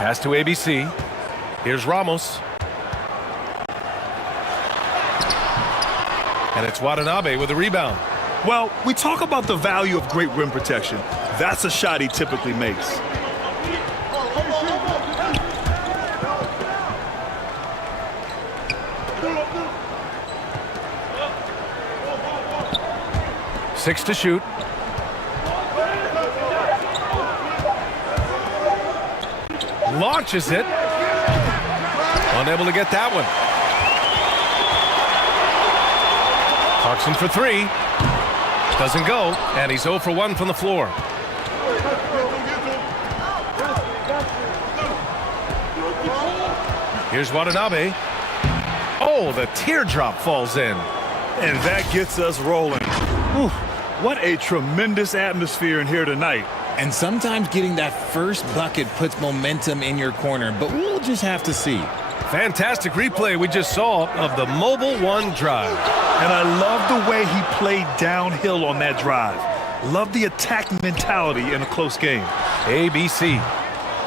Pass to ABC. Here's Ramos. And it's Watanabe with a rebound. Well, we talk about the value of great rim protection. That's a shot he typically makes. Six to shoot. Launches it. Unable to get that one. Clarkson for three. Doesn't go, and he's 0 for 1 from the floor. Here's Watanabe. Oh, the teardrop falls in. And that gets us rolling. Whew, what a tremendous atmosphere in here tonight. And sometimes getting that first bucket puts momentum in your corner, but we'll just have to see. Fantastic replay we just saw of the Mobile One drive. And I love the way he played downhill on that drive. Love the attacking mentality in a close game. ABC.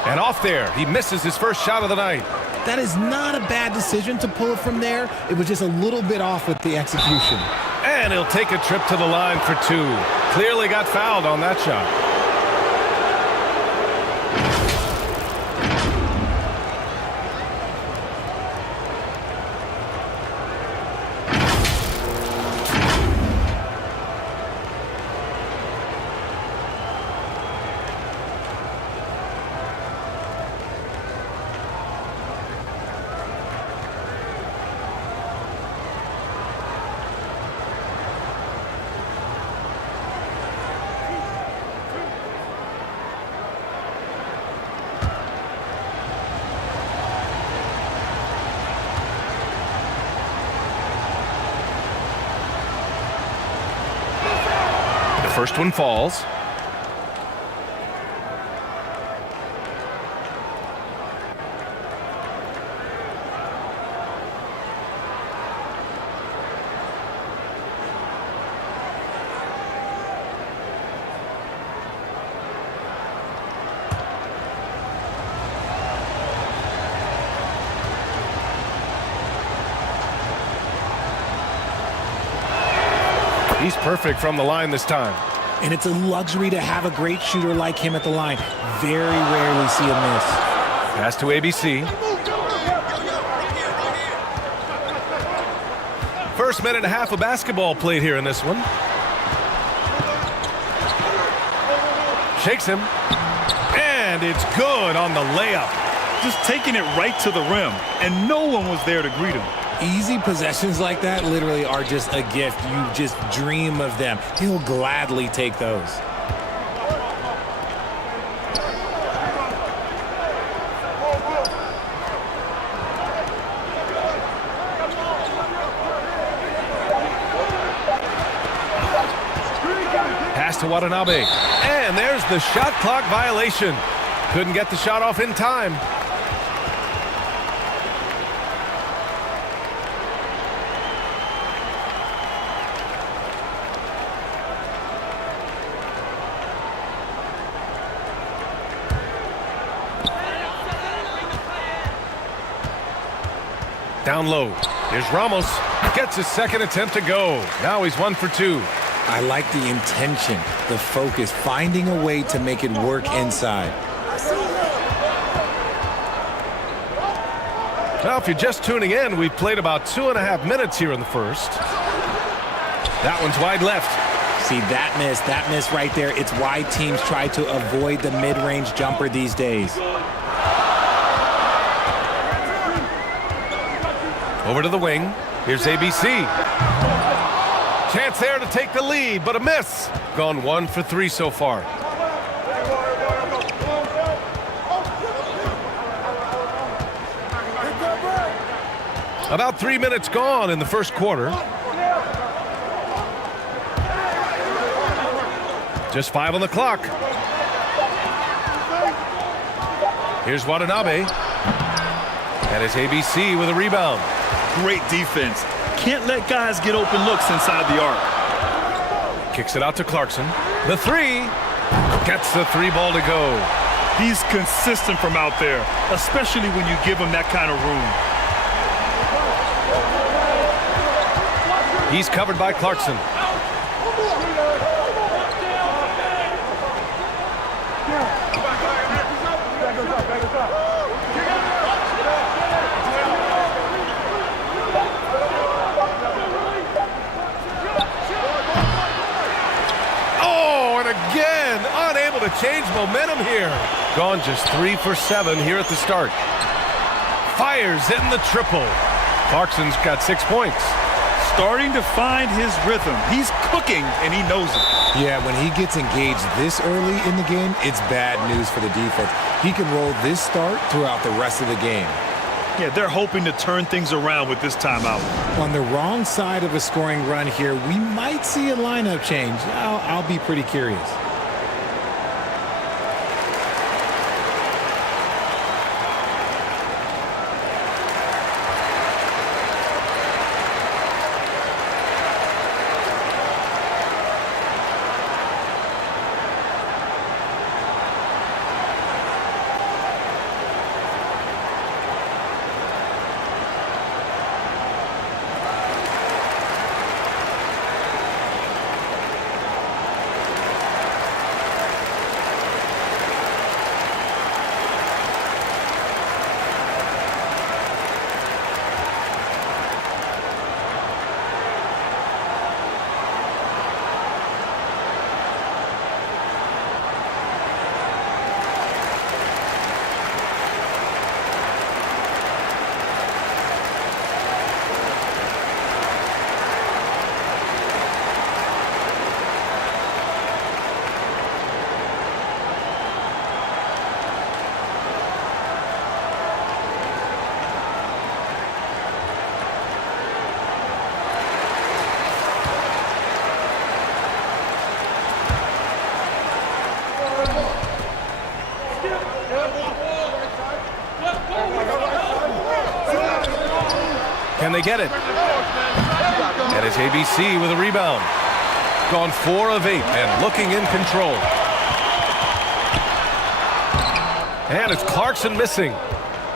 And off there, he misses his first shot of the night. That is not a bad decision to pull it from there. It was just a little bit off with the execution. And he'll take a trip to the line for two. Clearly got fouled on that shot. First one falls. He's perfect from the line this time. And it's a luxury to have a great shooter like him at the line. Very rarely see a miss. Pass to ABC. First minute and a half of basketball played here in this one. Shakes him. And it's good on the layup. Just taking it right to the rim, and no one was there to greet him. Easy possessions like that literally are just a gift. You just dream of them. He'll gladly take those. Pass to Watanabe. And there's the shot clock violation. Couldn't get the shot off in time. Down low. Here's Ramos. Gets his second attempt to go. Now he's 1 for 2. I like the intention, the focus, finding a way to make it work inside. Now, if you're just tuning in, we've played about 2.5 minutes here in the first. That one's wide left. See, that miss right there. It's why teams try to avoid the mid-range jumper these days. Over to the wing. Here's ABC. Chance there to take the lead, but a miss. Gone 1 for 3 so far. About 3 minutes gone in the first quarter. Just 5 on the clock. Here's Watanabe. And it's ABC with a rebound. Great defense. Can't let guys get open looks inside the arc. Kicks it out to Clarkson. The three. Gets the 3 ball to go. He's consistent from out there, especially when you give him that kind of room. He's covered by Clarkson. Oh, and again, unable to change momentum here. Gone just 3 for 7 here at the start. Fires in the triple. Clarkson's got 6 points. Starting to find his rhythm. He's cooking, and he knows it. Yeah, when he gets engaged this early in the game, it's bad news for the defense. He can roll this start throughout the rest of the game. Yeah, they're hoping to turn things around with this timeout. On the wrong side of a scoring run here, we might see a lineup change. I'll be pretty curious. Can they get it? And it's ABC with a rebound. Gone 4 of 8 and looking in control. And it's Clarkson missing.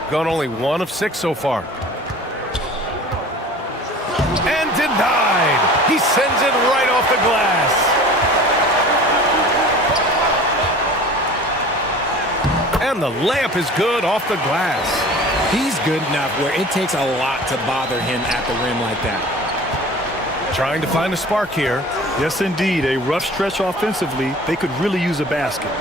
Gone only 1 of 6 so far. And denied. He sends it right off the glass. And the layup is good off the glass. He's good enough where it takes a lot to bother him at the rim like that. Trying to find a spark here. Yes, indeed. A rough stretch offensively. They could really use a basket.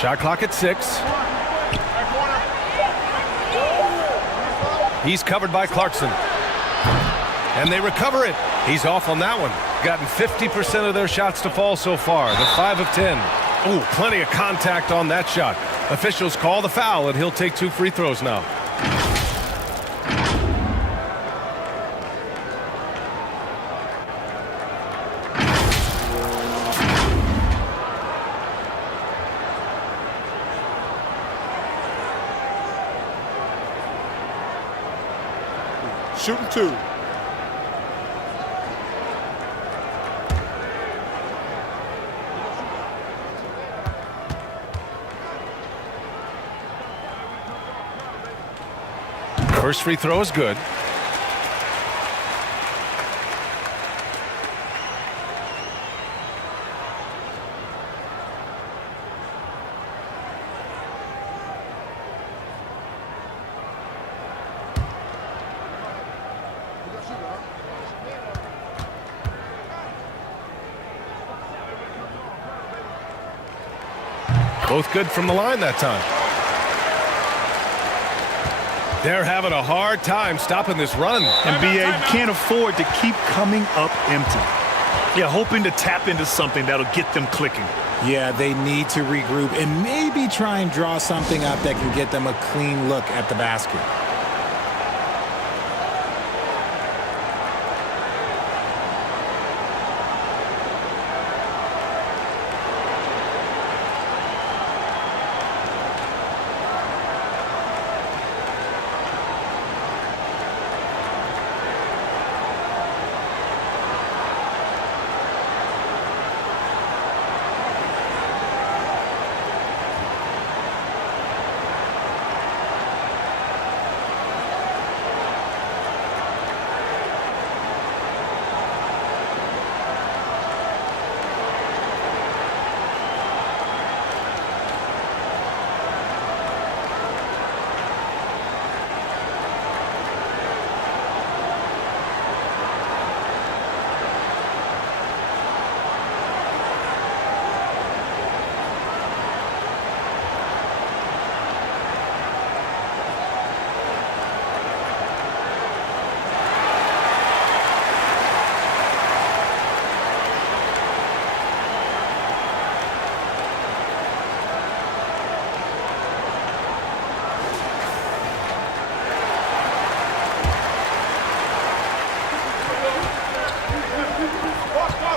Shot clock at 6. He's covered by Clarkson. And they recover it. He's off on that one. Gotten 50% of their shots to fall so far. The 5 of 10. Ooh, plenty of contact on that shot. Officials call the foul, and he'll take 2 free throws now. Shooting 2. First free throw is good. Both good from the line that time. They're having a hard time stopping this run. NBA can't afford to keep coming up empty. Yeah, hoping to tap into something that'll get them clicking. Yeah, they need to regroup and maybe try and draw something up that can get them a clean look at the basket.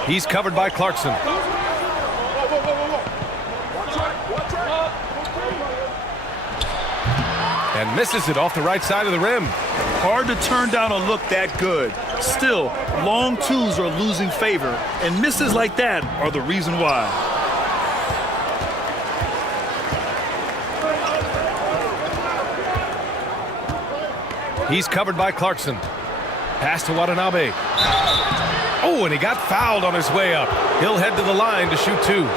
He's covered by Clarkson. And misses it off the right side of the rim. Hard to turn down a look that good. Still, long twos are losing favor, and misses like that are the reason why. He's covered by Clarkson. Pass to Watanabe. Oh, and he got fouled on his way up. He'll head to the line to shoot 2.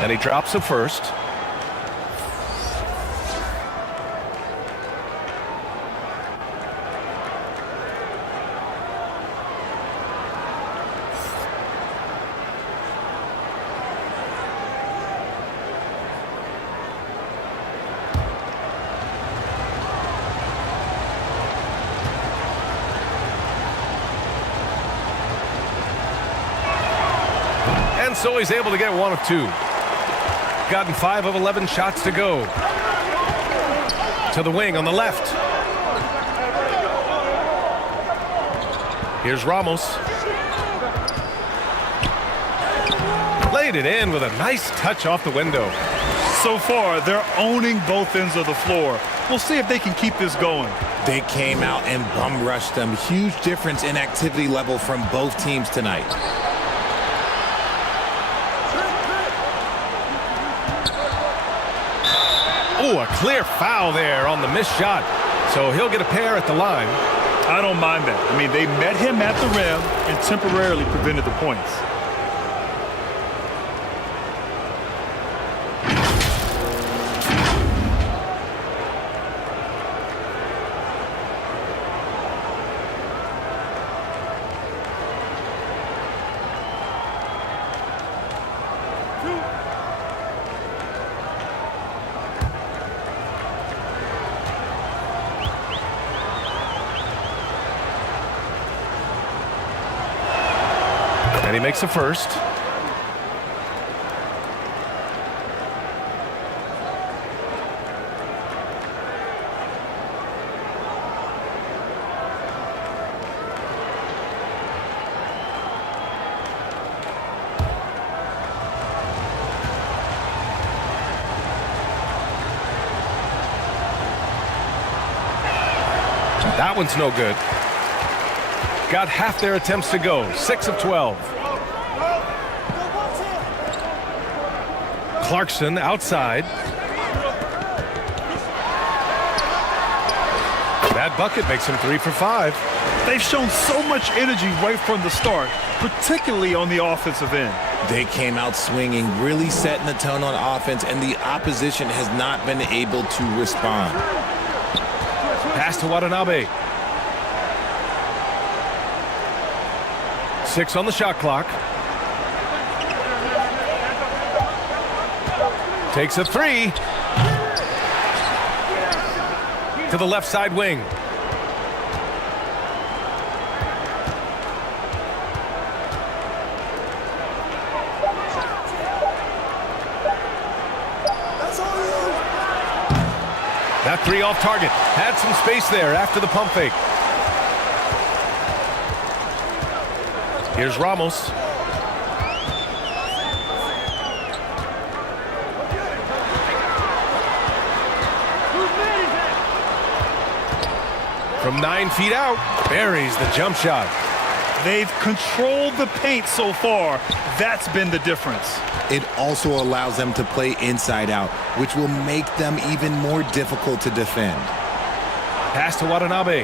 And he drops the first. And so he's able to get 1 of 2. Gotten 5 of 11 shots to go. To the wing on the left. Here's Ramos. Laid it in with a nice touch off the window. So far, they're owning both ends of the floor. We'll see if they can keep this going. They came out and bum rushed them. Huge difference in activity level from both teams tonight. Oh, a clear foul there on the missed shot. So he'll get a pair at the line. I don't mind that. I mean, they met him at the rim and temporarily prevented the points. And he makes the first. That one's no good. Got half their attempts to go. 6 of 12. Clarkson outside. That bucket makes him 3 for 5. They've shown so much energy right from the start, particularly on the offensive end. They came out swinging, really setting the tone on offense, and the opposition has not been able to respond. Pass to Watanabe. 6 on the shot clock. Takes a 3. To the left side wing. That 3 off target. Had some space there after the pump fake. Here's Ramos. From 9 feet out, buries the jump shot. They've controlled the paint so far. That's been the difference. It also allows them to play inside out, which will make them even more difficult to defend. Pass to Watanabe.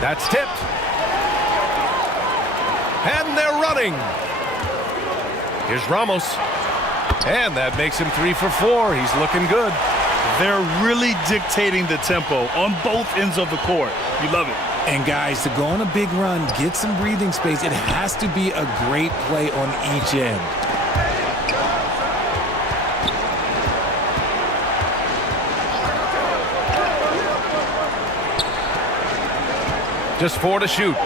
That's tipped. And they're running. Here's Ramos. And that makes him 3 for 4. He's looking good. They're really dictating the tempo on both ends of the court. You love it. And guys, to go on a big run, get some breathing space, it has to be a great play on each end. Just 4 to shoot.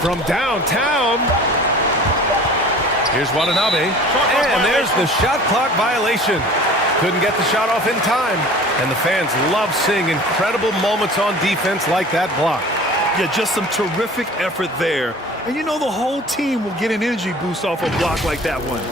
From downtown. Here's Watanabe. And there's the shot clock violation. Couldn't get the shot off in time. And the fans love seeing incredible moments on defense like that block. Yeah, just some terrific effort there. And you know the whole team will get an energy boost off a block like that one.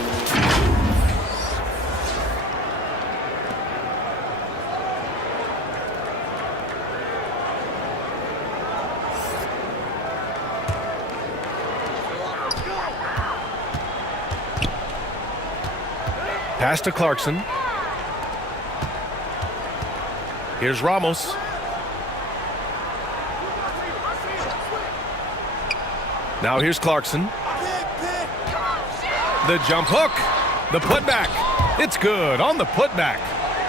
Pass to Clarkson. Here's Ramos. Now here's Clarkson. The jump hook. The putback. It's good on the putback.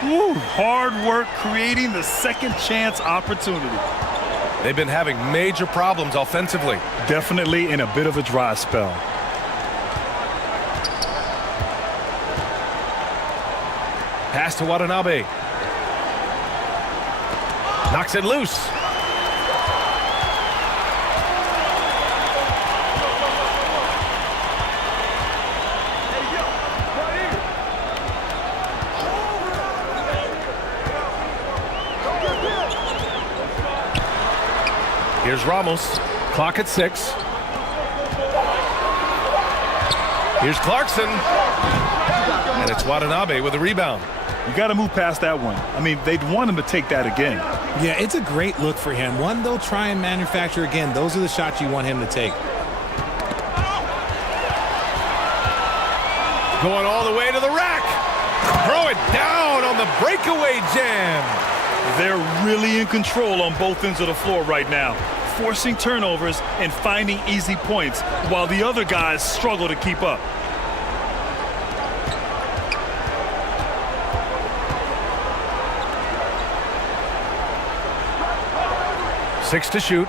Woo, hard work creating the second chance opportunity. They've been having major problems offensively. Definitely in a bit of a dry spell. Pass to Watanabe. Knocks it loose. Here's Ramos. Clock at 6. Here's Clarkson. And it's Watanabe with a rebound. You got to move past that one. I mean, they'd want him to take that again. Yeah, it's a great look for him. One they'll try and manufacture again. Those are the shots you want him to take. Going all the way to the rack. Throw it down on the breakaway jam. They're really in control on both ends of the floor right now, forcing turnovers and finding easy points while the other guys struggle to keep up. Six to shoot.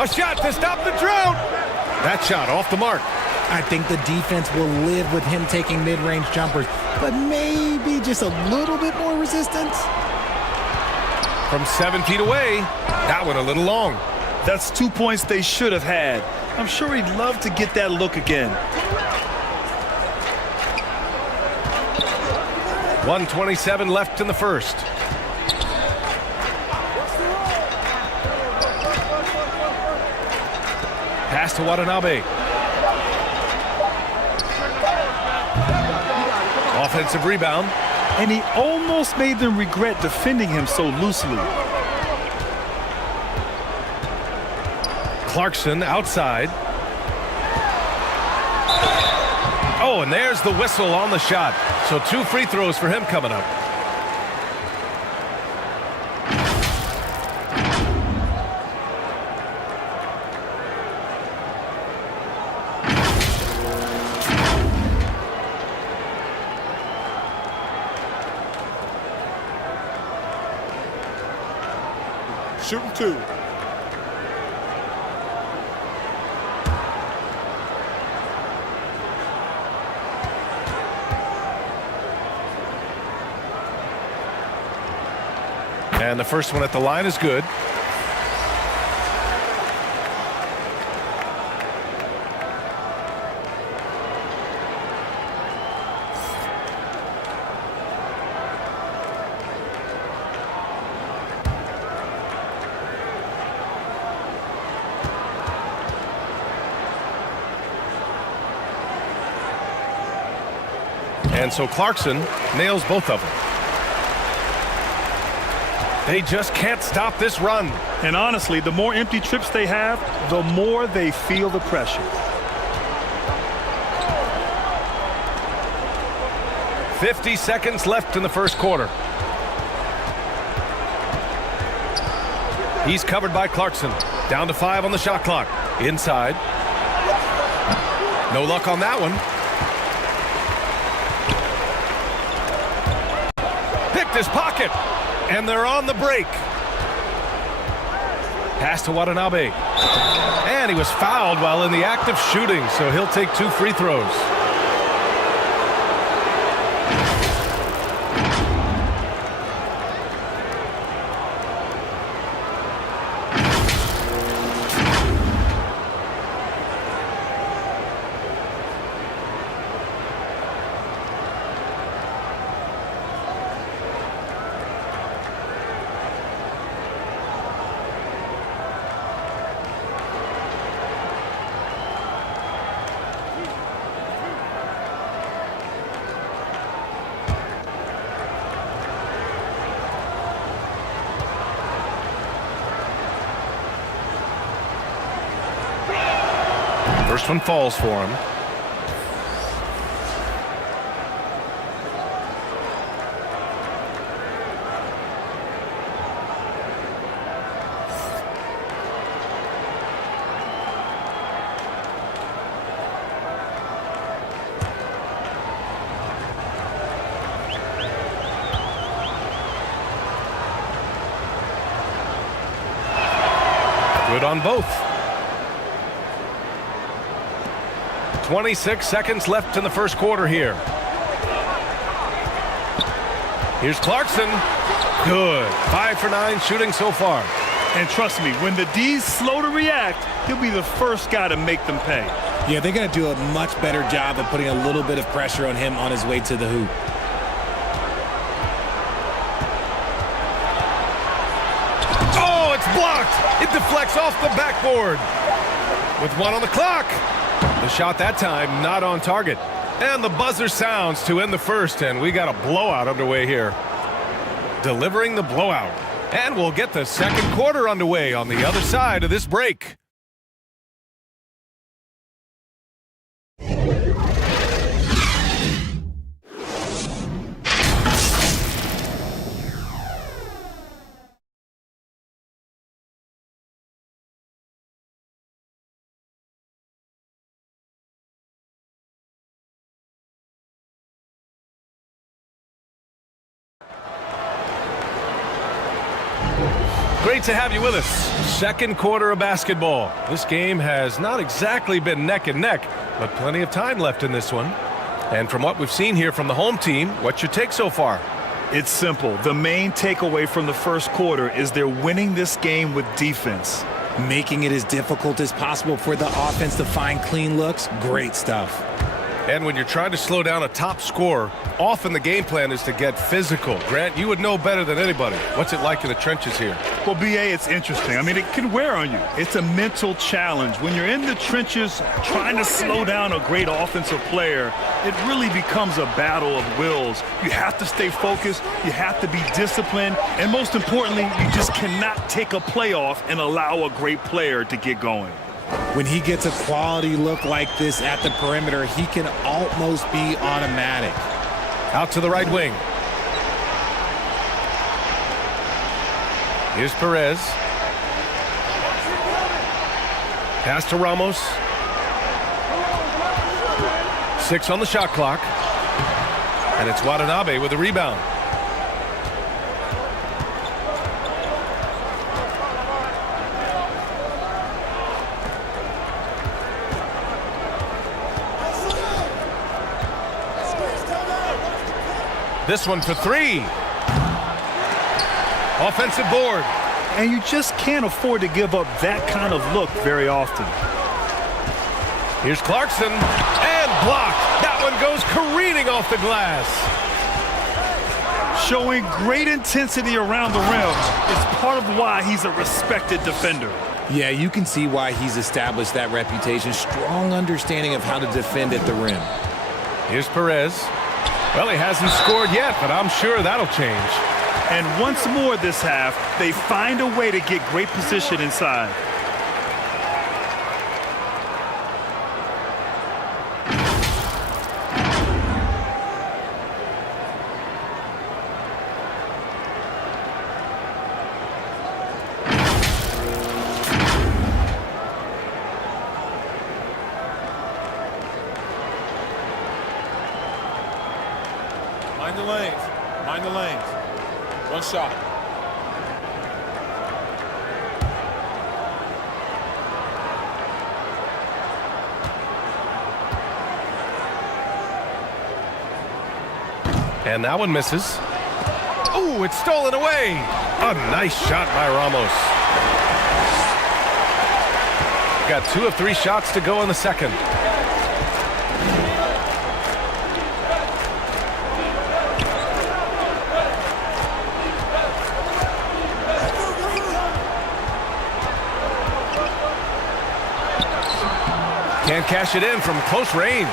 A shot to stop the drought. That shot off the mark. I think the defense will live with him taking mid-range jumpers, but maybe just a little bit more resistance. From 7 feet away, that one a little long. That's 2 points they should have had. I'm sure he'd love to get that look again. 1:27 left in the first. Pass to Watanabe. Offensive rebound. And he almost made them regret defending him so loosely. Clarkson outside. Oh, and there's the whistle on the shot. So 2 free throws for him coming up. Shooting 2. And the first one at the line is good. And so Clarkson nails both of them. They just can't stop this run. And honestly, the more empty trips they have, the more they feel the pressure. 50 seconds left in the first quarter. He's covered by Clarkson. Down to 5 on the shot clock. Inside. No luck on that one. Picked his pocket. And they're on the break. Pass to Watanabe. And he was fouled while in the act of shooting, so he'll take 2 free throws. First one falls for him. Good on both. 26 seconds left in the first quarter here. Here's Clarkson. Good. 5 for 9 shooting so far. And trust me, when the D's slow to react, he'll be the first guy to make them pay. Yeah, they're going to do a much better job of putting a little bit of pressure on him on his way to the hoop. Oh, it's blocked. It deflects off the backboard. With 1 on the clock. The shot that time not on target. And the buzzer sounds to end the first, and we got a blowout underway here. Delivering the blowout. And we'll get the second quarter underway on the other side of this break. Great to have you with us. Second quarter of basketball. This game has not exactly been neck and neck, but plenty of time left in this one. And from what we've seen here from the home team, what's your take so far? It's simple. The main takeaway from the first quarter is they're winning this game with defense. Making it as difficult as possible for the offense to find clean looks. Great stuff. And when you're trying to slow down a top scorer, often the game plan is to get physical. Grant, you would know better than anybody. What's it like in the trenches here? Well, B.A., it's interesting. I mean, it can wear on you. It's a mental challenge. When you're in the trenches trying to slow down a great offensive player, it really becomes a battle of wills. You have to stay focused. You have to be disciplined. And most importantly, you just cannot take a play off and allow a great player to get going. When he gets a quality look like this at the perimeter, he can almost be automatic. Out to the right wing. Here's Perez. Pass to Ramos. 6 on the shot clock. And it's Watanabe with the rebound. This one for 3. Offensive board. And you just can't afford to give up that kind of look very often. Here's Clarkson. And blocked. That one goes careening off the glass. Showing great intensity around the rim is part of why he's a respected defender. Yeah, you can see why he's established that reputation. Strong understanding of how to defend at the rim. Here's Perez. Well, he hasn't scored yet, but I'm sure that'll change. And once more this half, they find a way to get great position inside. the lanes. Mind the lanes. One shot. And that one misses. Oh, it's stolen away. A nice shot by Ramos. Got 2 of 3 shots to go in the second. Can't cash it in from close range.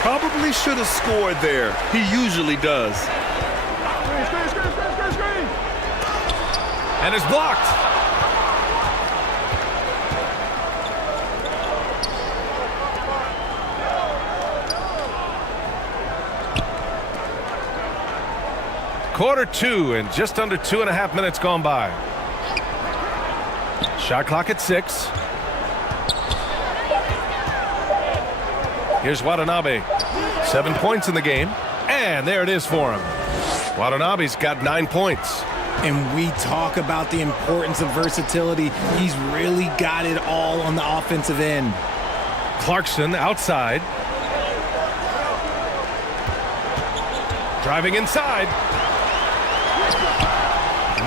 Probably should have scored there. He usually does. And it's blocked. Quarter 2 and just under 2.5 minutes gone by. Shot clock at 6. Here's Watanabe. 7 points in the game. And there it is for him. Watanabe's got 9 points. And we talk about the importance of versatility. He's really got it all on the offensive end. Clarkson outside. Driving inside.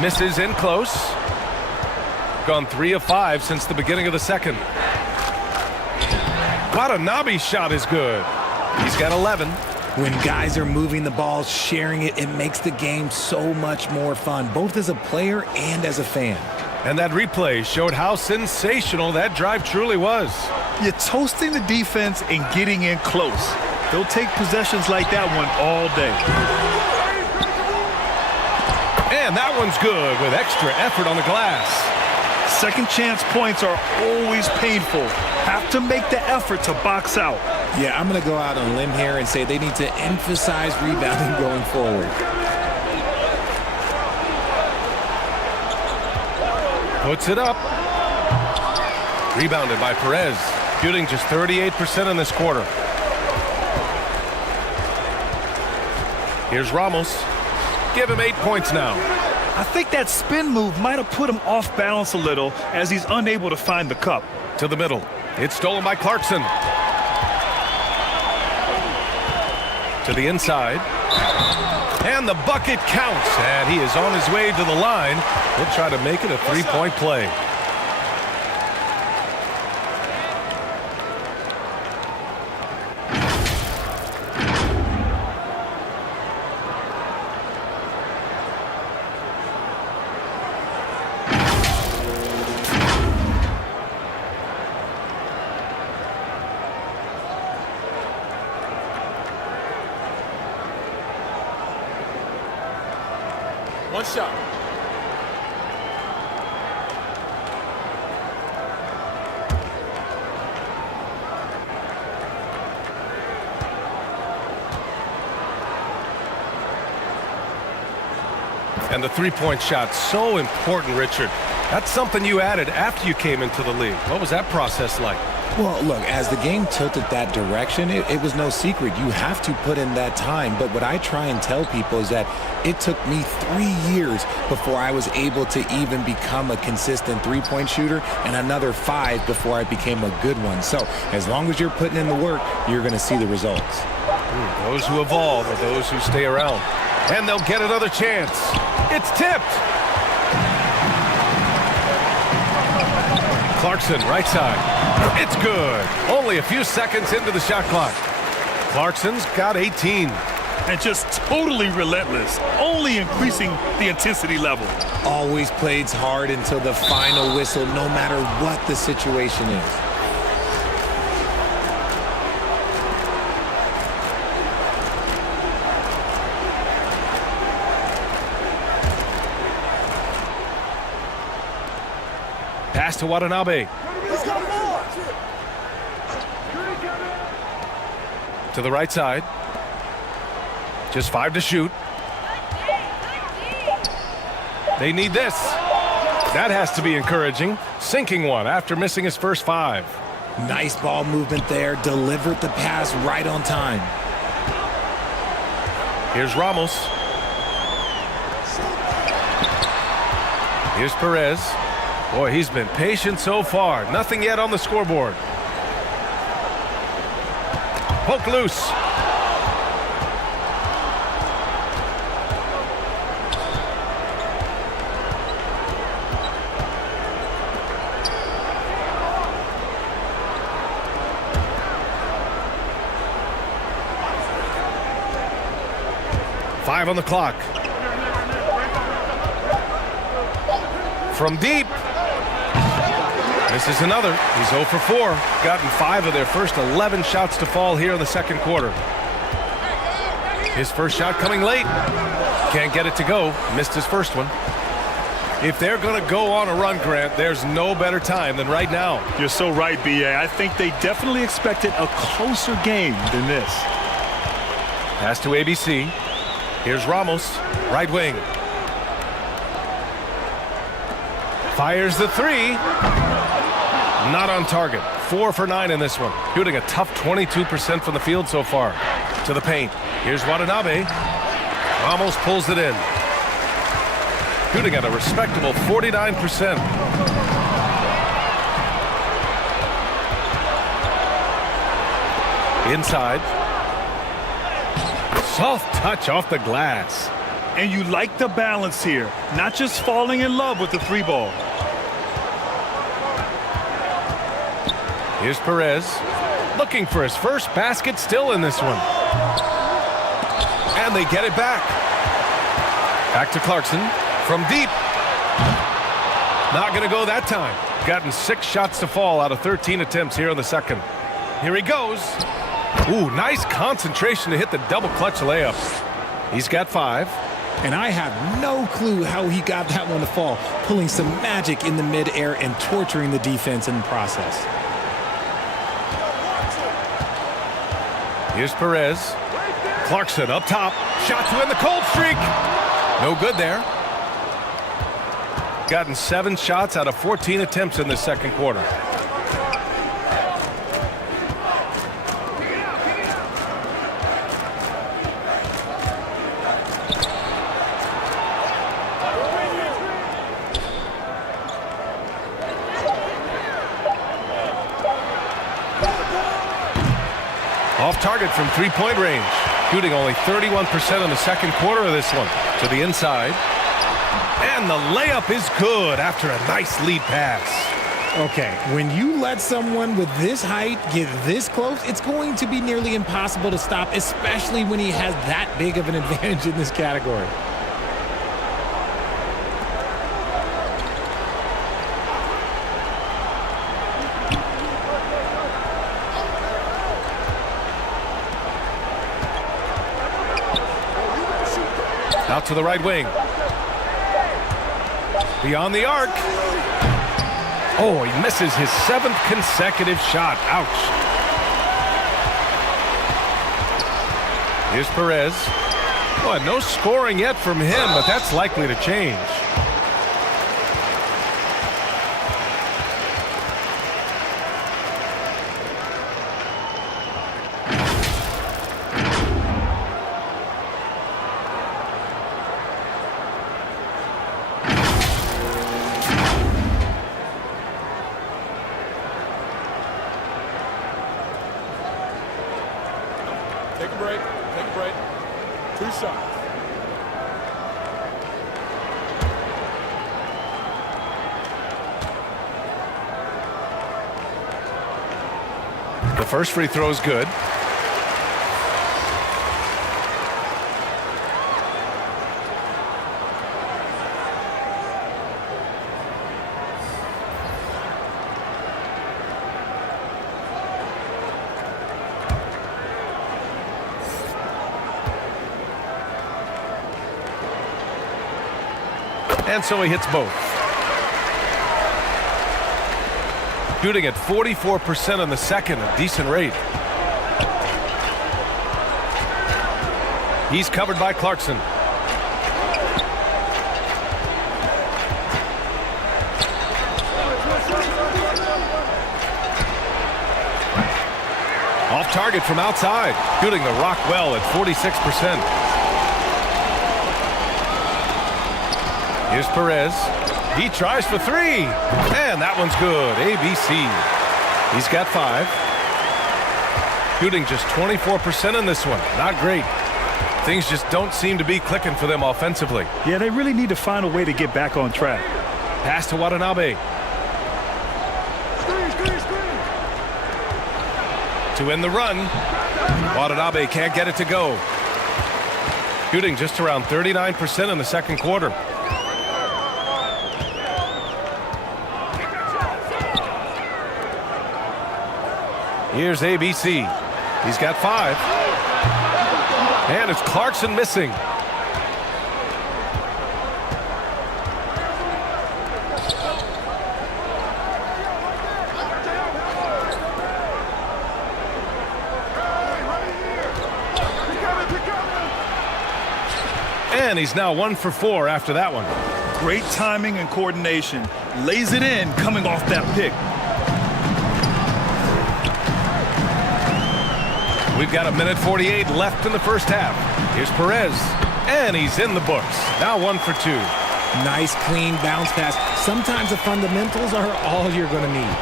Misses in close. Gone 3 of 5 since the beginning of the second. Watanabe's shot is good. He's got 11. When guys are moving the ball, sharing it, it makes the game so much more fun, both as a player and as a fan. And that replay showed how sensational that drive truly was. You're toasting the defense and getting in close. They'll take possessions like that one all day. And that one's good with extra effort on the glass. Second chance points are always painful. Have to make the effort to box out. Yeah, I'm going to go out on a limb here and say they need to emphasize rebounding going forward. Puts it up. Rebounded by Perez. Shooting just 38% in this quarter. Here's Ramos. Give him 8 points now. I think that spin move might have put him off balance a little as he's unable to find the cup. To the middle. It's stolen by Clarkson. To the inside. And the bucket counts. And he is on his way to the line. He'll try to make it a three-point play. One shot. And the three-point shot, so important, Richard. That's something you added after you came into the league. What was that process like? Well, look, as the game tilted that direction, it was no secret. You have to put in that time. But what I try and tell people is that it took me 3 years before I was able to even become a consistent three-point shooter, and another 5 before I became a good one. So as long as you're putting in the work, you're going to see the results. Those who evolve are those who stay around. And they'll get another chance. It's tipped. Clarkson, right side. It's good. Only a few seconds into the shot clock. Clarkson's got 18. And just totally relentless, only increasing the intensity level. Always plays hard until the final whistle, no matter what the situation is. Pass to Watanabe. To the right side. Just 5 to shoot. They need this. That has to be encouraging. Sinking one after missing his first 5. Nice ball movement there. Delivered the pass right on time. Here's Ramos. Here's Perez. Boy, he's been patient so far. Nothing yet on the scoreboard. Poke loose. Five on the clock. From deep. This is another. He's 0 for 4. Gotten 5 of their first 11 shots to fall here in the second quarter. His first shot coming late. Can't get it to go. Missed his first one. If they're going to go on a run, Grant, there's no better time than right now. You're so right, B.A. I think they definitely expected a closer game than this. Pass to ABC. Here's Ramos, right wing. Fires the three. Not on target. 4 for 9 in this one. Shooting a tough 22% from the field so far. To the paint. Here's Watanabe. Ramos pulls it in. Shooting at a respectable 49%. Inside. Soft touch off the glass. And you like the balance here. Not just falling in love with the 3 ball. Here's Perez. Looking for his first basket still in this one. And they get it back. Back to Clarkson. From deep. Not going to go that time. Gotten 6 shots to fall out of 13 attempts here in the second. Here he goes. Ooh, nice concentration to hit the double clutch layup. He's got 5. And I have no clue how he got that one to fall, pulling some magic in the midair and torturing the defense in the process. Here's Perez. Clarkson up top. Shot to end the cold streak. No good there. Gotten 7 shots out of 14 attempts in the second quarter. Off target from 3-point range. Shooting only 31% in the second quarter of this one. To the inside. And the layup is good after a nice lead pass. Okay, when you let someone with this height get this close, it's going to be nearly impossible to stop, especially when he has that big of an advantage in this category. Out to the right wing. Beyond the arc. Oh, he misses his 7th consecutive shot. Ouch. Here's Perez. Boy, no scoring yet from him, but that's likely to change. Take a break. Take a break. 2 shots. The first free throw is good. And so he hits both. Shooting at 44% in the second, a decent rate. He's covered by Clarkson. Off target from outside. Shooting the rock well at 46%. Here's Perez. He tries for three. And that one's good. ABC. He's got 5. Shooting just 24% in this one. Not great. Things just don't seem to be clicking for them offensively. Yeah, they really need to find a way to get back on track. Pass to Watanabe. To end the run. Watanabe can't get it to go. Shooting just around 39% in the second quarter. Here's ABC. He's got 5. And it's Clarkson missing. And he's now 1 for 4 after that one. Great timing and coordination. Lays it in coming off that pick. We've got 1:48 left in the first half. Here's Perez. And he's in the books. Now 1 for 2. Nice, clean bounce pass. Sometimes the fundamentals are all you're going to need.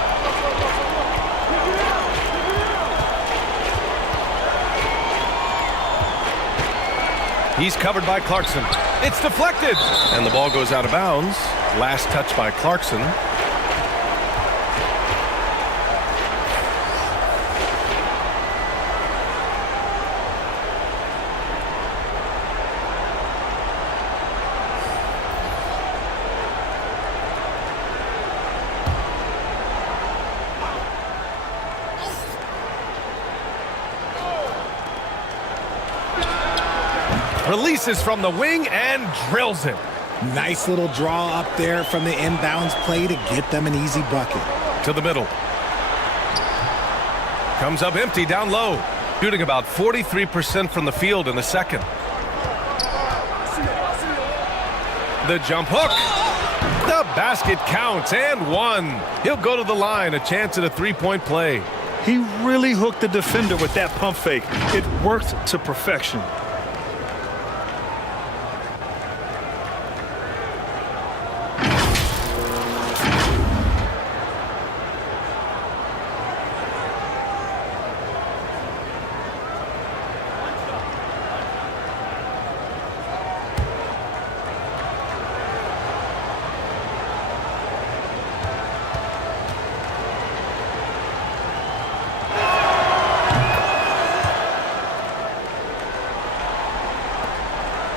He's covered by Clarkson. It's deflected. And the ball goes out of bounds. Last touch by Clarkson. Releases from the wing and drills it. Nice little draw up there from the inbounds play to get them an easy bucket. To the middle. Comes up empty down low. Shooting about 43% from the field in the second. The jump hook. The basket counts and 1. He'll go to the line. A chance at a three-point play. He really hooked the defender with that pump fake. It worked to perfection.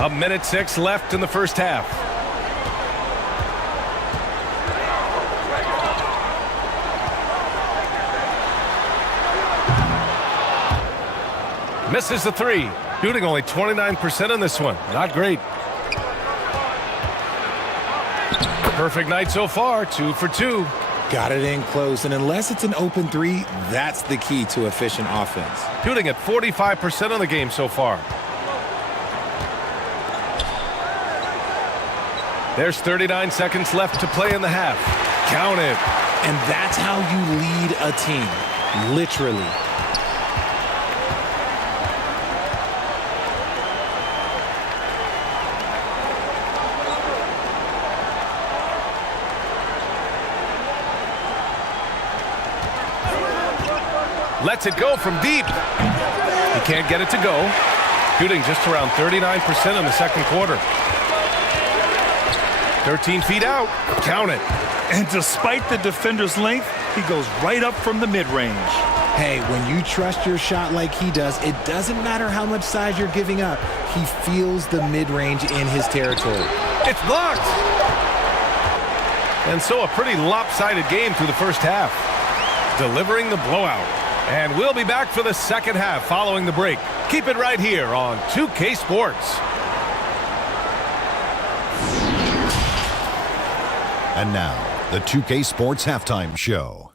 A 1:06 left in the first half. Misses the 3. Shooting only 29% in this one. Not great. Perfect night so far. 2 for 2. Got it in close, and unless it's an open 3, that's the key to efficient offense. Shooting at 45% of the game so far. There's 39 seconds left to play in the half. Count it. And that's how you lead a team. Literally. Lets it go from deep. He can't get it to go. Shooting just around 39% in the second quarter. 13 feet out. Count it. And despite the defender's length, he goes right up from the mid-range. Hey, when you trust your shot like he does, it doesn't matter how much size you're giving up. He feels the mid-range in his territory. It's blocked. And so a pretty lopsided game through the first half. Delivering the blowout. And we'll be back for the second half following the break. Keep it right here on 2K Sports. And now, the 2K Sports Halftime Show.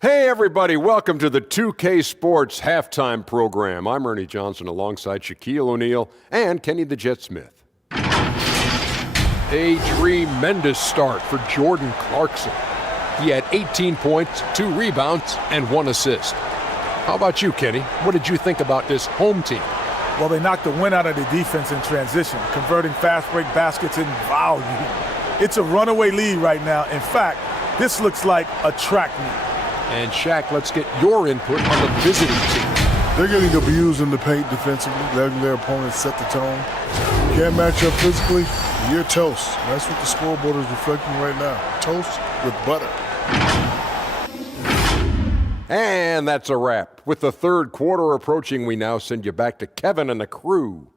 Hey, everybody. Welcome to the 2K Sports Halftime Program. I'm Ernie Johnson alongside Shaquille O'Neal and Kenny the Jet Smith. A tremendous start for Jordan Clarkson. He had 18 points, 2 rebounds, and 1 assist. How about you, Kenny? What did you think about this home team? Well, they knocked the wind out of the defense in transition, converting fast break baskets in volume. It's a runaway lead right now. In fact, this looks like a track meet. And Shaq, let's get your input on the visiting team. They're getting abused in the paint defensively, letting their opponents set the tone. Can't match up physically, you're toast. That's what the scoreboard is reflecting right now. Toast with butter. And that's a wrap. With the third quarter approaching, we now send you back to Kevin and the crew.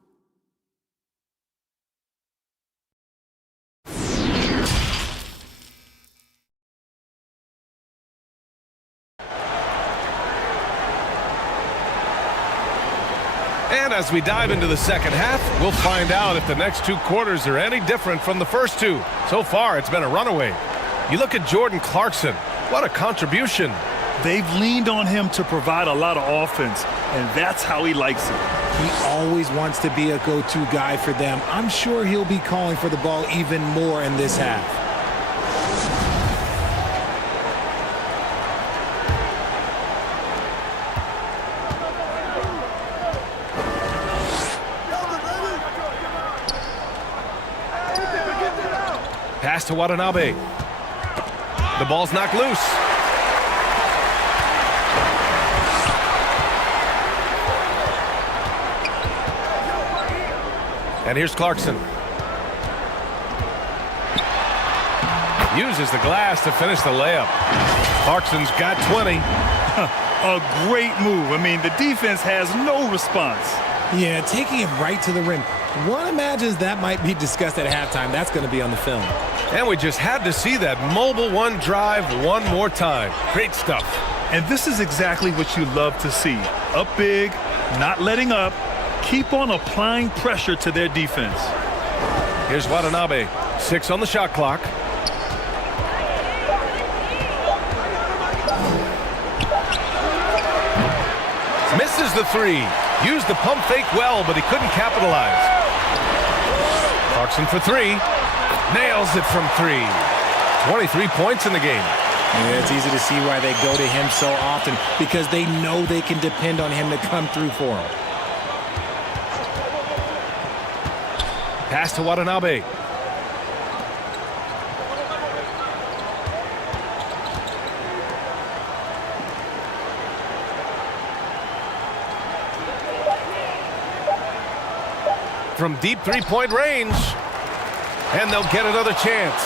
And as we dive into the second half, we'll find out if the next two quarters are any different from the first two. So far, it's been a runaway. You look at Jordan Clarkson. What a contribution. They've leaned on him to provide a lot of offense, and that's how he likes it. He always wants to be a go-to guy for them. I'm sure he'll be calling for the ball even more in this half. Pass to Watanabe. The ball's knocked loose. And here's Clarkson. Uses the glass to finish the layup. Clarkson's got 20. A great move. I mean, the defense has no response. Yeah, taking it right to the rim. One imagines that might be discussed at halftime. That's going to be on the film. And we just had to see that mobile one drive one more time. Great stuff. And this is exactly what you love to see. Up big, not letting up. Keep on applying pressure to their defense. Here's Watanabe. 6 on the shot clock. Misses the three. Used the pump fake well, but he couldn't capitalize. Clarkson for three. Nails it from three. 23 points in the game. Yeah, it's easy to see why they go to him so often, because they know they can depend on him to come through for them. Pass to Watanabe. From deep three-point range. And they'll get another chance.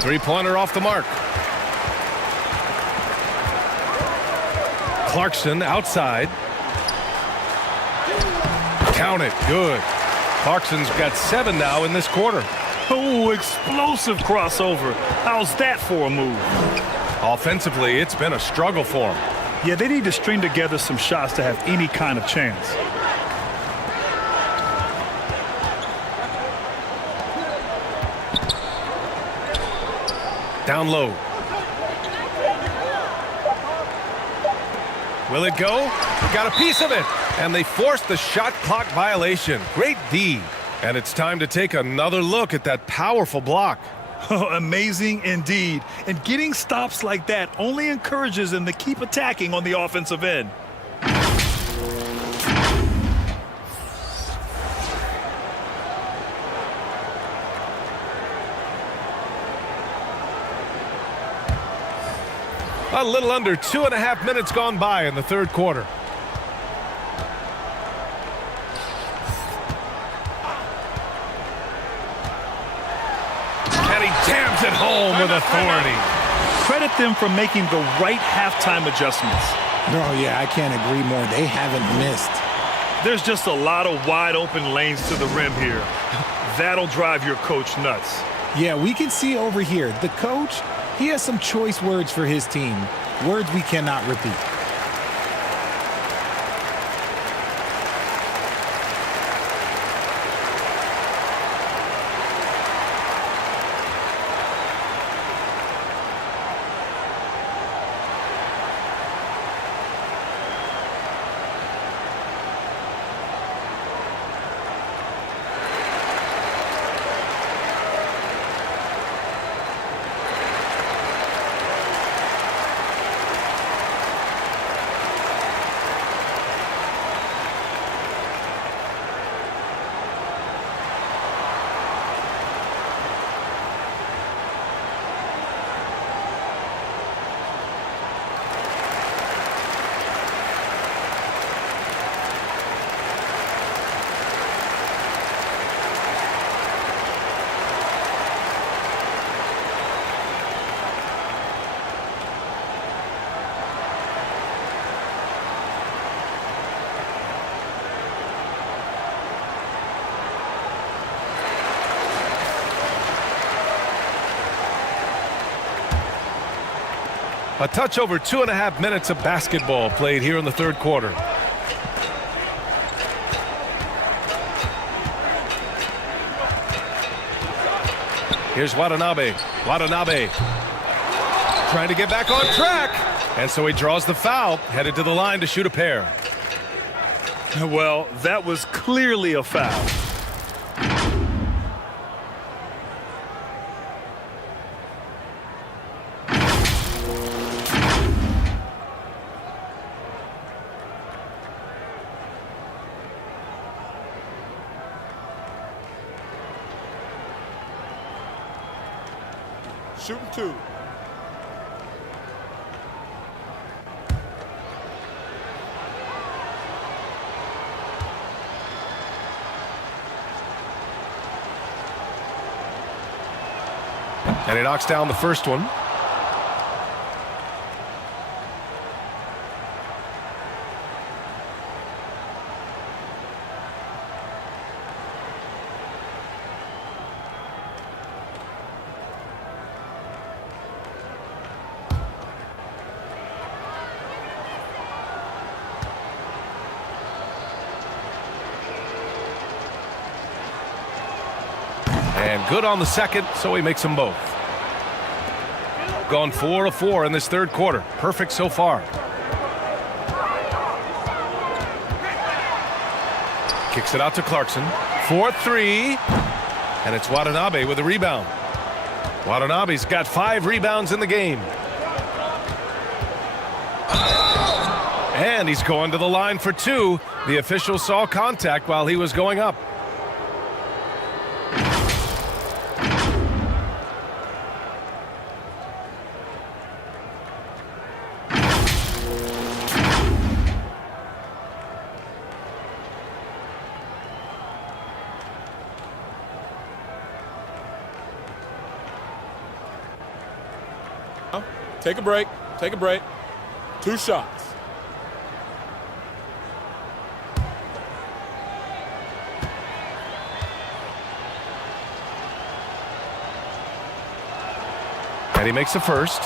Three-pointer off the mark. Clarkson outside. Count it. Good. Clarkson's got 7 now in this quarter. Oh, explosive crossover. How's that for a move? Offensively, it's been a struggle for him. Yeah, they need to string together some shots to have any kind of chance. Down low. Will it go? Got a piece of it. And they forced the shot clock violation. Great D. And it's time to take another look at that powerful block. Oh, amazing indeed. And getting stops like that only encourages them to keep attacking on the offensive end. A little under 2.5 minutes gone by in the third quarter. And he jams it home with authority. Credit them for making the right halftime adjustments. Oh, yeah, I can't agree more. They haven't missed. There's just a lot of wide open lanes to the rim here. That'll drive your coach nuts. Yeah, we can see over here, the coach, he has some choice words for his team. Words we cannot repeat. A touch over 2.5 minutes of basketball played here in the third quarter. Here's Watanabe. Watanabe trying to get back on track. And so he draws the foul, headed to the line to shoot a pair. Well, that was clearly a foul. Shooting 2. And he knocks down the first one. And good on the second, so he makes them both. Gone 4 of 4 in this third quarter. Perfect so far. Kicks it out to Clarkson. 4-3. And it's Watanabe with a rebound. Watanabe's got 5 rebounds in the game. And he's going to the line for 2. The official saw contact while he was going up. Take a break. Take a break. 2 shots. And he makes the first.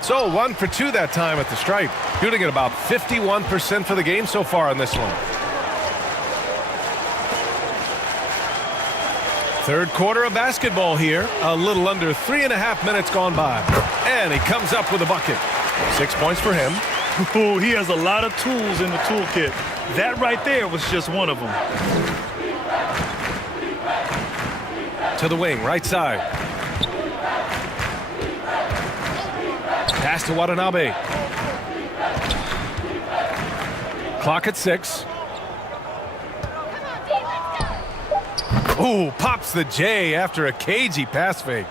So 1 for 2 that time at the stripe. Shooting at about 51% for the game so far in this one. Third quarter of basketball here. A little under 3.5 minutes gone by. And he comes up with a bucket. 6 points for him. Ooh, he has a lot of tools in the toolkit. That right there was just one of them. To the wing, right side. Pass to Watanabe. Clock at 6. Ooh, pops the J after a cagey pass fake.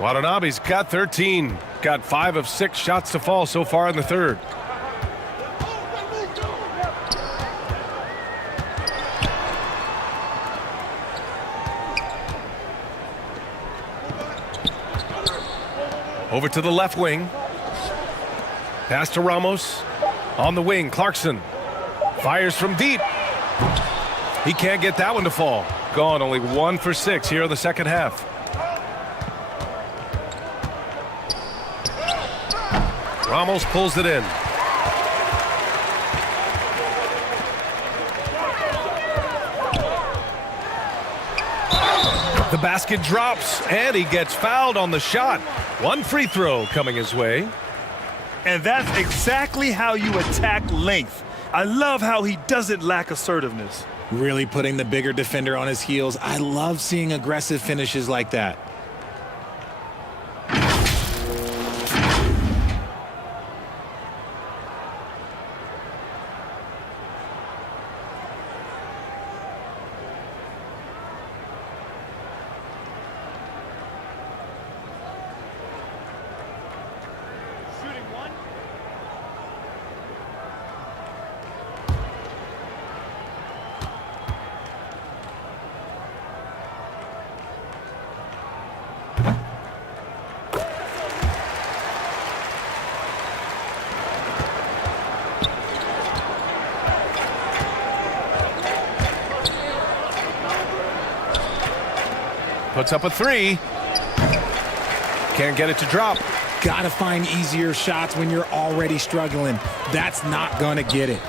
Watanabe's got 13. Got 5 of 6 shots to fall so far in the third. Over to the left wing. Pass to Ramos. On the wing, Clarkson. Fires from deep. He can't get that one to fall. Gone, only 1 for 6 here in the second half. Ramos pulls it in. The basket drops, and he gets fouled on the shot. 1 free throw coming his way. And that's exactly how you attack length. I love how he doesn't lack assertiveness. Really putting the bigger defender on his heels. I love seeing aggressive finishes like that. Puts up a three. Can't get it to drop. Gotta find easier shots when you're already struggling. That's not gonna get it.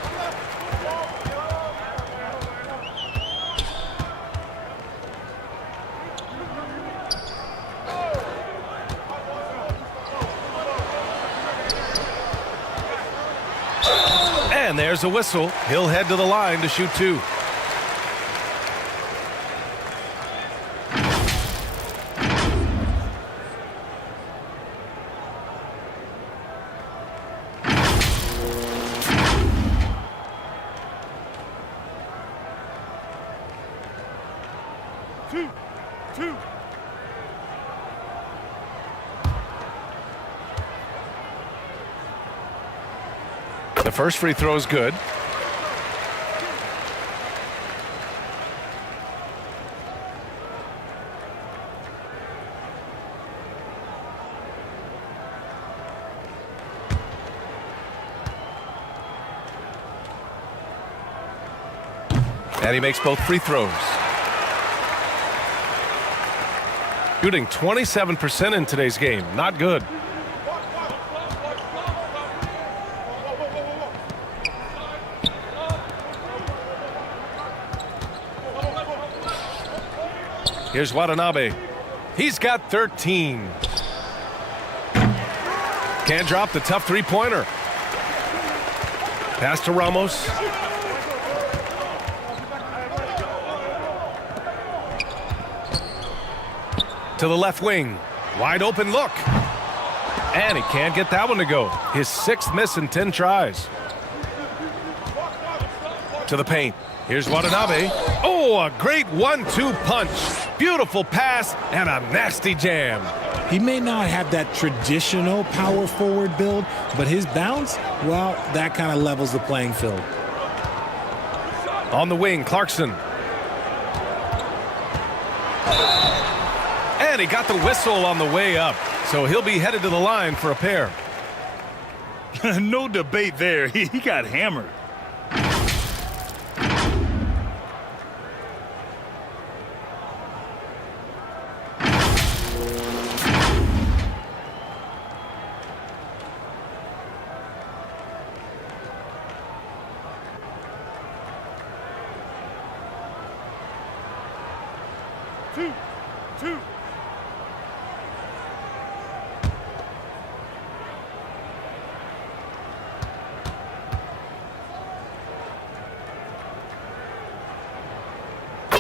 And there's a whistle. He'll head to the line to shoot two. Two. The first free throw is good. And he makes both free throws. Shooting 27% in today's game. Not good. Here's Watanabe. He's got 13. Can't drop the tough three-pointer. Pass to Ramos. To the left wing. Wide open look. And he can't get that one to go. His 6th miss in 10 tries. To the paint. Here's Watanabe. Oh, a great 1-2 punch. Beautiful pass and a nasty jam. He may not have that traditional power forward build, but his bounce, well, that kind of levels the playing field. On the wing, Clarkson. And he got the whistle on the way up, so he'll be headed to the line for a pair. No debate there. He got hammered. Two.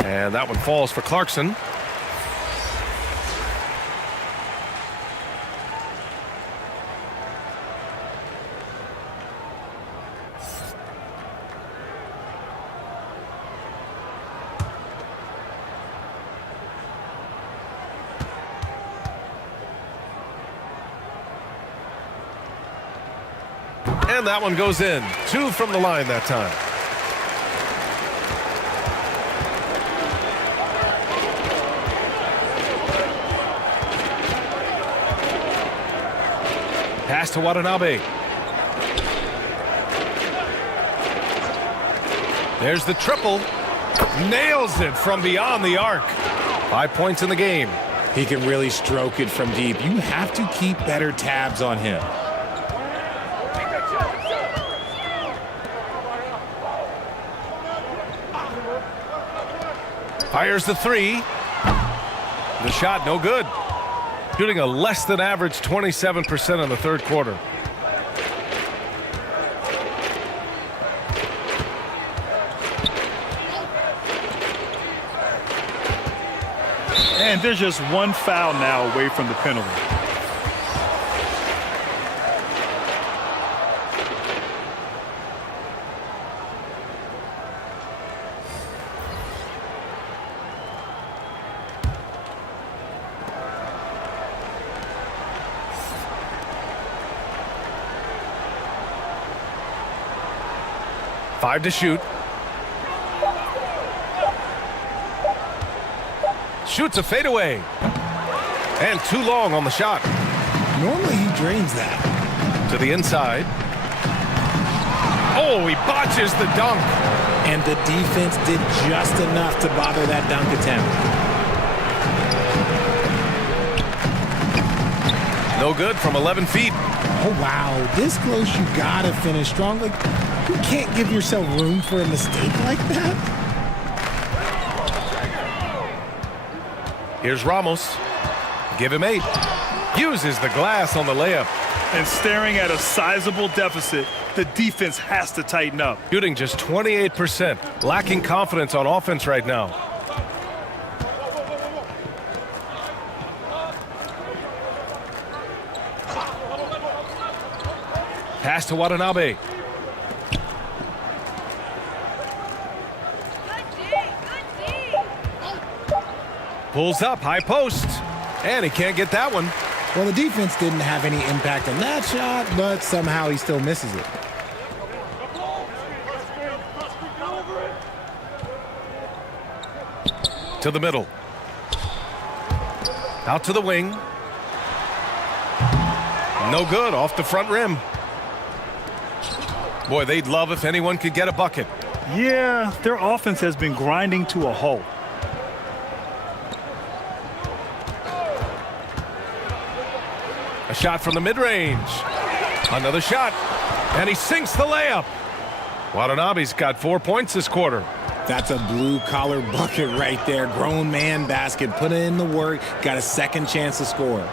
And that one falls for Clarkson. And that one goes in. 2 from the line that time. Pass to Watanabe. There's the triple. Nails it from beyond the arc. 5 points in the game. He can really stroke it from deep. You have to keep better tabs on him. Fires the three. The shot no good. Shooting a less than average 27% in the third quarter. And there's just one foul now away from the penalty. Five to shoot. Shoots a fadeaway. And too long on the shot. Normally he drains that. To the inside. Oh, he botches the dunk. And the defense did just enough to bother that dunk attempt. No good from 11 feet. Oh, wow. This close, you got to finish strong. Like, you can't give yourself room for a mistake like that. Here's Ramos. Give him 8. Uses the glass on the layup. And staring at a sizable deficit, the defense has to tighten up. Shooting just 28%. Lacking confidence on offense right now. Pass to Watanabe. Pulls up, high post. And he can't get that one. Well, the defense didn't have any impact on that shot, but somehow he still misses it. To the middle. Out to the wing. No good, off the front rim. Boy, they'd love if anyone could get a bucket. Yeah, their offense has been grinding to a halt. A shot from the mid-range. Another shot. And he sinks the layup. Watanabe's got 4 points this quarter. That's a blue-collar bucket right there. Grown man basket. Put in the work. Got a second chance to score.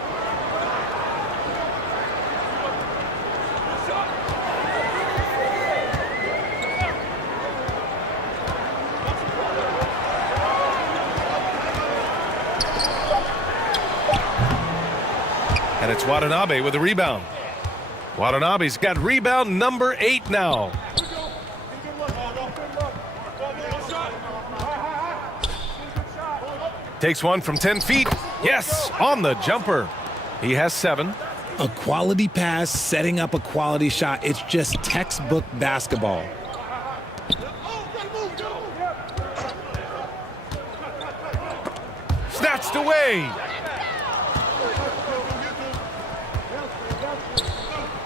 And it's Watanabe with a rebound. Watanabe's got rebound number 8 now. Takes one from 10 feet. Yes, on the jumper. He has 7. A quality pass, setting up a quality shot. It's just textbook basketball. Snatched away.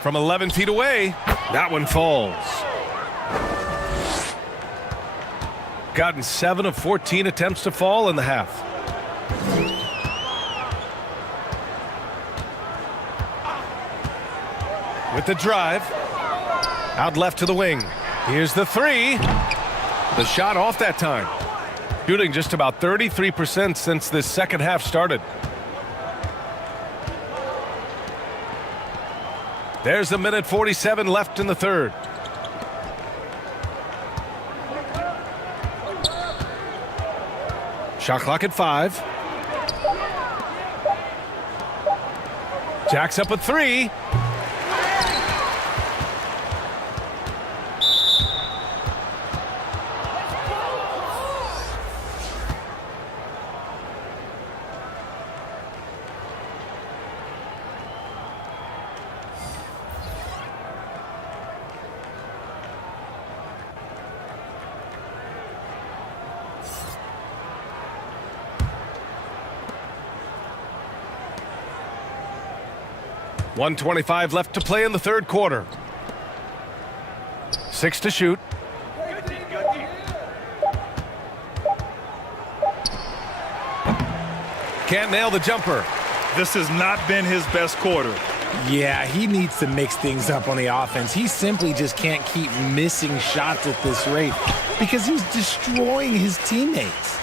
From 11 feet away, that one falls. Gotten 7 of 14 attempts to fall in the half. With the drive. Out left to the wing. Here's the 3. The shot off that time. Shooting just about 33% since this second half started. There's a minute 47 left in the third. Shot clock at 5. Jacks up a 3. .125 left to play in the third quarter. 6 to shoot. Can't nail the jumper. This has not been his best quarter. Yeah, he needs to mix things up on the offense. He simply just can't keep missing shots at this rate because he's destroying his teammates.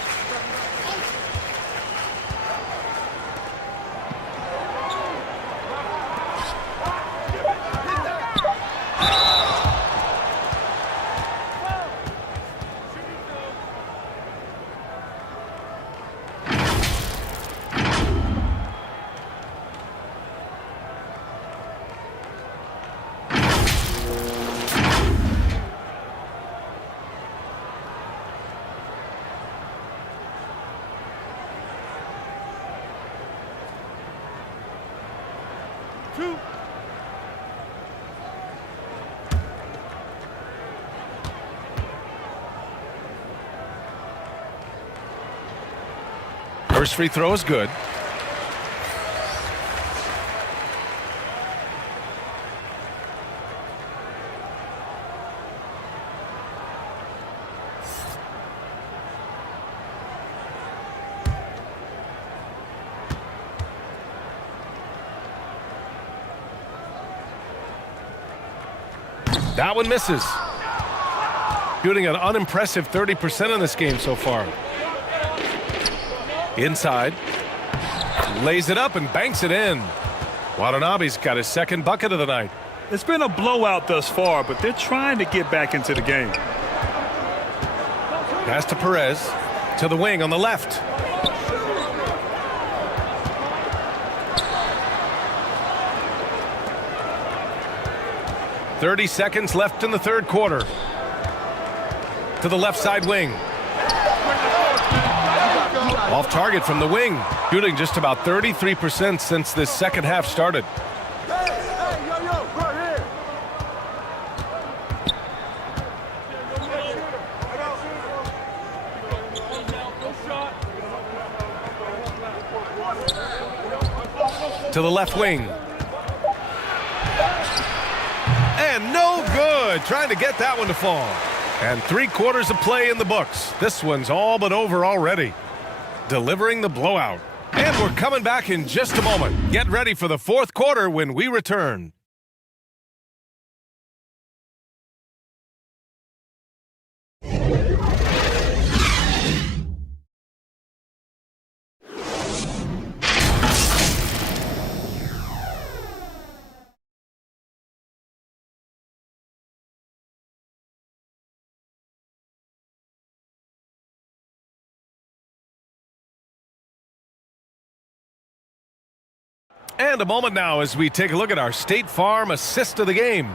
First free throw is good. That one misses. Shooting an unimpressive 30% in this game so far. Inside. Lays it up and banks it in. Watanabe's got his second bucket of the night. It's been a blowout thus far, but they're trying to get back into the game. Pass to Perez. To the wing on the left. .30 seconds left in the third quarter. To the left side wing. Off target from the wing. Shooting just about 33% since this second half started. To the left wing. And no good. Trying to get that one to fall. And 3 quarters of play in the books. This one's all but over already. Delivering the blowout. And we're coming back in just a moment. Get ready for the fourth quarter when we return. And a moment now as we take a look at our State Farm assist of the game.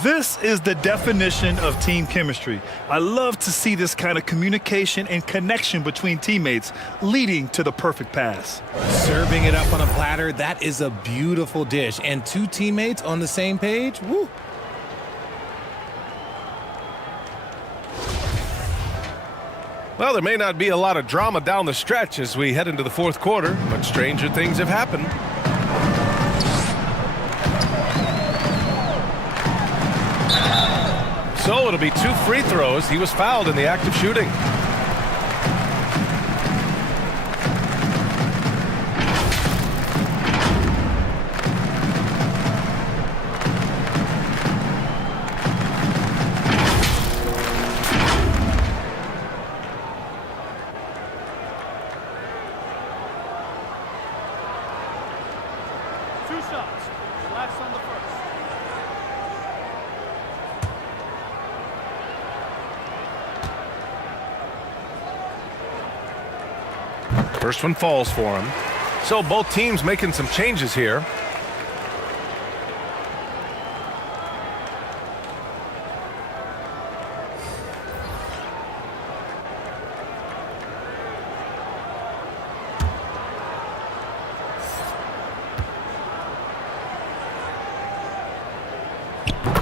This is the definition of team chemistry. I love to see this kind of communication and connection between teammates leading to the perfect pass. Serving it up on a platter, that is a beautiful dish. And 2 teammates on the same page, woo. Well, there may not be a lot of drama down the stretch as we head into the fourth quarter, but stranger things have happened. So it'll be 2 free throws. He was fouled in the act of shooting. First one falls for him. So both teams making some changes here.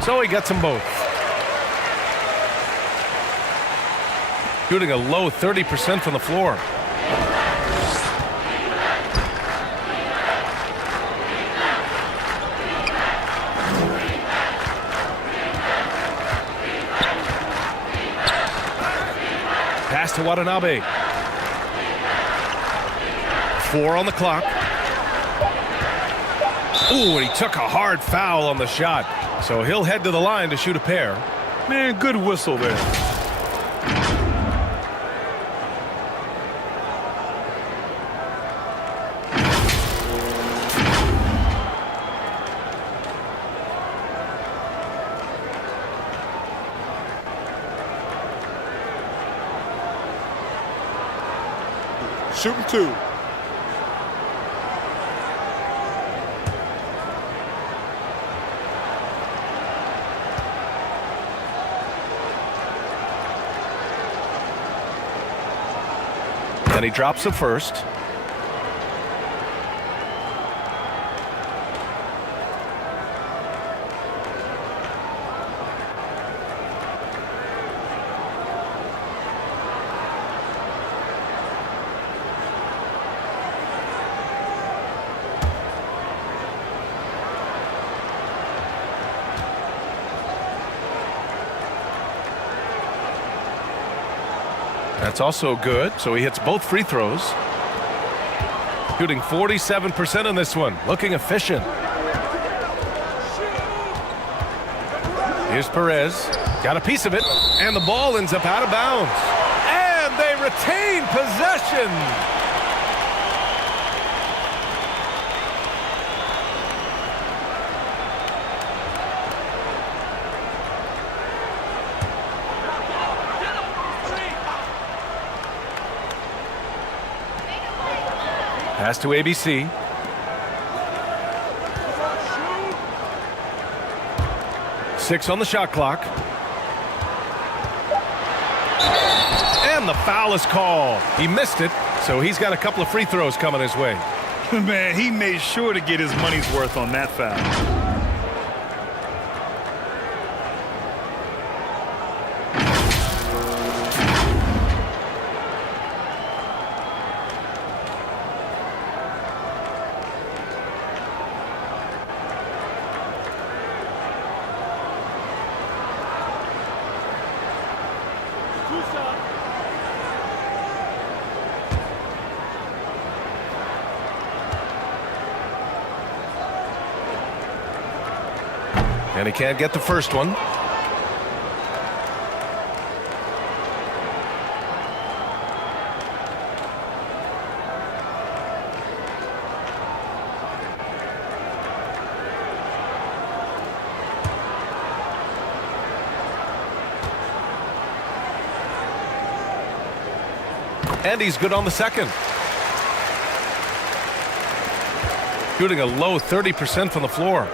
So he gets them both. Shooting a low 30% from the floor. Pass to Watanabe. 4 on the clock. Ooh, and he took a hard foul on the shot. So he'll head to the line to shoot a pair. Man, good whistle there. Shooting 2. Then he drops the first. That's also good, so he hits both free throws. Shooting 47% in this one, looking efficient. Here's Perez. Got a piece of it, and the ball ends up out of bounds. And they retain possession. Pass to ABC. Six on the shot clock. And the foul is called. He missed it, so he's got a couple of free throws coming his way. Man, he made sure to get his money's worth on that foul. And he can't get the first one. And he's good on the second. Shooting a low 30% from the floor.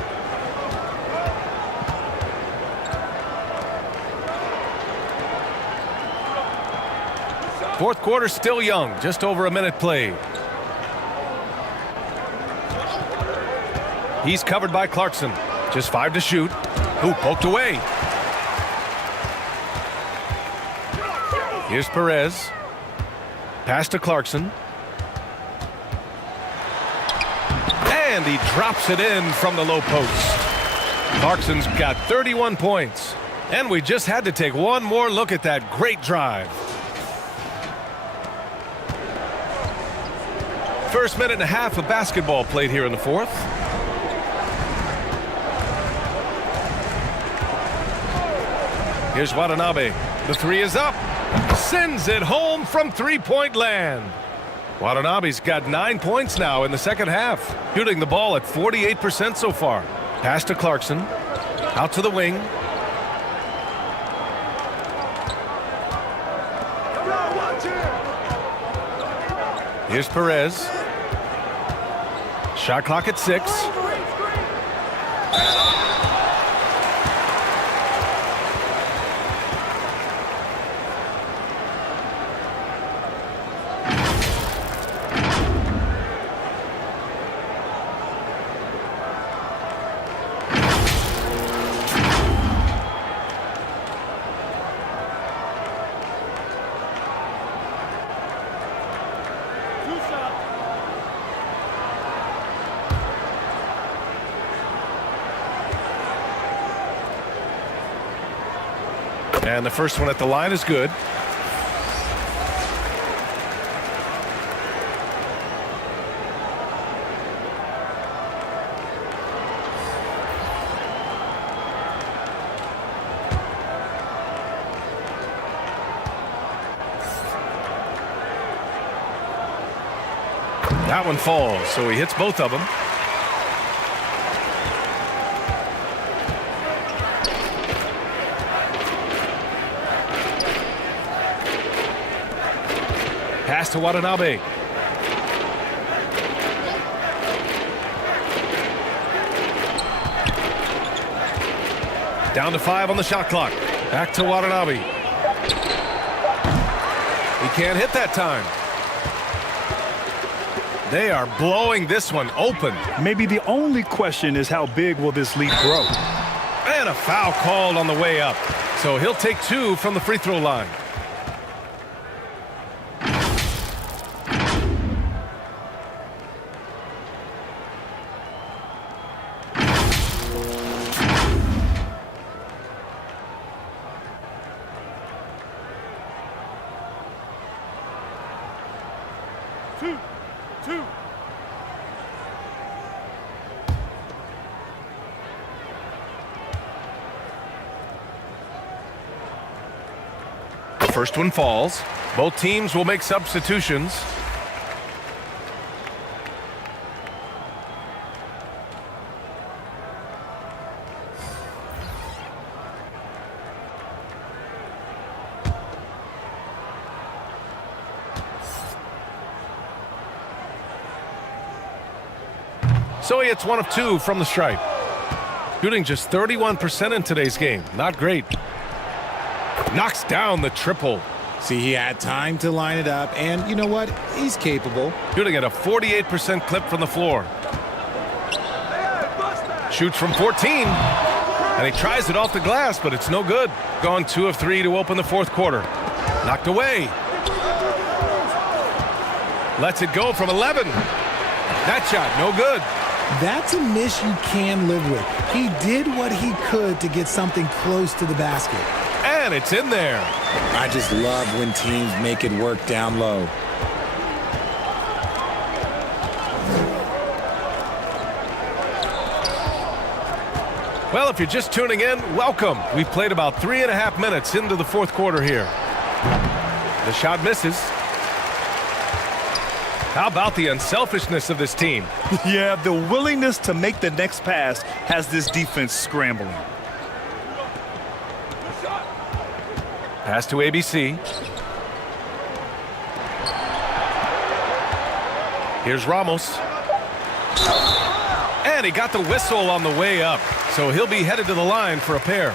Fourth quarter still young, just over a minute played. He's covered by Clarkson. Just 5 to shoot. Ooh, poked away. Here's Perez. Pass to Clarkson. And he drops it in from the low post. Clarkson's got 31 points. And we just had to take one more look at that great drive. First minute and a half of basketball played here in the fourth. Here's Watanabe. The three is up. Sends it home from three-point land. Watanabe's got 9 points now in the second half. Shooting the ball at 48% so far. Pass to Clarkson. Out to the wing. Here's Perez. Shot clock at 6. And the first one at the line is good. That one falls, so he hits both of them. Pass to Watanabe. Down to 5 on the shot clock. Back to Watanabe. He can't hit that time. They are blowing this one open. Maybe the only question is how big will this lead grow? And a foul called on the way up. So he'll take 2 from the free throw line. First one falls. Both teams will make substitutions. So he hits 1 of 2 from the stripe. Shooting just 31% in today's game. Not great. Knocks down the triple. See, he had time to line it up, and you know what? He's capable. Shooting at a 48% clip from the floor. Shoots from 14. And he tries it off the glass, but it's no good. Gone 2 of 3 to open the fourth quarter. Knocked away. Lets it go from 11. That shot, no good. That's a miss you can live with. He did what he could to get something close to the basket. And it's in there. I just love when teams make it work down low. Well, if you're just tuning in, welcome. We've played about 3.5 minutes into the fourth quarter here. The shot misses. How about the unselfishness of this team? Yeah, the willingness to make the next pass has this defense scrambling. Pass to ABC. Here's Ramos. And he got the whistle on the way up. So he'll be headed to the line for a pair.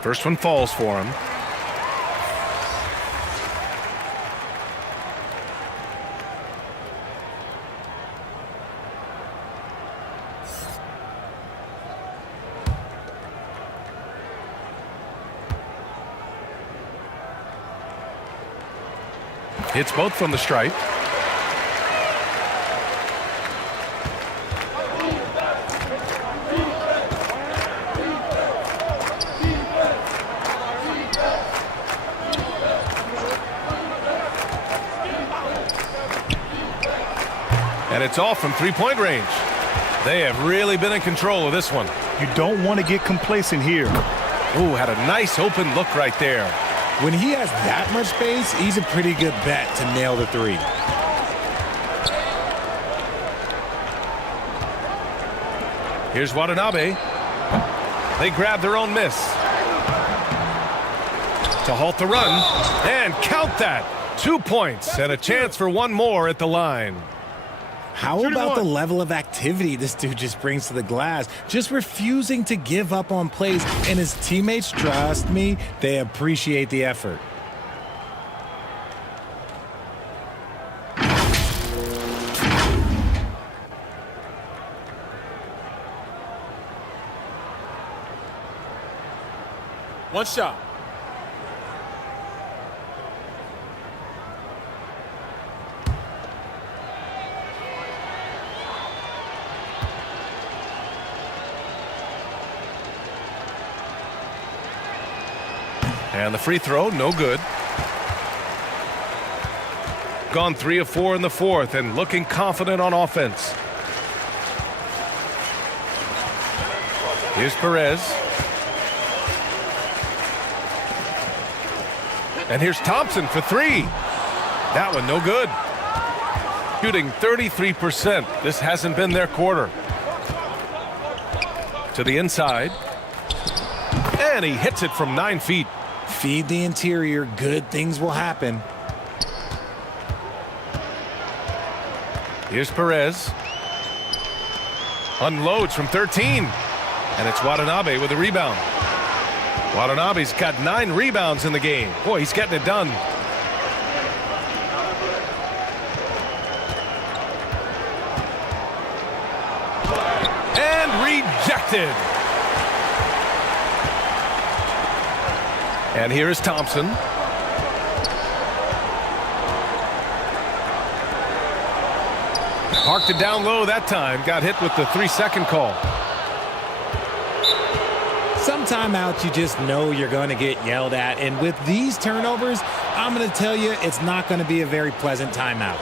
First one falls for him. Hits both from the stripe. And it's off from three-point range. They have really been in control of this one. You don't want to get complacent here. Ooh, had a nice open look right there. When he has that much space, he's a pretty good bet to nail the three. Here's Watanabe. They grab their own miss. To halt the run. And count that. 2 points and a chance for one more at the line. How about the level of activity this dude just brings to the glass? Just refusing to give up on plays, and his teammates, trust me, they appreciate the effort. One shot. And the free throw, no good. Gone 3 of 4 in the fourth and looking confident on offense. Here's Perez. And here's Thompson for 3. That one no good. Shooting 33%. This hasn't been their quarter. To the inside. And he hits it from 9 feet. Feed the interior, good things will happen. Here's Perez. Unloads from 13. And it's Watanabe with a rebound. Watanabe's got 9 rebounds in the game. Boy, he's getting it done. And rejected. And here is Thompson. Parked it down low that time. Got hit with the 3-second call. Some timeouts you just know you're going to get yelled at. And with these turnovers, I'm going to tell you it's not going to be a very pleasant timeout.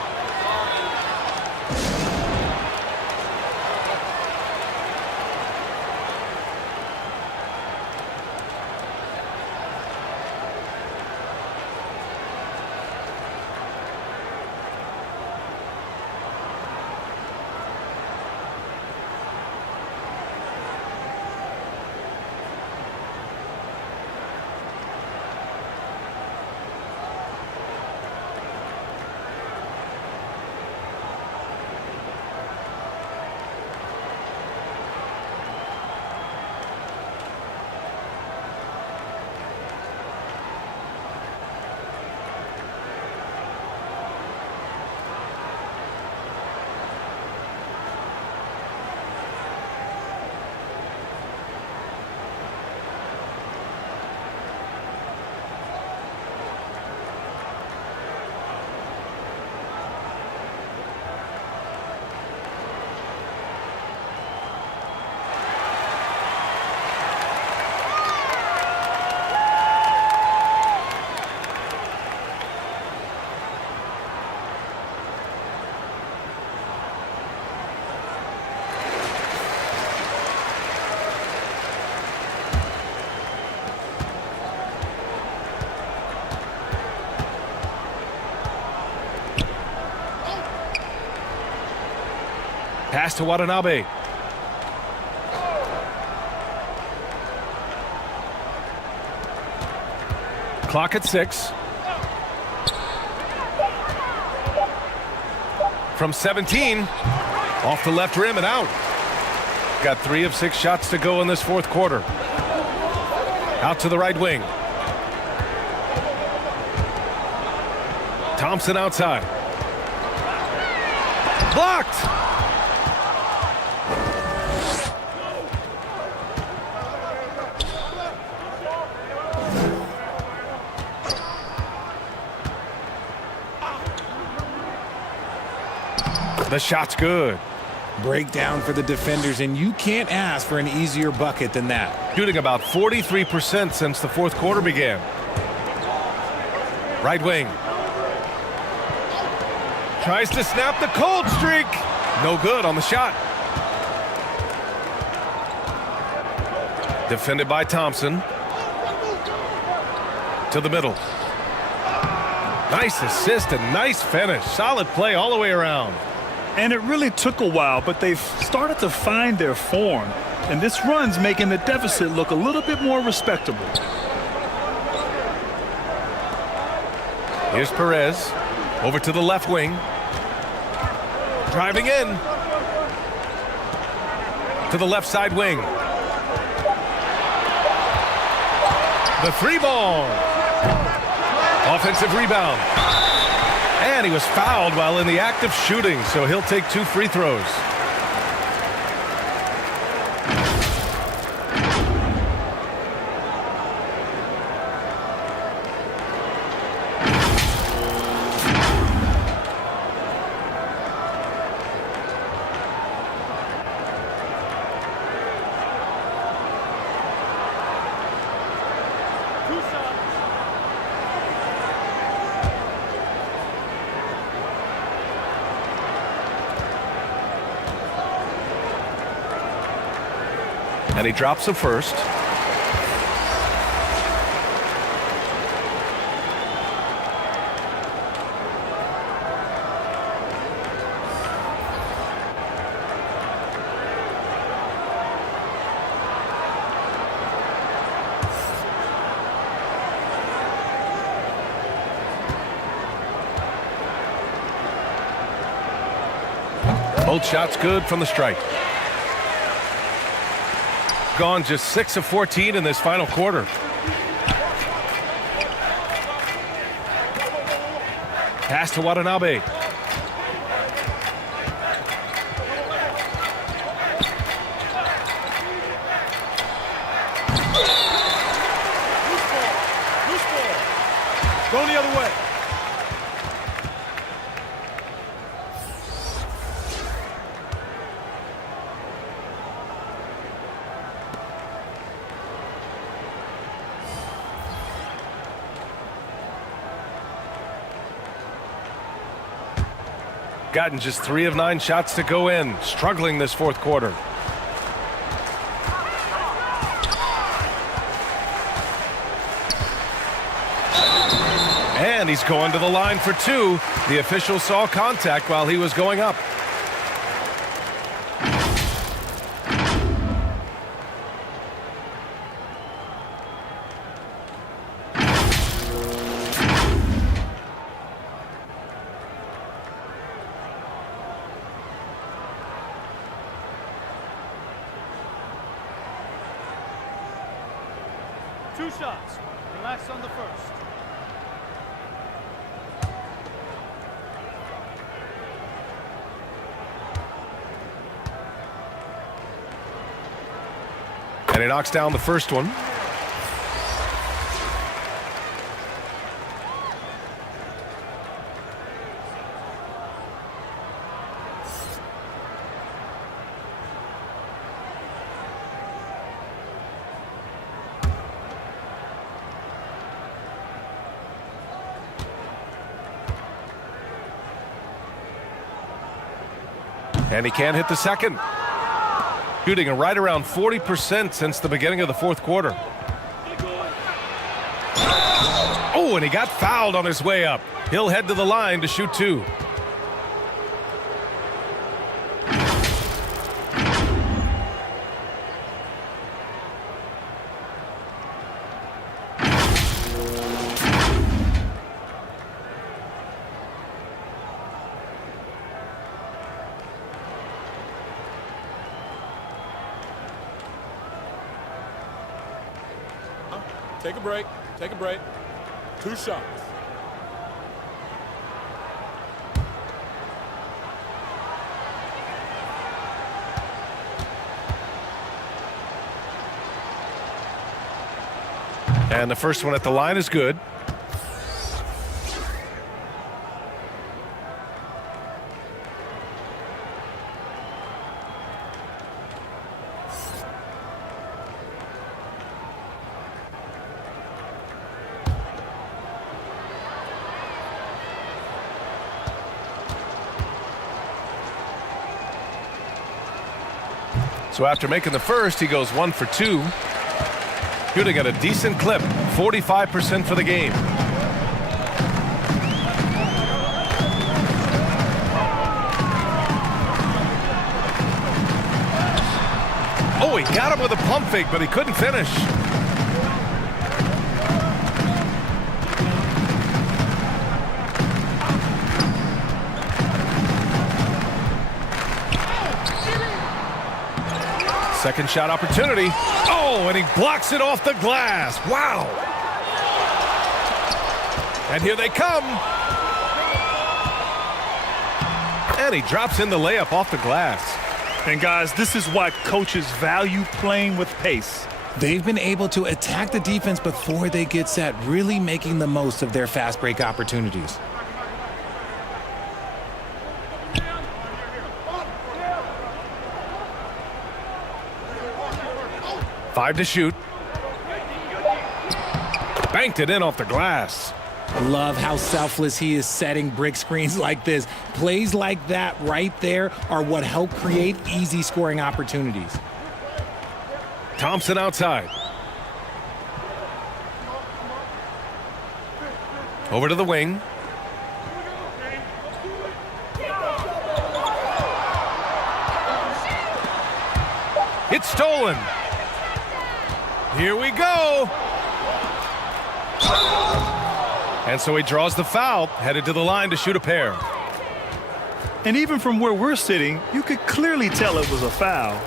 Pass to Watanabe. Clock at 6. From 17. Off the left rim and out. Got 3 of 6 shots to go in this fourth quarter. Out to the right wing. Thompson outside. Blocked. The shot's good. Breakdown for the defenders, and you can't ask for an easier bucket than that. Shooting about 43% since the fourth quarter began. Right wing. Tries to snap the cold streak. No good on the shot. Defended by Thompson. To the middle. Nice assist and nice finish. Solid play all the way around. And it really took a while, but they've started to find their form. And this run's making the deficit look a little bit more respectable. Here's Perez. Over to the left wing. Driving in. To the left side wing. The 3-ball. Offensive rebound. And he was fouled while in the act of shooting, so he'll take 2 free throws. And he drops the first. Both shots good from the stripe. Gone just 6 of 14 in this final quarter. Pass to Watanabe. Going the other way. Gotten just 3 of 9 shots to go in. Struggling this fourth quarter. And he's going to the line for 2. The official saw contact while he was going up. Two shots. Relax on the first. And he knocks down the first one. And he can't hit the second. Shooting right around 40% since the beginning of the fourth quarter. Oh, and he got fouled on his way up. He'll head to the line to shoot 2. Take a break. Take a break. 2 shots. And the first one at the line is good. So after making the first, he goes 1 for 2. Shooting at a decent clip, 45% for the game. Oh, he got him with a pump fake, but he couldn't finish. Second shot opportunity. Oh, and he blocks it off the glass. Wow. And here they come. And he drops in the layup off the glass. And guys, this is why coaches value playing with pace. They've been able to attack the defense before they get set, really making the most of their fast break opportunities. Five to shoot. Banked it in off the glass. Love how selfless he is setting brick screens like this. Plays like that right there are what help create easy scoring opportunities. Thompson outside. Over to the wing. It's stolen. Here we go. And so he draws the foul, headed to the line to shoot a pair. And even from where we're sitting, you could clearly tell it was a foul.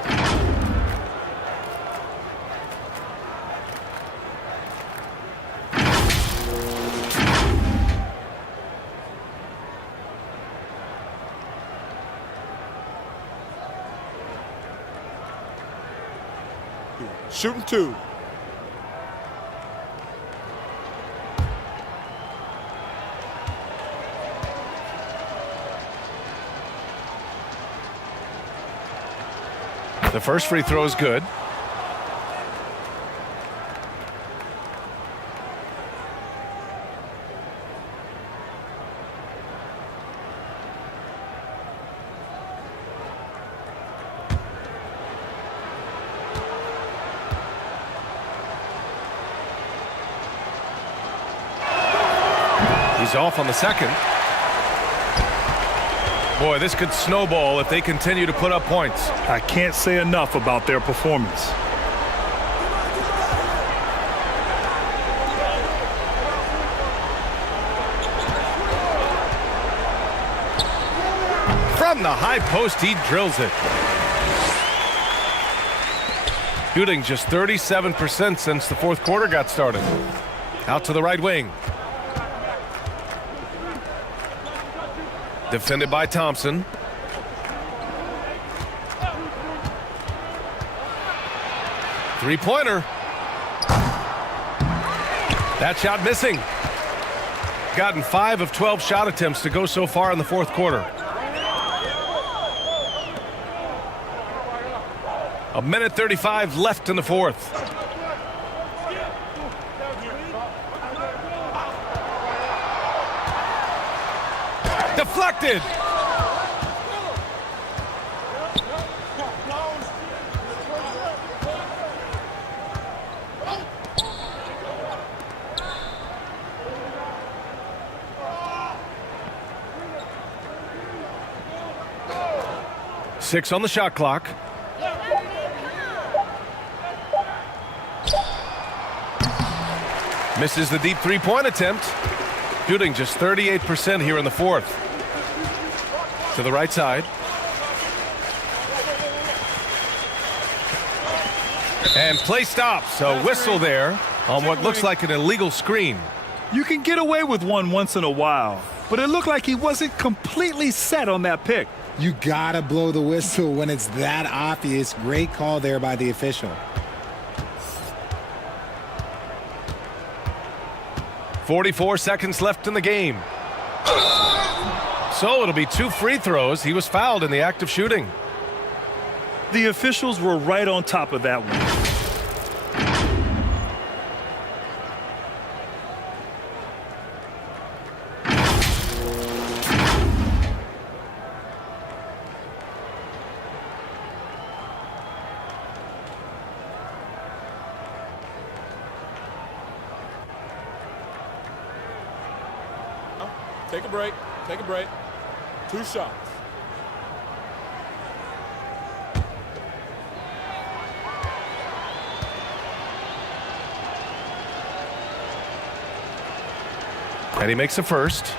Shooting 2. The first free throw is good. He's off on the second. Boy, this could snowball if they continue to put up points. I can't say enough about their performance. From the high post, he drills it. Shooting just 37% since the fourth quarter got started. Out to the right wing. Defended by Thompson. Three-pointer. That shot missing. Gotten 5 of 12 shot attempts to go so far in the fourth quarter. A minute 35 left in the fourth. Deflected. Six on the shot clock. Misses the deep three-point attempt. Shooting just 38% here in the fourth. To the right side. And play stops. A whistle there on what looks like an illegal screen. You can get away with one once in a while, but it looked like he wasn't completely set on that pick. You gotta blow the whistle when it's that obvious. Great call there by the official. 44 seconds left in the game. So it'll be 2 free throws. He was fouled in the act of shooting. The officials were right on top of that one. Take a break. Take a break. 2 shots. And he makes the first.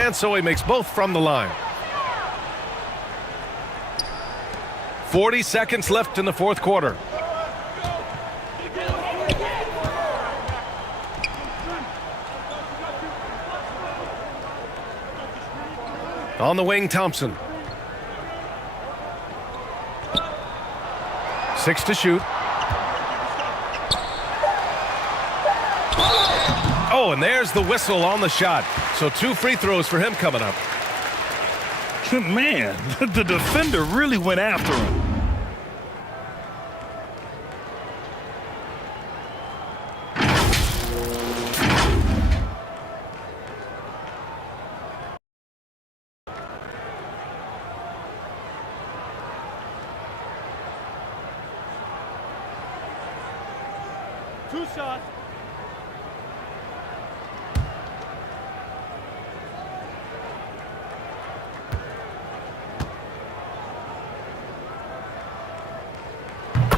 And so he makes both from the line. 40 seconds left in the fourth quarter. On the wing, Thompson. 6 to shoot. Oh, and there's the whistle on the shot. So 2 free throws for him coming up. Man, the defender really went after him. Two shots.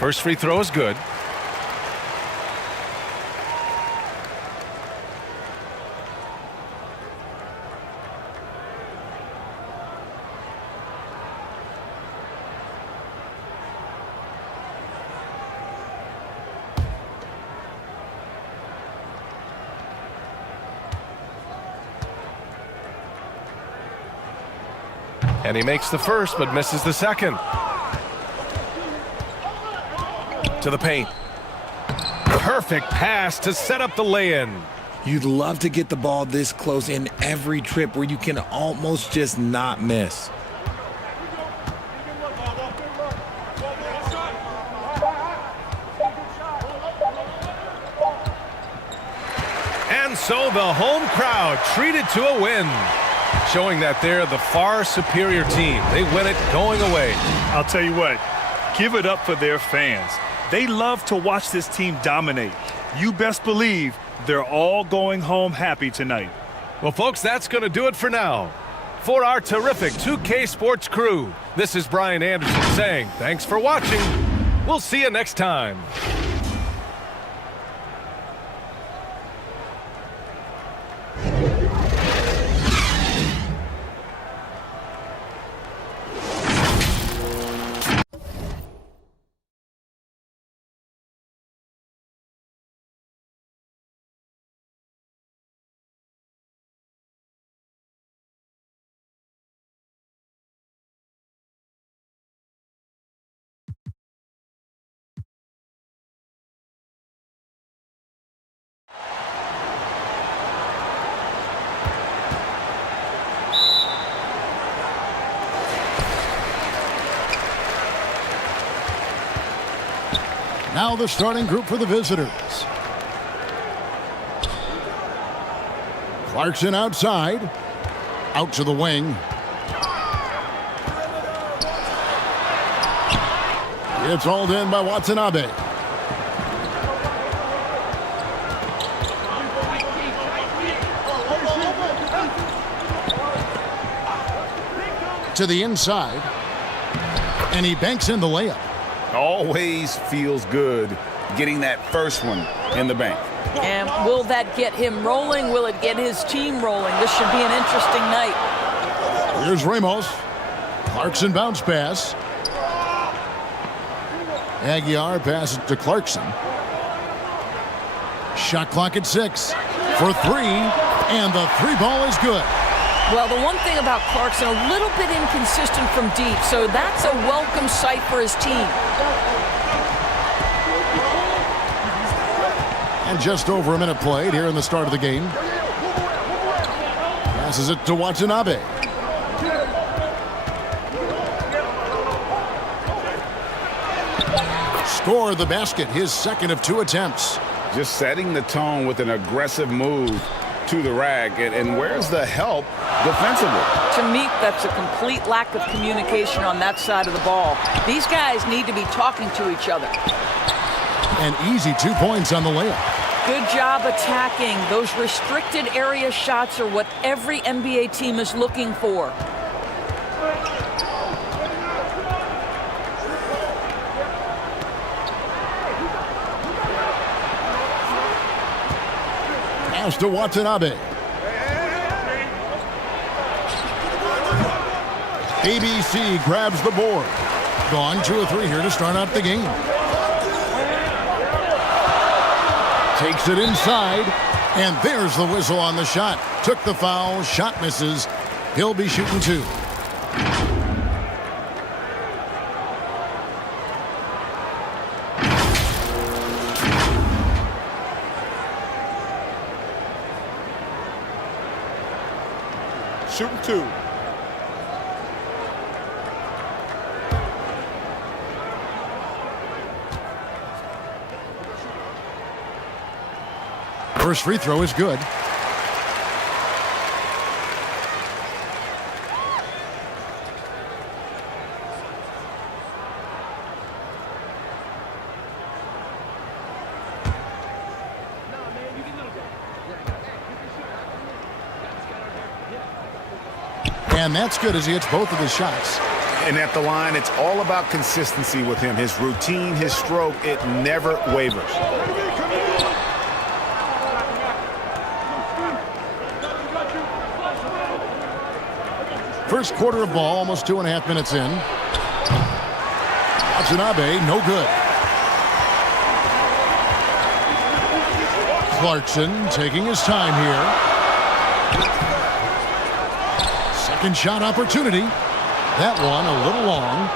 First free throw is good. And he makes the first, but misses the second. To the paint. Perfect pass to set up the lay-in. You'd love to get the ball this close in every trip where you can almost just not miss. so the home crowd treated to a win, showing that they're the far superior team. They win it going away. I'll tell you what, give it up for their fans. They love to watch this team dominate. You best believe they're all going home happy tonight. Well, folks, that's going to do it for now. For our terrific 2K Sports crew, this is Brian Anderson saying thanks for watching. We'll see you next time. Now the starting group for the visitors. Clarkson outside. Out to the wing. It's hauled in by Watanabe. To the inside. And he banks in the layup. Always feels good getting that first one in the bank. And will that get him rolling? Will it get his team rolling? This should be an interesting night. Here's Ramos. Clarkson bounce pass. Aguiar passes to Clarkson. Shot clock at 6 for 3, and the 3 ball is good. Well, the one thing about Clarkson, a little bit inconsistent from deep, so that's a welcome sight for his team. And just over a minute played here in the start of the game. Passes it to Watanabe. Scored the basket, his second of 2 attempts. Just setting the tone with an aggressive move to the rack. And where's the help defensively? To me, that's a complete lack of communication on that side of the ball. These guys need to be talking to each other. An easy 2 points on the layup. Good job attacking. Those restricted area shots are what every NBA team is looking for. Pass to Watanabe. ABC grabs the board. Gone 2 of 3 here to start out the game. Takes it inside, and there's the whistle on the shot. Took the foul, shot misses. He'll be shooting 2. Shooting 2. First free throw is good. And that's good as he hits both of his shots. And at the line, it's all about consistency with him. His routine, his stroke, it never wavers. First quarter of ball, almost 2.5 minutes in. Watanabe, no good. Clarkson taking his time here. Second shot opportunity. That one a little long.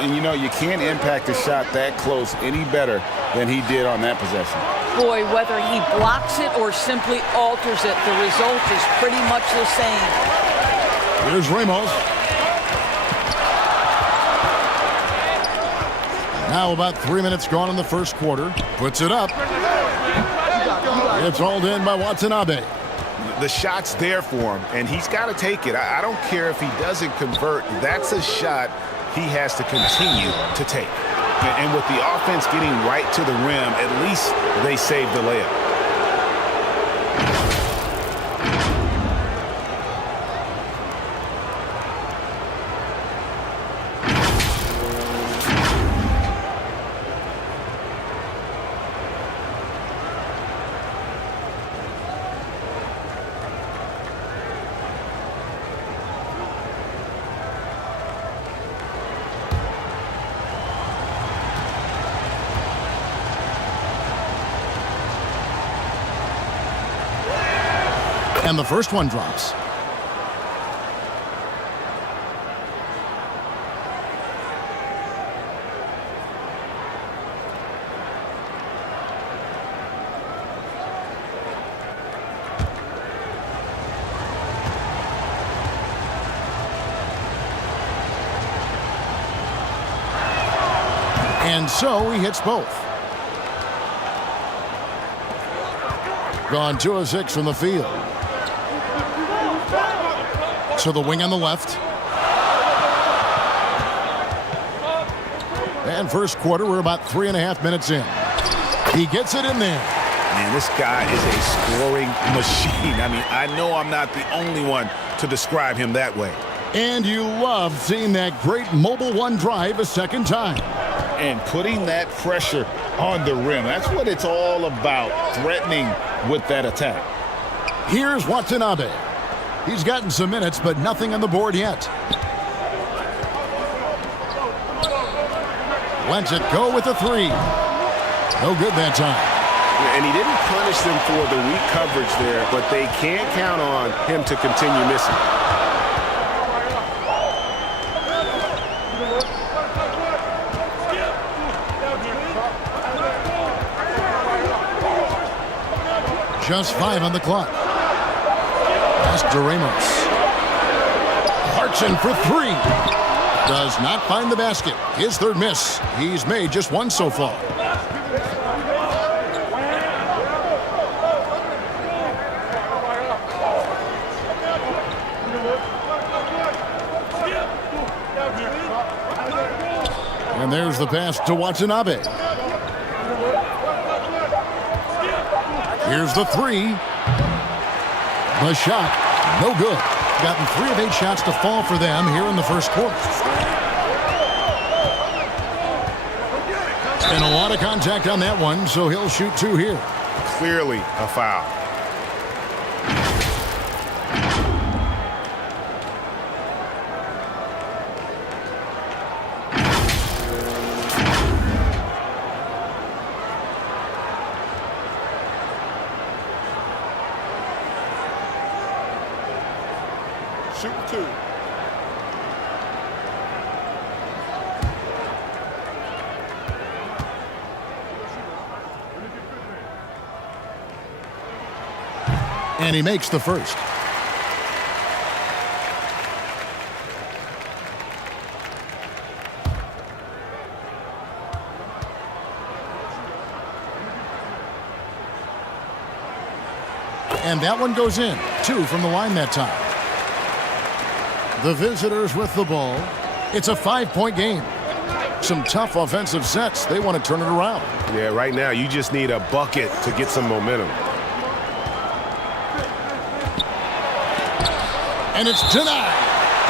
And you know, you can't impact a shot that close any better than he did on that possession. Boy, whether he blocks it or simply alters it, the result is pretty much the same. Here's Ramos. Now about 3 minutes gone in the first quarter. Puts it up. It's hauled in by Watanabe. The shot's there for him, and he's got to take it. I don't care if he doesn't convert. That's a shot he has to continue to take. And with the offense getting right to the rim, at least they saved the layup. And the first one drops. And so he hits both. Gone 2 of 6 from the field. To the wing on the left. And first quarter, we're about 3.5 minutes in. He gets it in there. Man, this guy is a scoring machine. I mean, I know I'm not the only one to describe him that way. And you love seeing that great mobile one drive a second time. And putting that pressure on the rim. That's what it's all about, threatening with that attack. Here's Watanabe. He's gotten some minutes, but nothing on the board yet. Lets it go with a 3. No good that time. And he didn't punish them for the weak coverage there, but they can't count on him to continue missing. Just 5 on the clock. Ramos. Hartson for 3. Does not find the basket. His third miss. He's made just 1 so far. And there's the pass to Watanabe. Here's the 3. The shot, no good. Gotten 3 of 8 shots to fall for them here in the first quarter. And a lot of contact on that one, so he'll shoot 2 here. Clearly a foul. Shooting 2. And he makes the first. And that one goes in. 2 from the line that time. The visitors with the ball. It's a 5-point game. Some tough offensive sets. They want to turn it around. Yeah, right now you just need a bucket to get some momentum. And it's denied.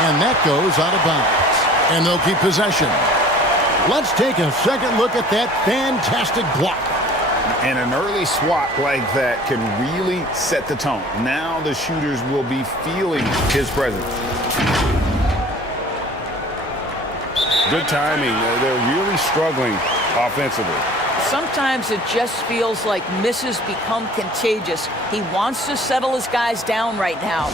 And that goes out of bounds. And they'll keep possession. Let's take a second look at that fantastic block. And an early swat like that can really set the tone. Now the shooters will be feeling his presence. Good timing. They're really struggling offensively. Sometimes it just feels like misses become contagious. He wants to settle his guys down right now.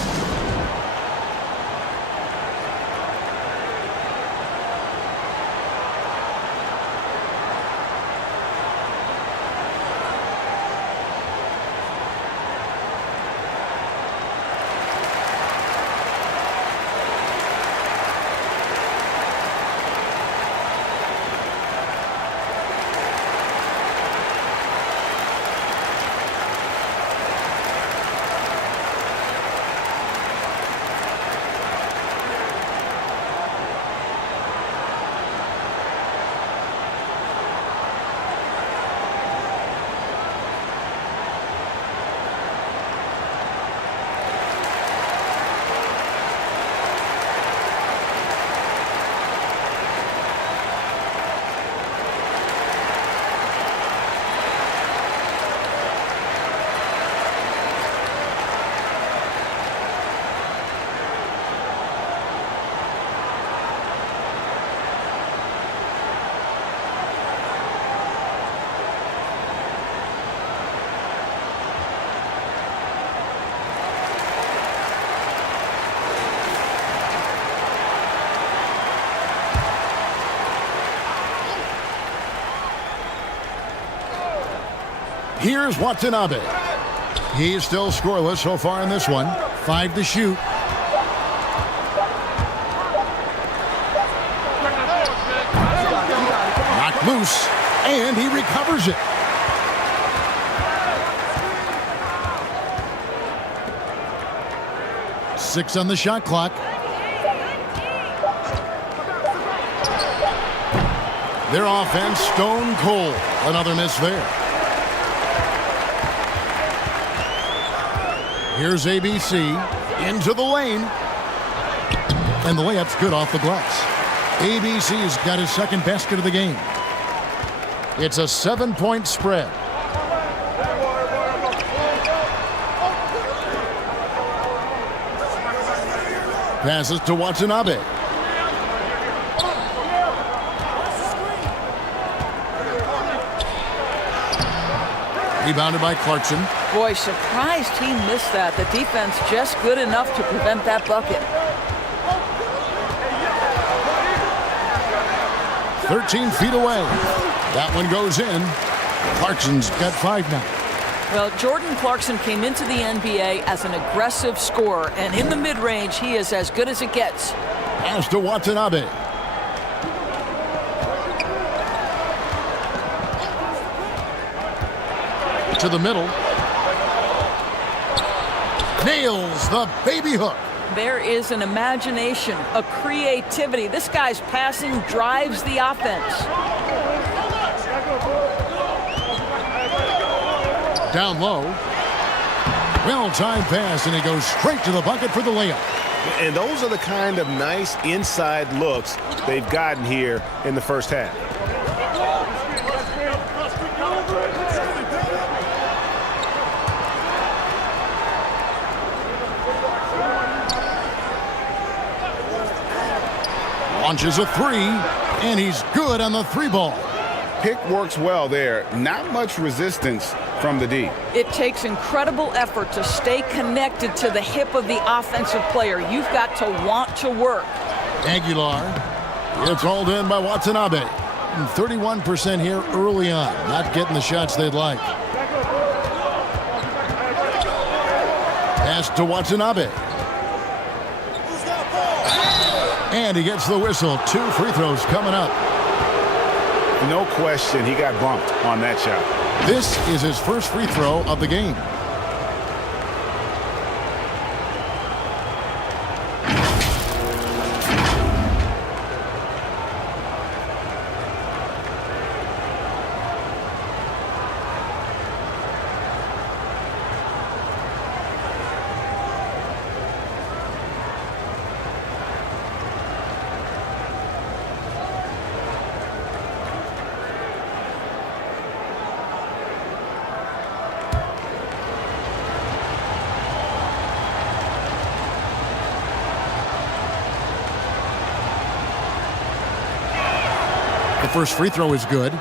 Here's Watanabe. He's still scoreless so far in this one. 5 to shoot. Knocked loose, and he recovers it. Six on the shot clock. Their offense stone cold. Another miss there. Here's ABC into the lane. And the layup's good off the glass. ABC's got his second basket of the game. It's a 7-point spread. Passes to Watanabe. Rebounded by Clarkson. Boy, surprised he missed that. The defense just good enough to prevent that bucket. 13 feet away. That one goes in. Clarkson's got 5 now. Well, Jordan Clarkson came into the NBA as an aggressive scorer, and in the mid-range, he is as good as it gets. Pass to Watanabe. To the middle. Nails the baby hook. There is an imagination, a creativity. This guy's passing drives the offense. Down low. Well-timed pass, and he goes straight to the bucket for the layup. And those are the kind of nice inside looks they've gotten here in the first half. Launches a 3, and he's good on the 3-ball. Pick works well there. Not much resistance from the D. It takes incredible effort to stay connected to the hip of the offensive player. You've got to want to work. Aguilar. It's hauled in by Watanabe. 31% here early on. Not getting the shots they'd like. Pass to Watanabe. And he gets the whistle. 2 free throws coming up. No question, he got bumped on that shot. This is his first free throw of the game. The first free throw is good.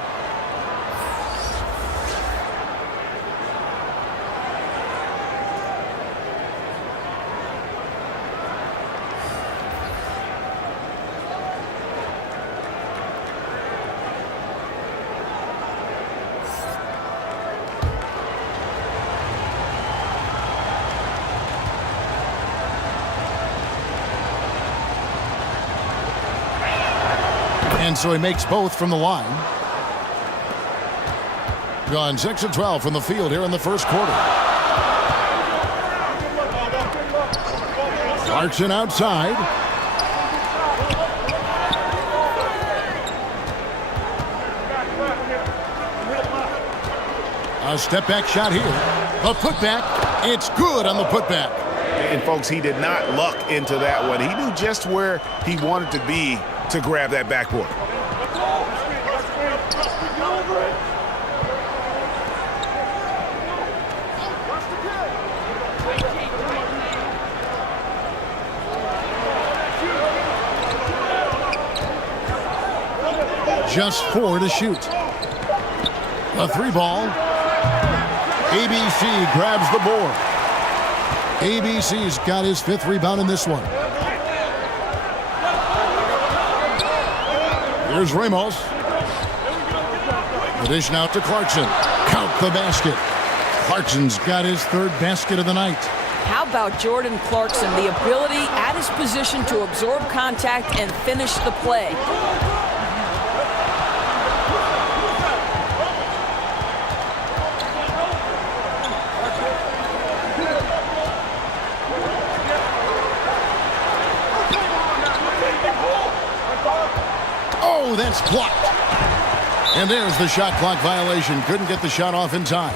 And so he makes both from the line. Gone 6 of 12 from the field here in the first quarter. Clarkson outside. A step back shot here. The putback. It's good on the putback. And folks, he did not luck into that one. He knew just where he wanted to be to grab that backboard. Just 4 to shoot. A 3-ball. ABC grabs the board. ABC's got his 5th rebound in this one. Here's Ramos. The dish now to Clarkson. Count the basket. Clarkson's got his third basket of the night. How about Jordan Clarkson, the ability at his position to absorb contact and finish the play? Oh, that's blocked. And there's the shot clock violation. Couldn't get the shot off in time.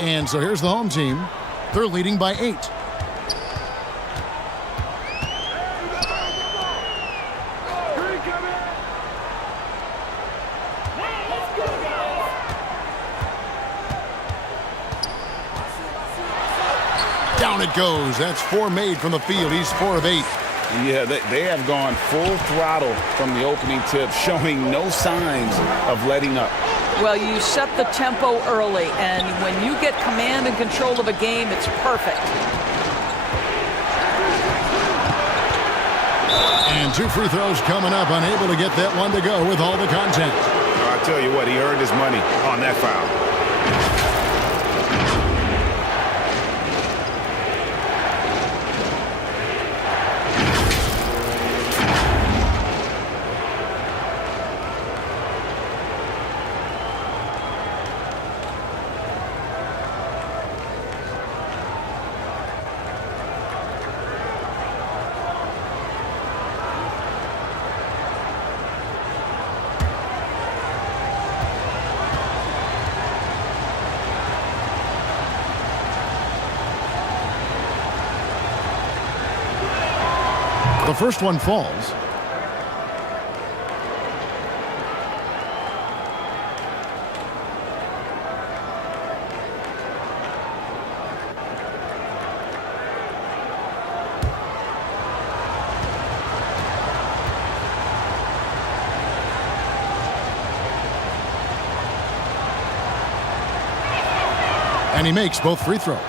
And so here's the home team. They're leading by 8. Down it goes. That's 4 made from the field. He's 4 of 8. Yeah, they have gone full throttle from the opening tip, showing no signs of letting up. Well, you set the tempo early, and when you get command and control of a game, it's perfect. And 2 free throws coming up, unable to get that one to go with all the contact. I tell you what, he earned his money on that foul. The first one falls. And he makes both free throws.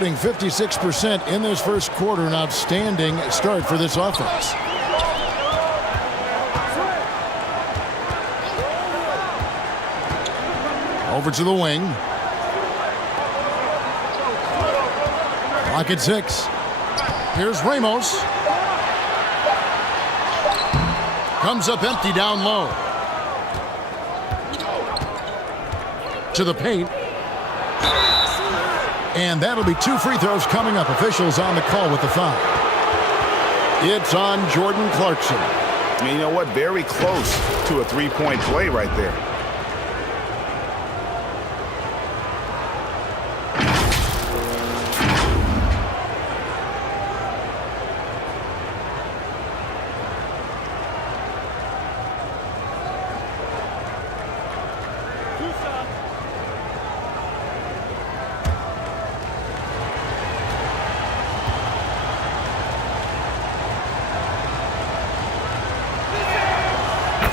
56% in this first quarter, an outstanding start for this offense. Over to the wing. Clock at 6. Here's Ramos. Comes up empty down low. To the paint. And that'll be 2 free throws coming up. Officials on the call with the foul. It's on Jordan Clarkson. And you know what? Very close to a 3-point play right there.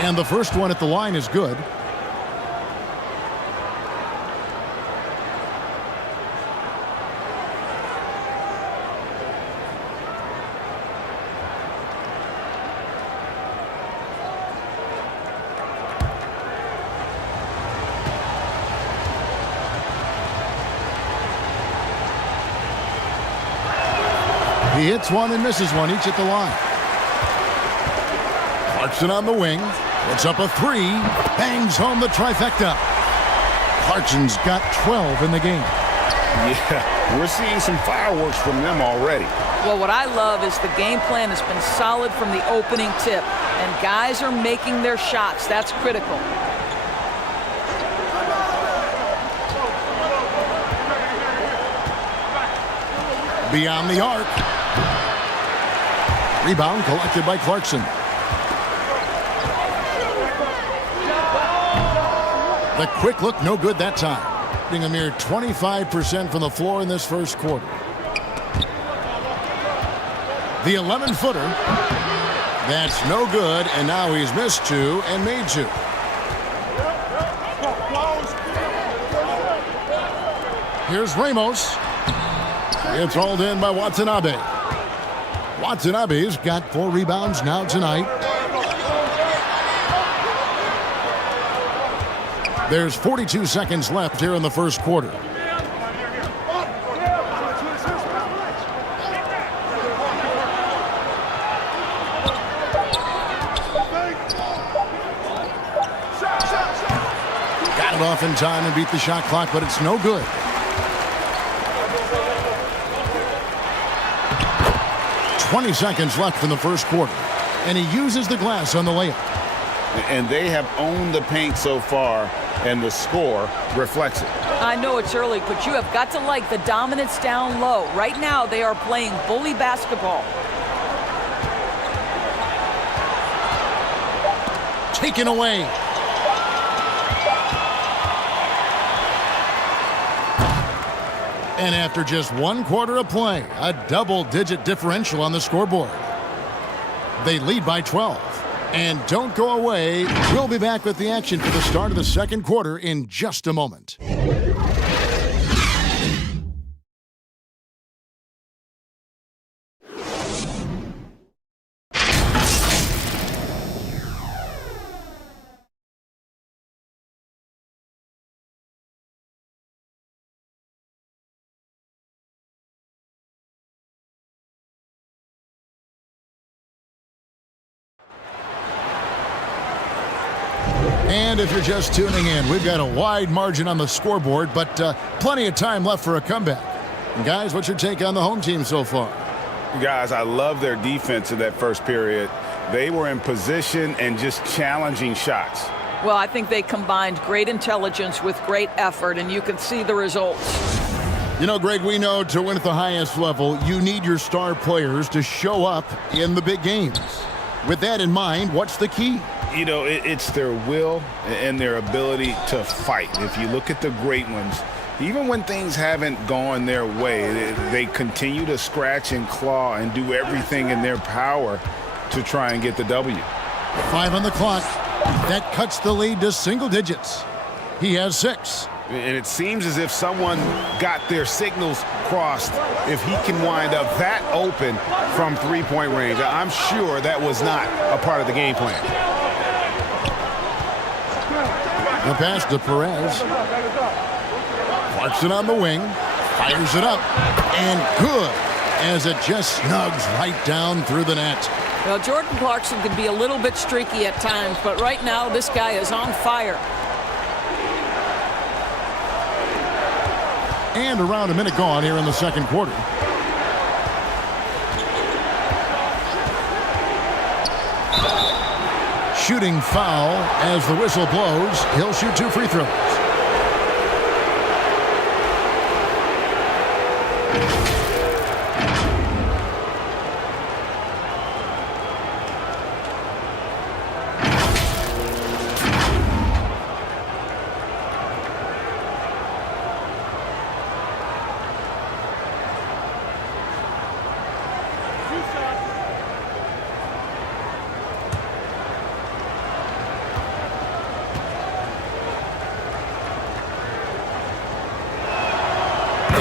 And the first one at the line is good. He hits one and misses one, each at the line. Clarkson on the wing. It's up a 3. Bangs home the trifecta. Clarkson's got 12 in the game. Yeah, we're seeing some fireworks from them already. Well, what I love is the game plan has been solid from the opening tip, and guys are making their shots. That's critical. Beyond the arc. Rebound collected by Clarkson. The quick look, no good that time. Getting a mere 25% from the floor in this first quarter. The 11-footer. That's no good, and now he's missed 2 and made 2. Here's Ramos. It's rolled in by Watanabe. Watanabe's got 4 rebounds now tonight. There's 42 seconds left here in the first quarter. Got it off in time and beat the shot clock, but it's no good. "20 seconds left in the first quarter, and he uses the glass on the layup. And they have owned the paint so far, and the score reflects it. I know it's early, but you have got to like the dominance down low. Right now, they are playing bully basketball. Taken away. And after just 1 quarter of play, a double-digit differential on the scoreboard. They lead by 12. And don't go away. We'll be back with the action for the start of the second quarter in just a moment. And if you're just tuning in, we've got a wide margin on the scoreboard, but plenty of time left for a comeback. And guys, what's your take on the home team so far? Guys, I love their defense in that first period. They were in position and just challenging shots. Well, I think they combined great intelligence with great effort, and you can see the results. You know, Greg, we know to win at the highest level, you need your star players to show up in the big games. With that in mind, what's the key? You know, it's their will and their ability to fight. If you look at the great ones, even when things haven't gone their way, they continue to scratch and claw and do everything in their power to try and get the W. 5 on the clock. That cuts the lead to single digits. He has 6. And it seems as if someone got their signals crossed if he can wind up that open from three-point range. I'm sure that was not a part of the game plan. The pass to Perez. Clarkson on the wing. Fires it up. And good, as it just snugs right down through the net. Well, Jordan Clarkson can be a little bit streaky at times, but right now this guy is on fire. And around a minute gone here in the second quarter. Shooting foul as the whistle blows. He'll shoot 2 free throws.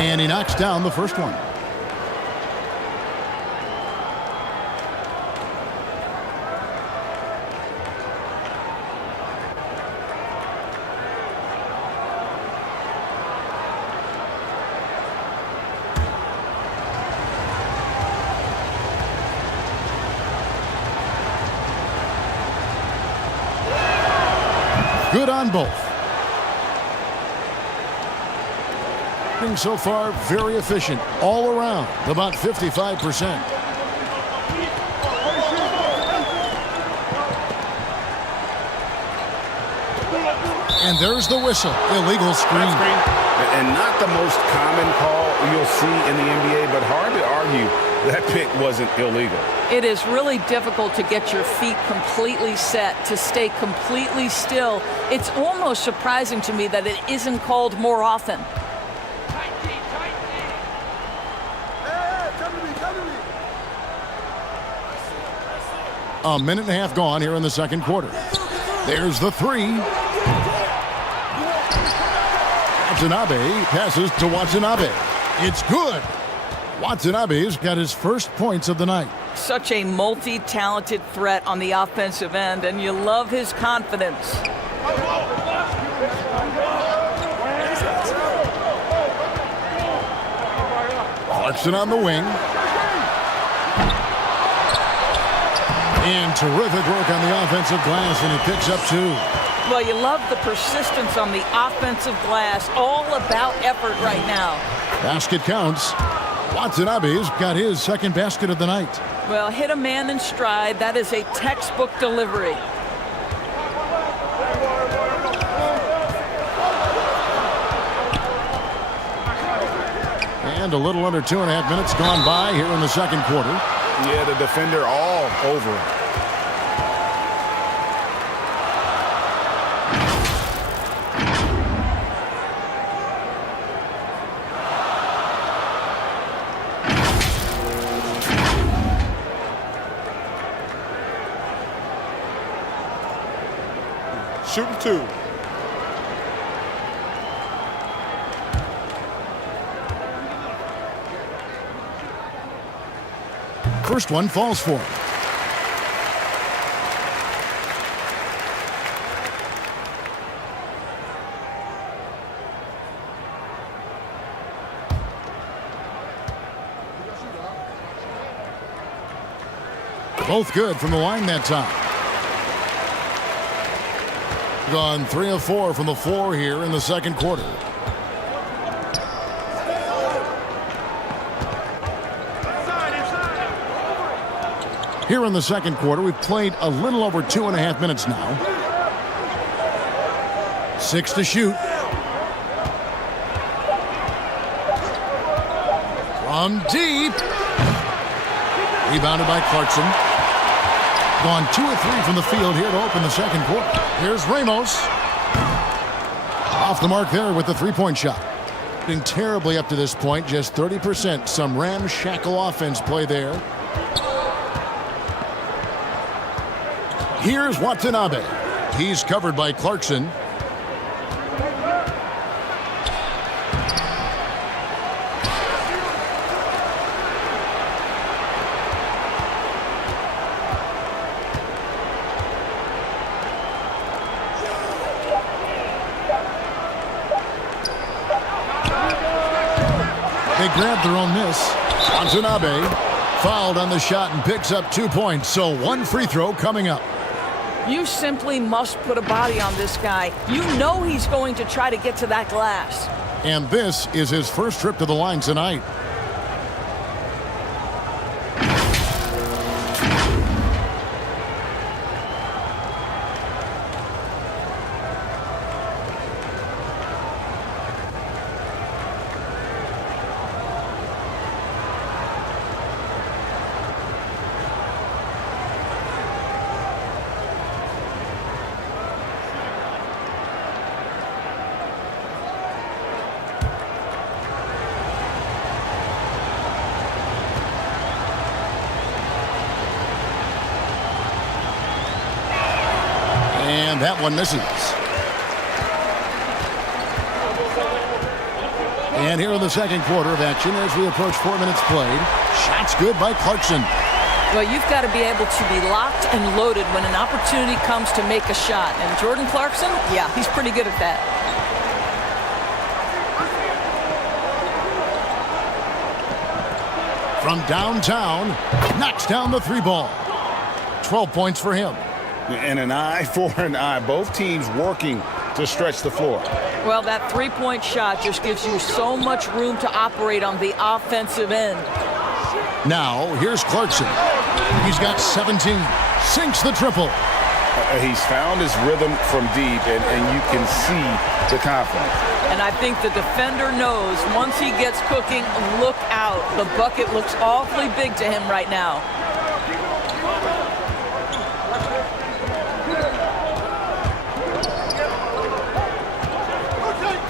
And he knocks down the first one. Good on both. So far, very efficient all around, about 55%. And there's the whistle. Illegal screen. And not the most common call you'll see in the NBA, but hard to argue that pick wasn't illegal. It is really difficult to get your feet completely set, to stay completely still. It's almost surprising to me that it isn't called more often. A minute and a half gone here in the second quarter. There's the 3. Watanabe passes to Watanabe. It's good. Watanabe's got his first points of the night. Such a multi-talented threat on the offensive end, and you love his confidence. Clarkson on the wing. And terrific work on the offensive glass, and he picks up 2. Well, you love the persistence on the offensive glass. All about effort right now. Basket counts. Watanabe's got his second basket of the night. Well, hit a man in stride. That is a textbook delivery. And a little under 2.5 minutes gone by here in the second quarter. Yeah, the defender all over him. Shooting 2. First one falls for him. Both good from the line that time. Gone 3 of 4 from the floor here in the second quarter. Here in the second quarter, we've played a little over 2.5 minutes now. 6 to shoot. From deep. Rebounded by Clarkson. Gone 2 of 3 from the field here to open the second quarter. Here's Ramos. Off the mark there with the three-point shot. Been terribly up to this point, just 30%. Some ramshackle offense play there. Here's Watanabe. He's covered by Clarkson. They grabbed their own miss. Watanabe fouled on the shot and picks up 2 points. So 1 free throw coming up. You simply must put a body on this guy. You know he's going to try to get to that glass. And this is his first trip to the line tonight. And that one misses. And here in the second quarter of action as we approach 4 minutes played. Shots good by Clarkson. Well, you've got to be able to be locked and loaded when an opportunity comes to make a shot. And Jordan Clarkson, yeah, he's pretty good at that. From downtown, knocks down the 3 ball. 12 points for him. And an eye for an eye. Both teams working to stretch the floor. Well, that three-point shot just gives you so much room to operate on the offensive end. Now, here's Clarkson. He's got 17. Sinks the triple. He's found his rhythm from deep, and you can see the confidence. And I think the defender knows once he gets cooking, look out. The bucket looks awfully big to him right now.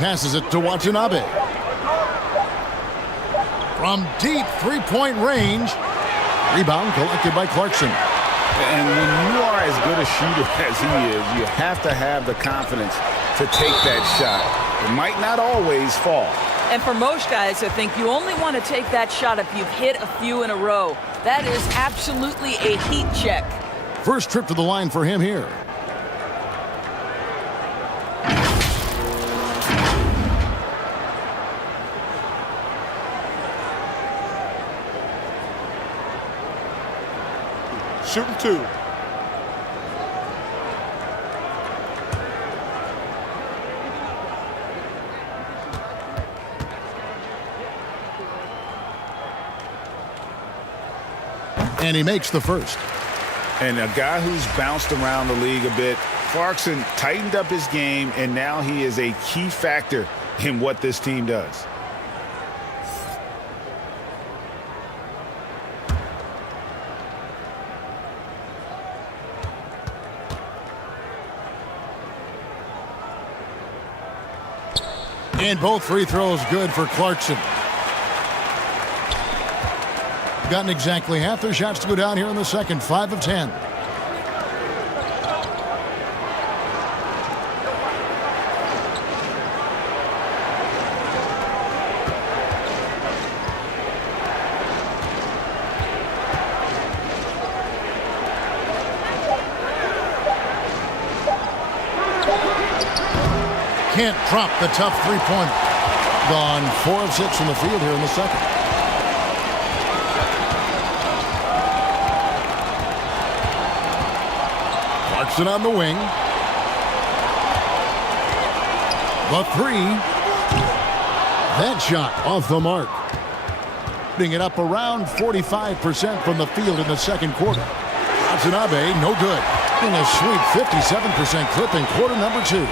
Passes it to Watanabe. From deep three-point range. Rebound collected by Clarkson. And when you are as good a shooter as he is, you have to have the confidence to take that shot. it might not always fall. And for most guys, I think you only want to take that shot if you've hit a few in a row. That is absolutely a heat check. First trip to the line for him here. Shooting 2. And he makes the first. And a guy who's bounced around the league a bit, Clarkson tightened up his game, and now he is a key factor in what this team does. And both free throws good for Clarkson. Gotten exactly half their shots to go down here in the second. 5 of 10. Can't drop the tough three-pointer. Gone 4 of 6 from the field here in the second. Clarkson on the wing. The 3. That shot off the mark. Putting it up around 45% from the field in the second quarter. Watanabe, no good. In a sweet 57% clip in quarter number 2.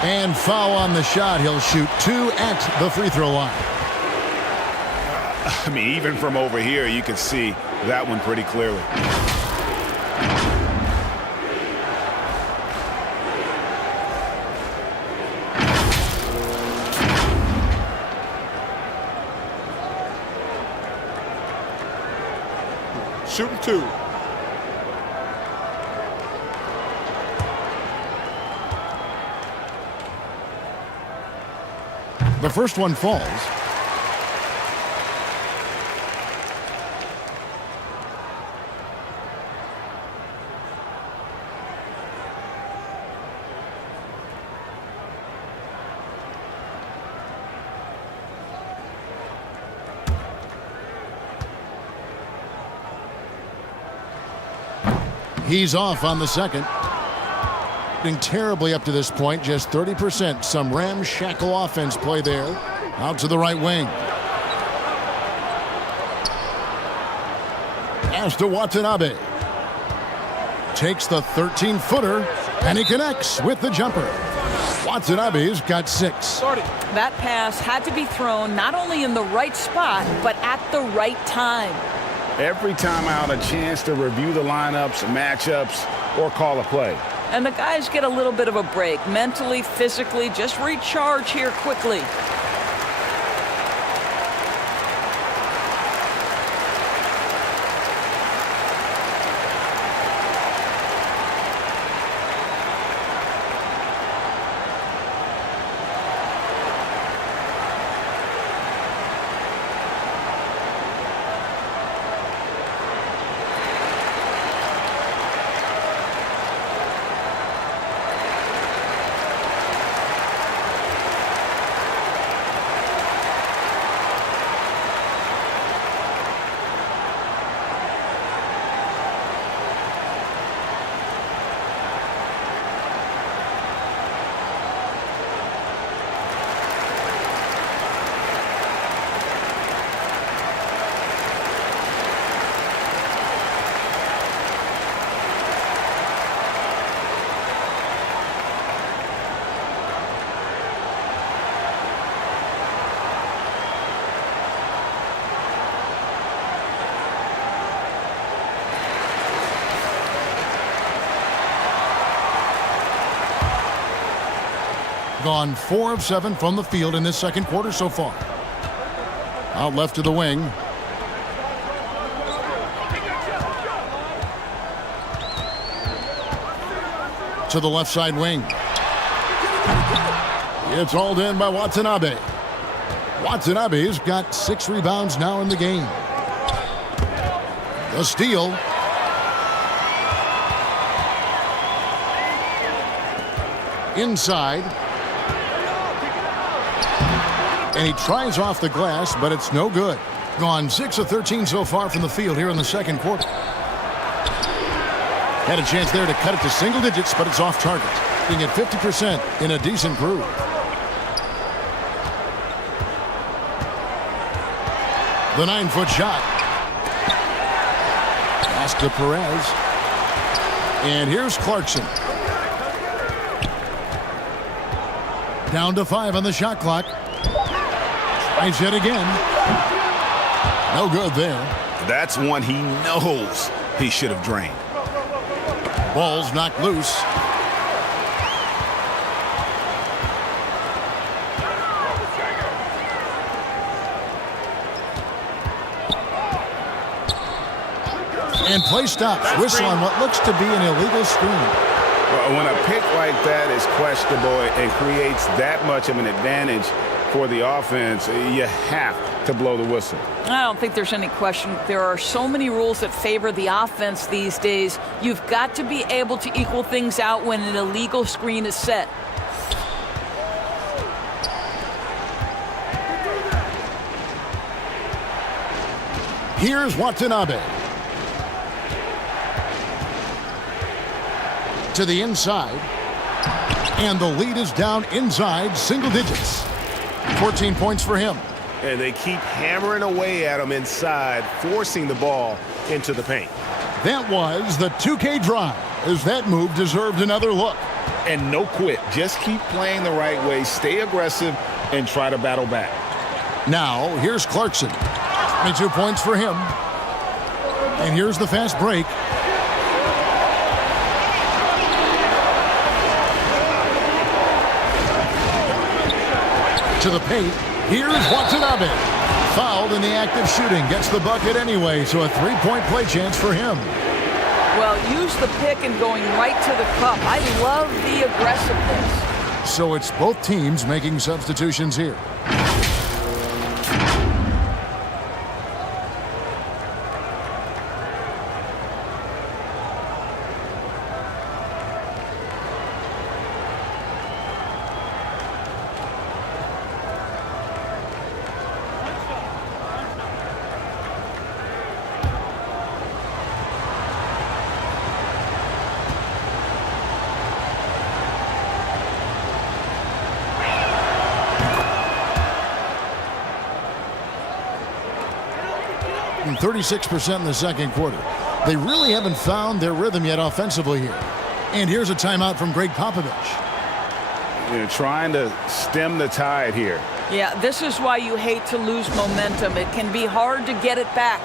And foul on the shot. He'll shoot 2 at the free throw line. I mean, even from over here, you can see that one pretty clearly. Shooting 2. The first one falls. He's off on the second. Been terribly up to this point, just 30%. Some ramshackle offense play there. Out to the right wing. Pass to Watanabe. Takes the 13-footer, and he connects with the jumper. Watanabe's got 6. That pass had to be thrown not only in the right spot, but at the right time. Every time out, a chance to review the lineups, matchups, or call a play. And the guys get a little bit of a break, mentally, physically, just recharge here quickly. Gone 4 of 7 from the field in this second quarter so far. Out left to the wing. To the left side wing. It's hauled in by Watanabe. Watanabe's got 6 rebounds now in the game. The steal. Inside. And he tries off the glass, but it's no good. Gone 6 of 13 so far from the field here in the second quarter. Had a chance there to cut it to single digits, but it's off target. Being at 50% in a decent groove. The 9-foot shot. Pass to Perez. And here's Clarkson. Down to 5 on the shot clock. Tries it again. No good there. That's one he knows he should have drained. Ball's knocked loose. And play stops. Whistle on what looks to be an illegal screen. Well, when a pick like that is questionable and creates that much of an advantage for the offense, you have to blow the whistle. I don't think there's any question. There are so many rules that favor the offense these days. You've got to be able to equal things out when an illegal screen is set. Here's Watanabe. To the inside. And the lead is down inside single digits. 14 points for him. And they keep hammering away at him inside, forcing the ball into the paint. That was the 2K drive, as that move deserved another look. And no quit. Just keep playing the right way, stay aggressive, and try to battle back. Now, here's Clarkson. 22 points for him. And here's the fast break. To the paint. Here's Watanabe. Fouled in the act of shooting. Gets the bucket anyway, so a 3-point play chance for him. Well, use the pick and going right to the cup. I love the aggressiveness. So it's both teams making substitutions here. And 36% in the second quarter. They really haven't found their rhythm yet offensively here. And here's a timeout from Greg Popovich. You're trying to stem the tide here. Yeah, this is why you hate to lose momentum. It can be hard to get it back.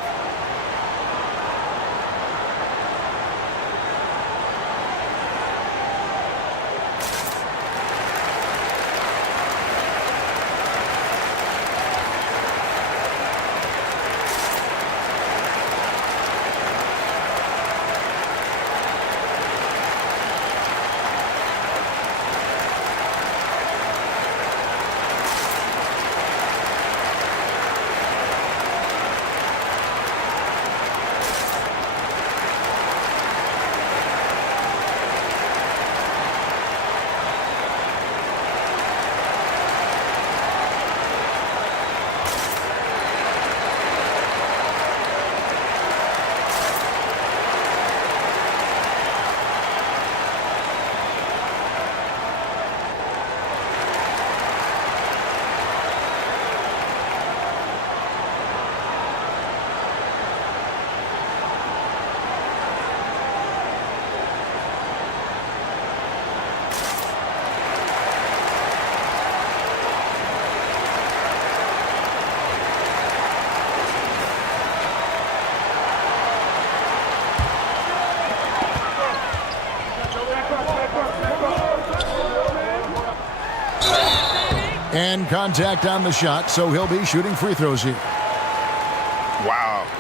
And contact on the shot, so he'll be shooting free throws here.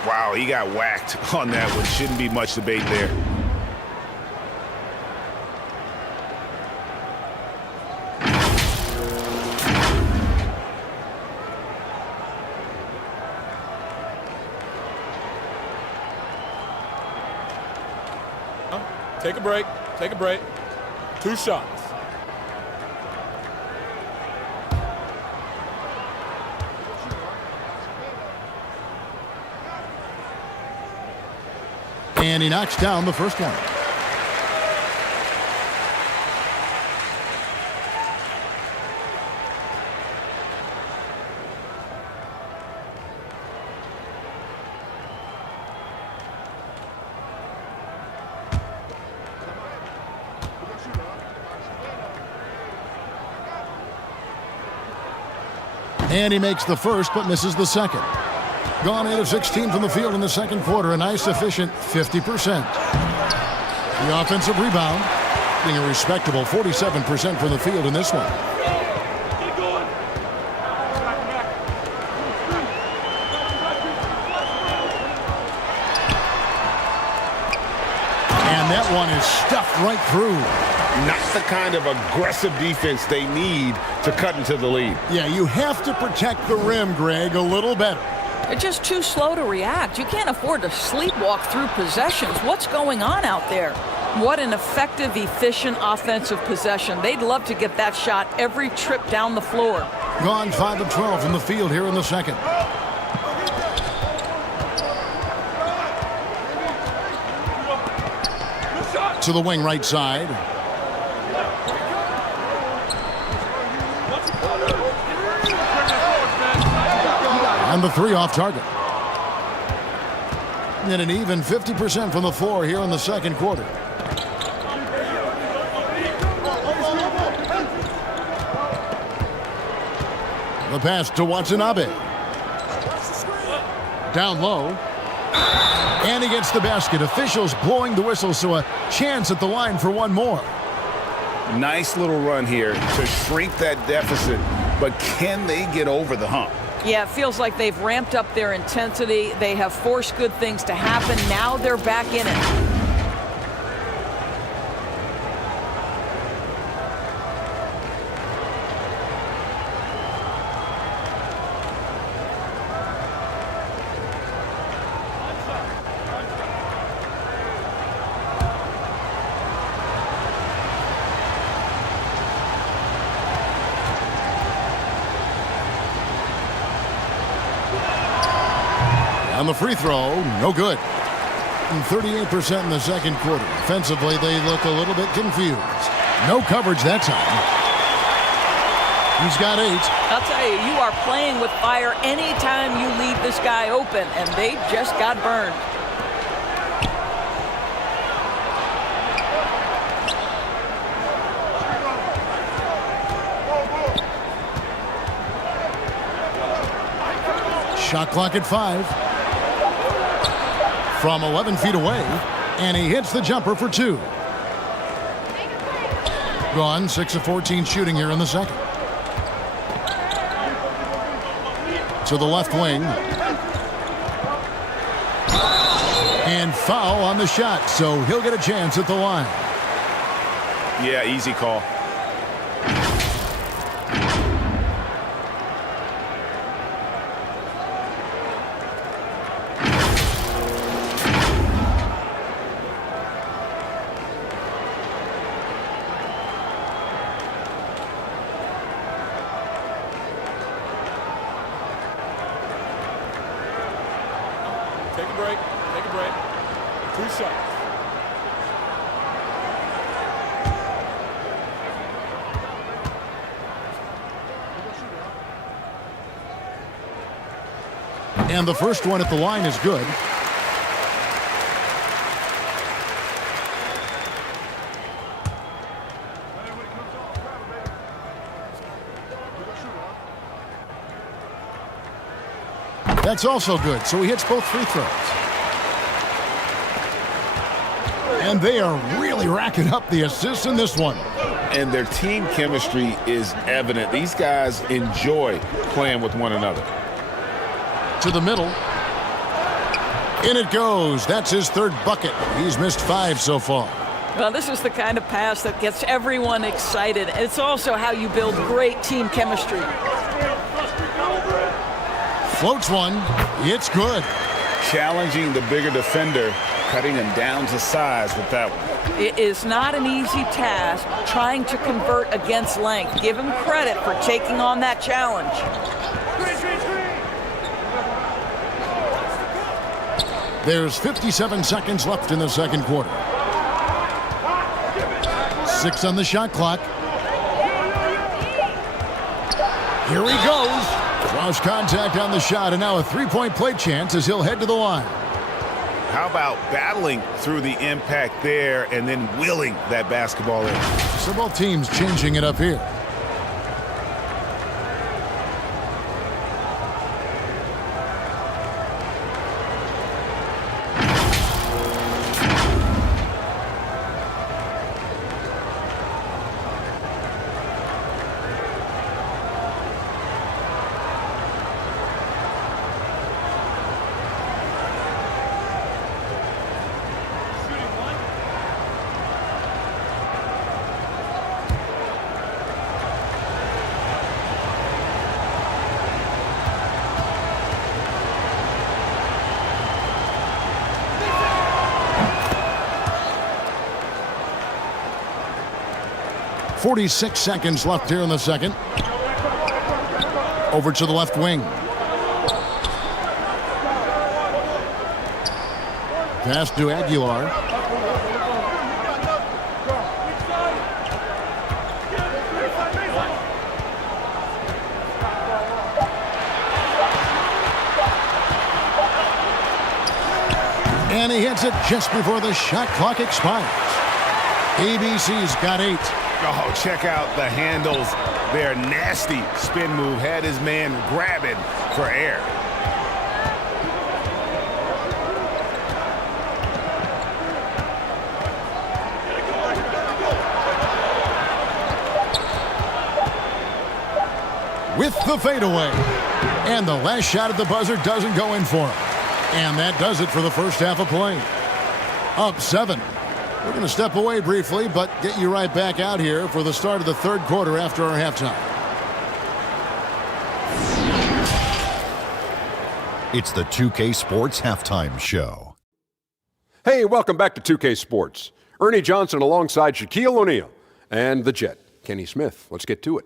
Wow, he got whacked on that one. Shouldn't be much debate there. Take a break. Take a break. 2 shots. And he knocks down the first one. And he makes the first but misses the second. Gone 8 of 16 from the field in the second quarter. A nice, efficient 50%. The offensive rebound, being a respectable 47% from the field in this one. And that one is stuffed right through. Not the kind of aggressive defense they need to cut into the lead. Yeah, you have to protect the rim, Greg, a little better. They're just too slow to react. You can't afford to sleepwalk through possessions. What's going on out there? What an effective, efficient offensive possession. They'd love to get that shot every trip down the floor. Gone 5 of 12 from the field here in the second. To the wing right side. And the 3 off target. And an even 50% from the floor here in the second quarter. The pass to Watanabe. Down low. And he gets the basket. Officials blowing the whistle, so a chance at the line for one more. Nice little run here to shrink that deficit, but can they get over the hump? Yeah, it feels like they've ramped up their intensity. They have forced good things to happen. Now they're back in it. On the free throw, no good. And 38% in the second quarter. Offensively, they look a little bit confused. No coverage that time. He's got 8. I'll tell you, you are playing with fire anytime you leave this guy open, and they just got burned. Shot clock at 5. From 11 feet away, and he hits the jumper for 2. Gone 6 of 14 shooting here in the second. To the left wing. And foul on the shot, so he'll get a chance at the line. Yeah, easy call. Take a break. Take a break. 2 shots. And the first one at the line is good. That's also good, so he hits both free throws. And they are really racking up the assists in this one. And their team chemistry is evident. These guys enjoy playing with one another. To the middle. In it goes. That's his 3rd bucket. He's missed 5 so far. Well, this is the kind of pass that gets everyone excited. It's also how you build great team chemistry. Floats one. It's good. Challenging the bigger defender cutting him down to size with that one. It is not an easy task trying to convert against length. Give him credit for taking on that challenge. There's 57 seconds left in the second quarter. 6 on the shot clock. Here he goes. Cross contact on the shot, and now a three-point play chance as he'll head to the line. How about battling through the impact there and then willing that basketball in? So both teams changing it up here. .46 seconds left here in the second. Over to the left wing. Pass to Aguilar. And he hits it just before the shot clock expires. ABC's got 8. Oh, check out the handles. Their nasty spin move had his man grabbing for air. With the fadeaway. And the last shot at the buzzer doesn't go in for him. And that does it for the first half of play. Up 7. We're going to step away briefly, but get you right back out here for the start of the third quarter after our halftime. It's the 2K Sports Halftime Show. Hey, welcome back to 2K Sports. Ernie Johnson alongside Shaquille O'Neal and the Jet, Kenny Smith. Let's get to it.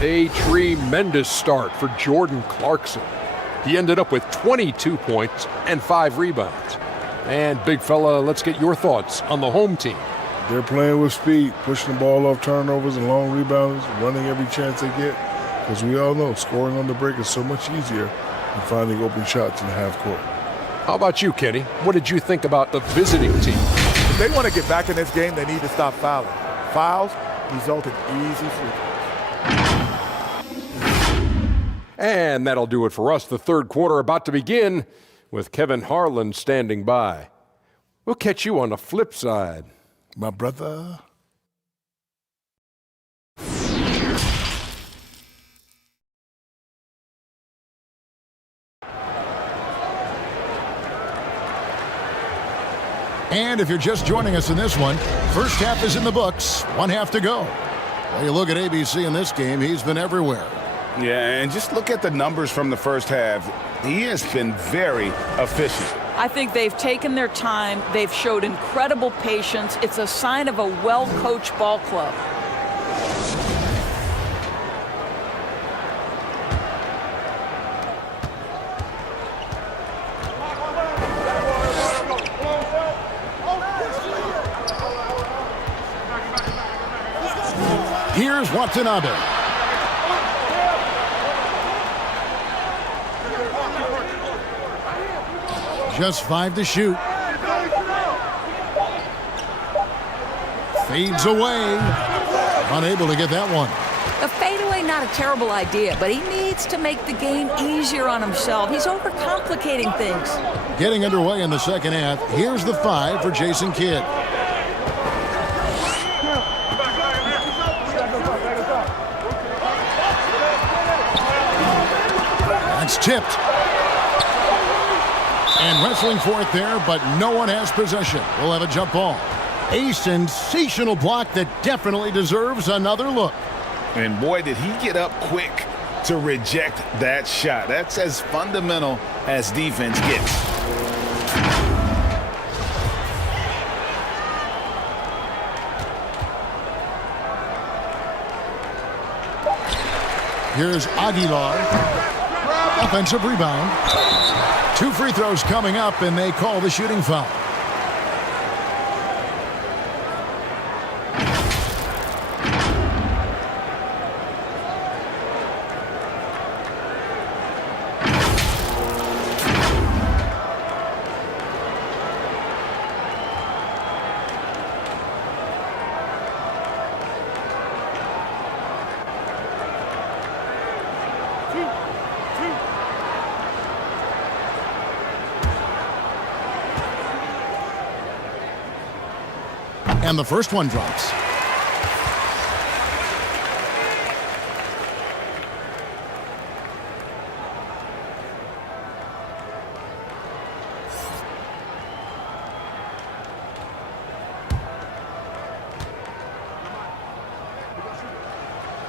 A tremendous start for Jordan Clarkson. He ended up with 22 points and 5 rebounds. And, big fella, let's get your thoughts on the home team. They're playing with speed, pushing the ball off turnovers and long rebounds, running every chance they get. Because we all know scoring on the break is so much easier than finding open shots in the half court. How about you, Kenny? What did you think about the visiting team? If they want to get back in this game, they need to stop fouling. Fouls result in easy free throws. And that'll do it for us. The third quarter about to begin with Kevin Harlan standing by. We'll catch you on the flip side, my brother. And if you're just joining us in this one, first half is in the books. 1 half to go. Well, you look at ABC in this game, he's been everywhere. Yeah, and just look at the numbers from the first half. He has been very efficient. I think they've taken their time. They've showed incredible patience. It's a sign of a well-coached ball club. Here's Watanabe. Just 5 to shoot. Fades away. Unable to get that one. The fadeaway, not a terrible idea, but he needs to make the game easier on himself. He's overcomplicating things. Getting underway in the second half. Here's the 5 for Jason Kidd. That's tipped. And wrestling for it there, but no one has possession. We'll have a jump ball. A sensational block that definitely deserves another look. And boy, did he get up quick to reject that shot. That's as fundamental as defense gets. Here's Aguilar. Offensive rebound. 2 free throws coming up, and they call the shooting foul. And the first one drops.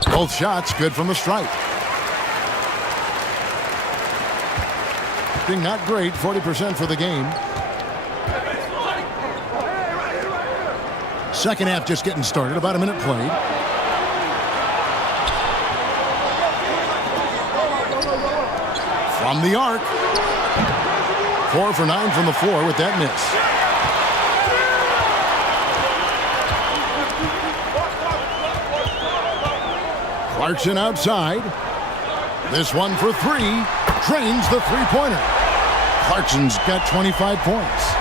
Both shots good from the stripe. Shooting not great, 40% for the game. Second half just getting started, about a minute played. From the arc. 4 for 9 from the floor with that miss. Clarkson outside. This one for 3. Drains the three-pointer. Clarkson's got 25 points.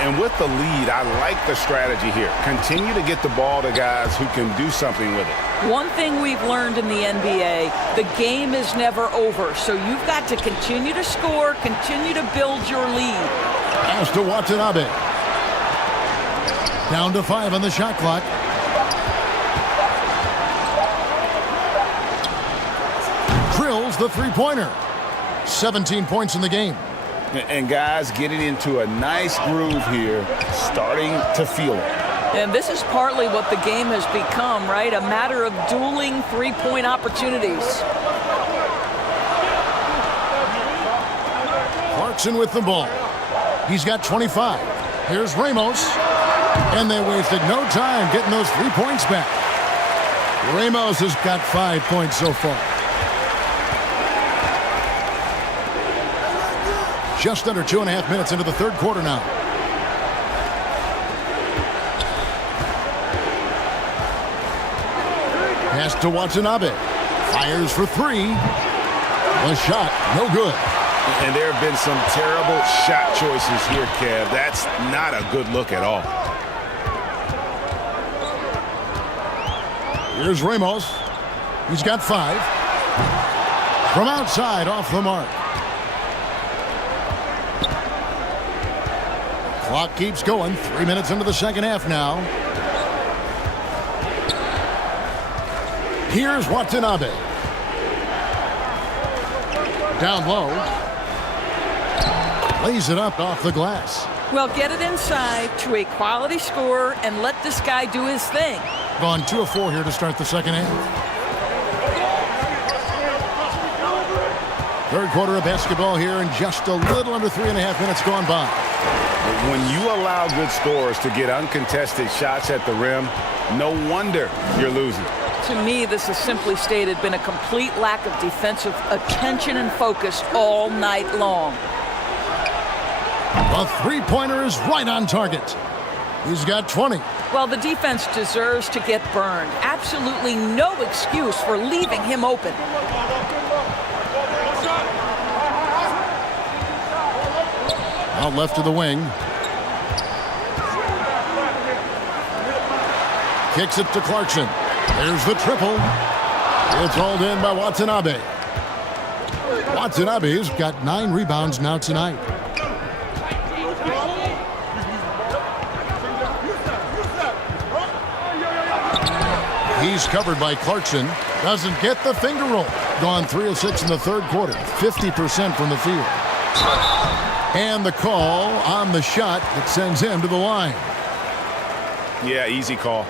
And with the lead, I like the strategy here. Continue to get the ball to guys who can do something with it. One thing we've learned in the NBA, the game is never over. So you've got to continue to score, continue to build your lead. Pass to Watanabe. Down to 5 on the shot clock. Drills the three-pointer. 17 points in the game. And guys getting into a nice groove here, starting to feel it. And this is partly what the game has become, right? A matter of dueling three-point opportunities. Clarkson with the ball. He's got 25. Here's Ramos. And they wasted no time getting those 3 points back. Ramos has got 5 points so far. Just under 2.5 minutes into the third quarter now. Pass to Watanabe. Fires for 3. The shot, no good. And there have been some terrible shot choices here, Kev. That's not a good look at all. Here's Ramos. He's got 5. From outside, off the mark. Clock keeps going. 3 minutes into the second half now. Here's Watanabe. Down low. Lays it up off the glass. Well, get it inside to a quality scorer and let this guy do his thing. Gone 2 of 4 here to start the second half. Third quarter of basketball here, and just a little under 3.5 minutes gone by. When you allow good scorers to get uncontested shots at the rim, no wonder you're losing. To me, this has simply stated been a complete lack of defensive attention and focus all night long. The three-pointer is right on target. He's got 20. Well, the defense deserves to get burned. Absolutely no excuse for leaving him open. Out left to the wing. Kicks it to Clarkson. There's the triple. It's hauled in by Watanabe. Watanabe's got 9 rebounds now tonight. He's covered by Clarkson. Doesn't get the finger roll. Gone 3 of 6 in the third quarter. 50% from the field. And the call on the shot that sends him to the line. Yeah, easy call.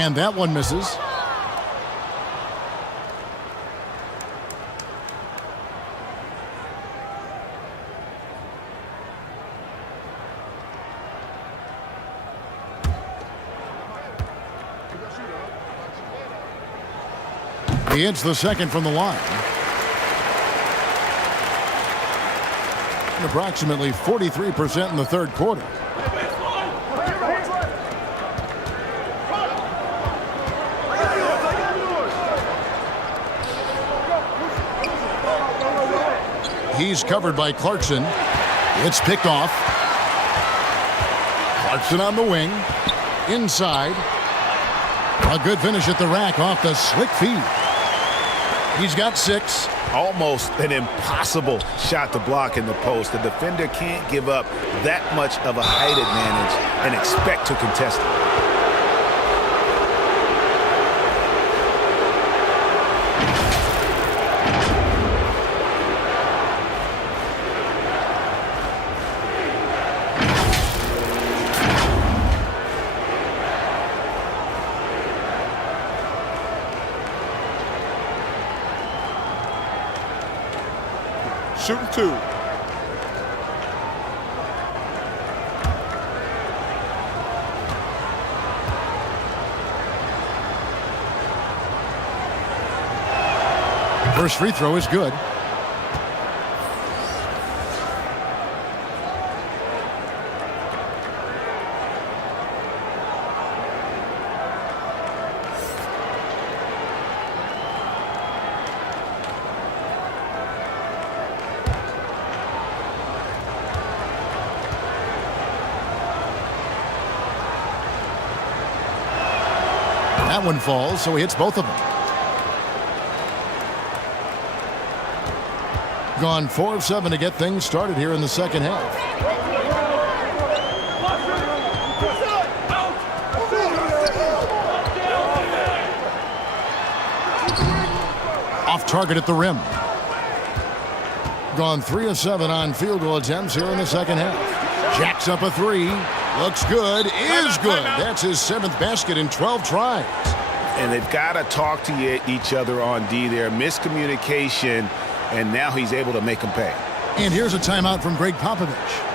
And that one misses. He hits the second from the line. Approximately 43% in the third quarter. He's covered by Clarkson. It's picked off. Clarkson on the wing. Inside. A good finish at the rack off the slick feed. He's got 6. Almost an impossible shot to block in the post. The defender can't give up that much of a height advantage and expect to contest it. Shooting 2. First free throw is good. That one falls, so he hits both of them. Gone 4 of 7 to get things started here in the second half. Off target at the rim. Gone 3 of 7 on field goal attempts here in the second half. Jacks up a 3. Looks good. Is good. That's his 7th basket in 12 tries. And they've got to talk to each other on D there. Miscommunication, and now he's able to make them pay. And here's a timeout from Greg Popovich.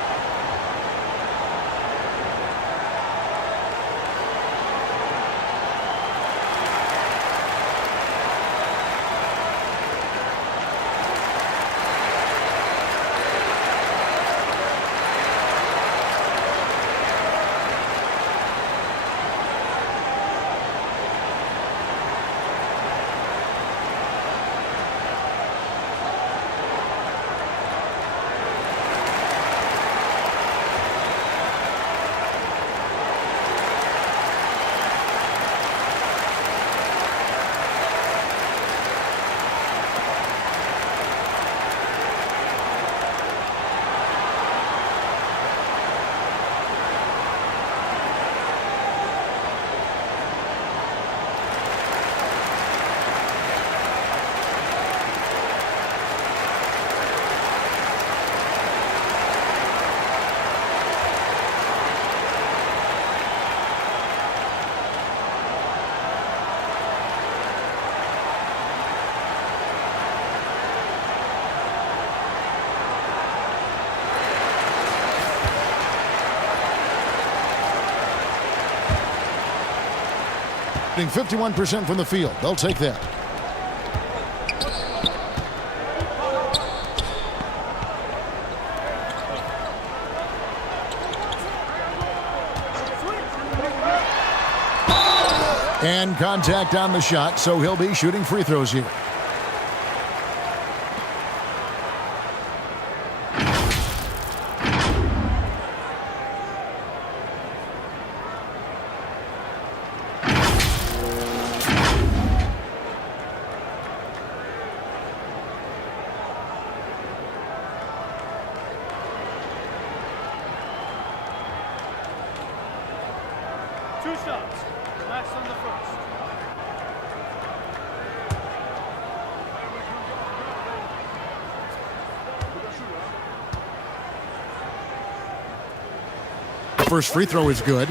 Shooting 51% from the field. They'll take that. And contact on the shot, so he'll be shooting free throws here. First free throw is good.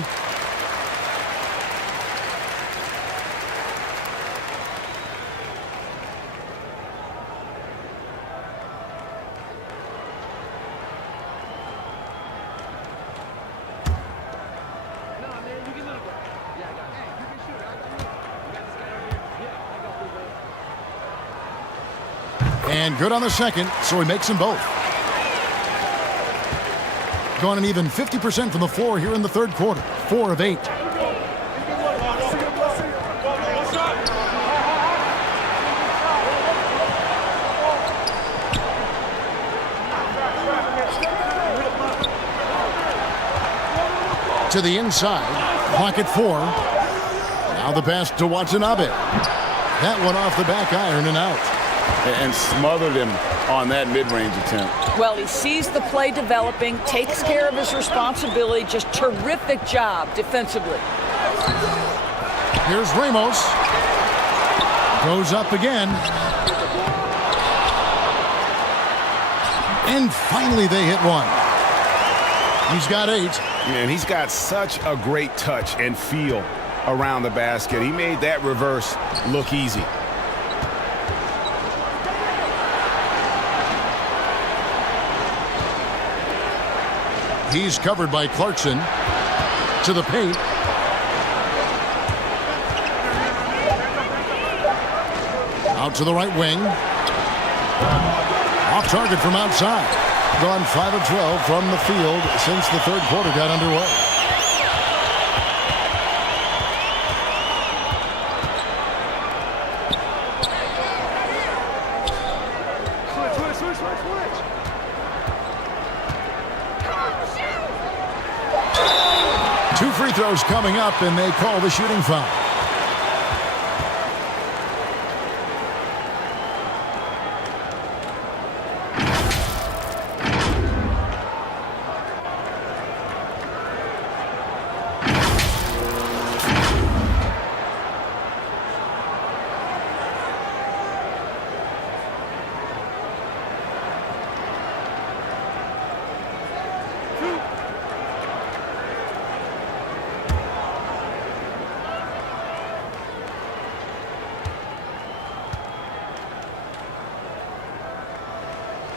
And good on the second, so he makes them both. Gone an even 50% from the floor here in the third quarter. 4 of 8. To the inside, pocket 4. Now the pass to Watanabe. That one off the back iron and out. And smothered him on that mid-range attempt. Well, he sees the play developing, takes care of his responsibility. Just terrific job defensively. Here's Ramos. Goes up again. And finally they hit one. He's got 8. Man, he's got such a great touch and feel around the basket. He made that reverse look easy. He's covered by Clarkson. To the paint. Out to the right wing. Off target from outside. Gone 5 of 12 from the field since the third quarter got underway. Two free throws coming up, and they call the shooting foul.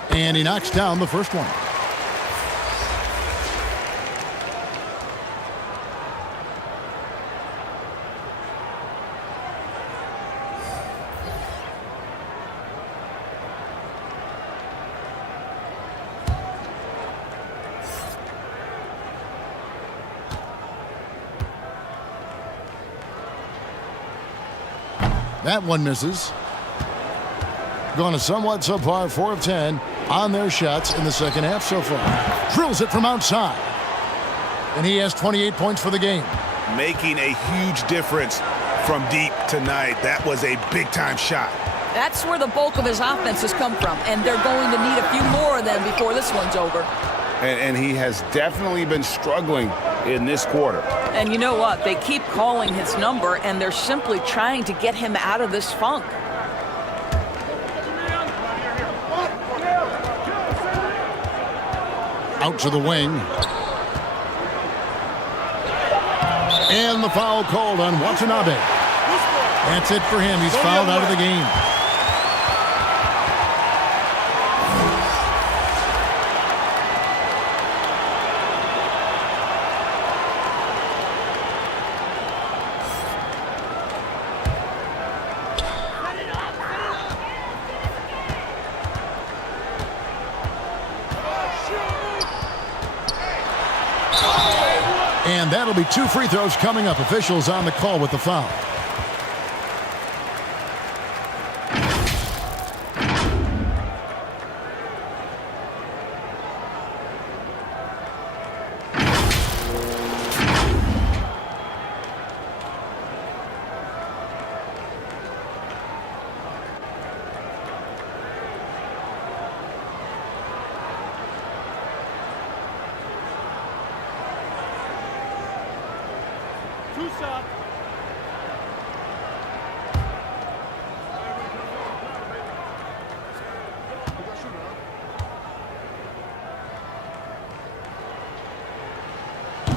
And he knocks down the first one. That one misses. Going to somewhat subpar 4 of 10 on their shots in the second half so far. Drills it from outside. And he has 28 points for the game. Making a huge difference from deep tonight. That was a big-time shot. That's where the bulk of his offense has come from, and they're going to need a few more of them before this one's over. And he has definitely been struggling in this quarter. And you know what? They keep calling his number, and they're simply trying to get him out of this funk. Out to the wing. And the foul called on Watanabe. That's it for him. He's fouled out of the game. And that'll be 2 free throws coming up. Officials on the call with the foul.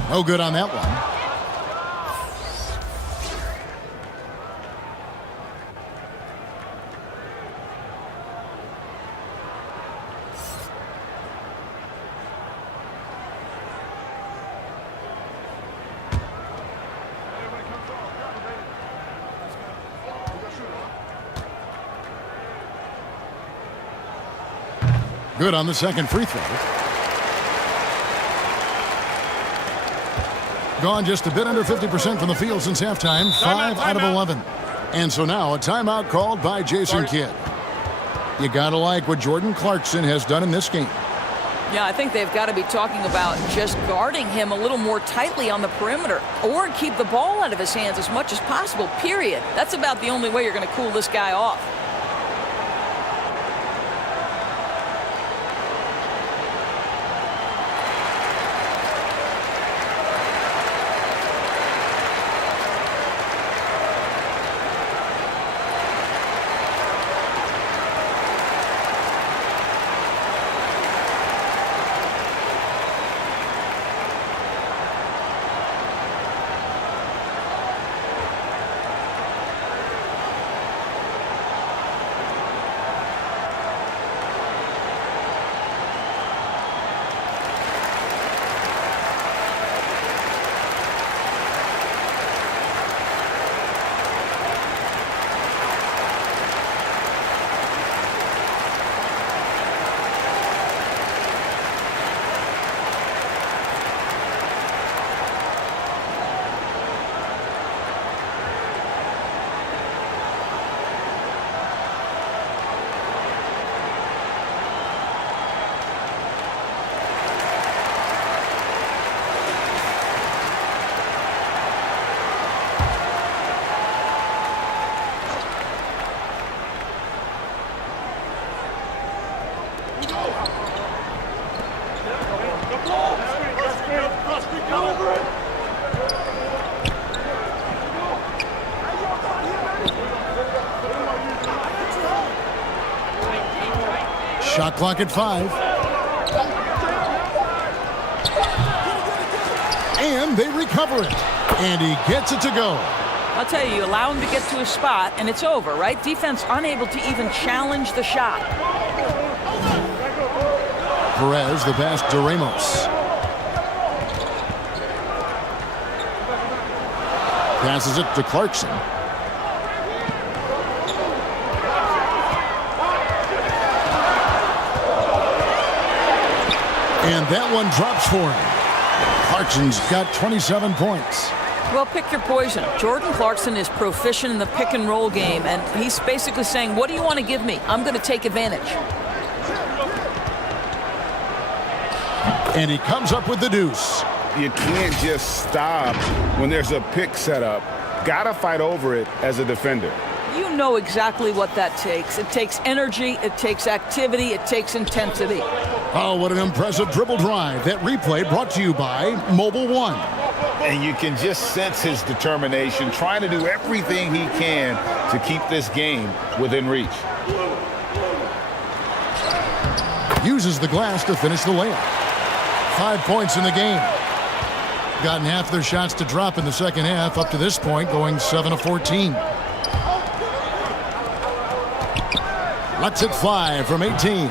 No good on that one. Good on the second free throw. Gone just a bit under 50% from the field since halftime. 5 out of 11. And so now a timeout called by Jason Kidd. You got to like what Jordan Clarkson has done in this game. Yeah, I think they've got to be talking about just guarding him a little more tightly on the perimeter or keep the ball out of his hands as much as possible, period. That's about the only way you're going to cool this guy off. Shot clock at 5. And they recover it. And he gets it to go. I'll tell you, you allow him to get to a spot, and it's over, right? Defense unable to even challenge the shot. Perez, the pass to Ramos. Passes it to Clarkson. And that one drops for him. Clarkson's got 27 points. Well, pick your poison. Jordan Clarkson is proficient in the pick and roll game, and he's basically saying, what do you want to give me? I'm going to take advantage. And he comes up with the deuce. You can't just stop when there's a pick set up. Gotta fight over it as a defender. You know exactly what that takes. It takes energy, it takes activity, it takes intensity. Oh, what an impressive dribble drive. That replay brought to you by Mobile One. And you can just sense his determination, trying to do everything he can to keep this game within reach. Uses the glass to finish the layup. 5 points in the game. Gotten half their shots to drop in the second half up to this point, going 7 of 14. Lets it fly from 18.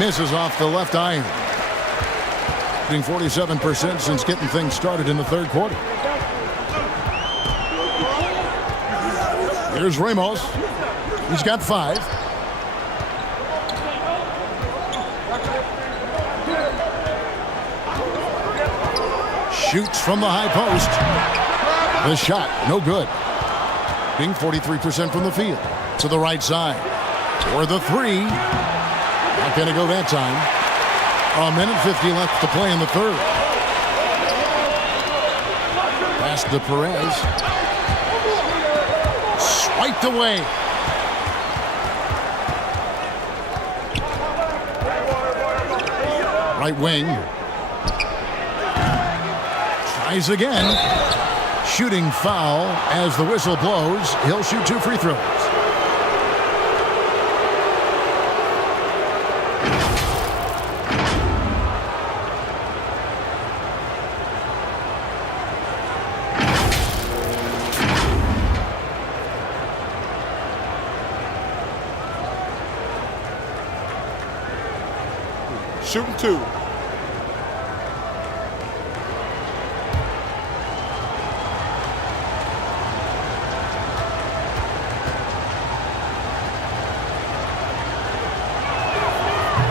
Misses off the left iron. Shooting 47% since getting things started in the third quarter. Here's Ramos. He's got 5. Shoots from the high post. The shot, no good. Being 43% from the field. To the right side. For the 3. Not going to go that time. 1:50 left to play in the third. Pass to Perez. Swiped away. Right wing. Tries again. Shooting foul as the whistle blows. He'll shoot 2 free throws. Shooting 2.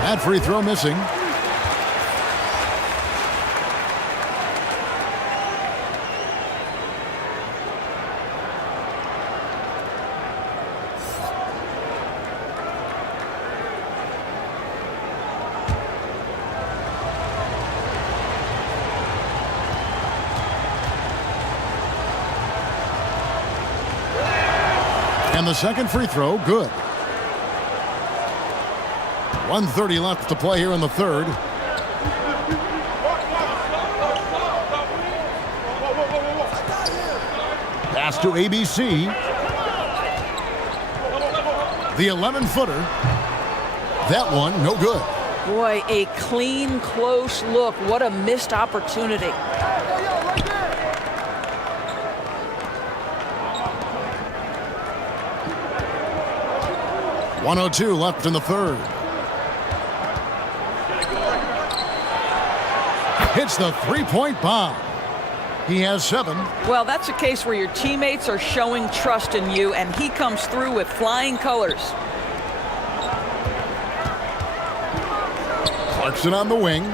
That free throw missing. And the second free throw, good. 1:30 left to play here in the third. Pass to ABC. The 11-footer. That one, no good. Boy, a clean, close look. What a missed opportunity. .102 left in the third. Hits the three-point bomb. He has 7. Well, that's a case where your teammates are showing trust in you, and he comes through with flying colors. Clarkson on the wing.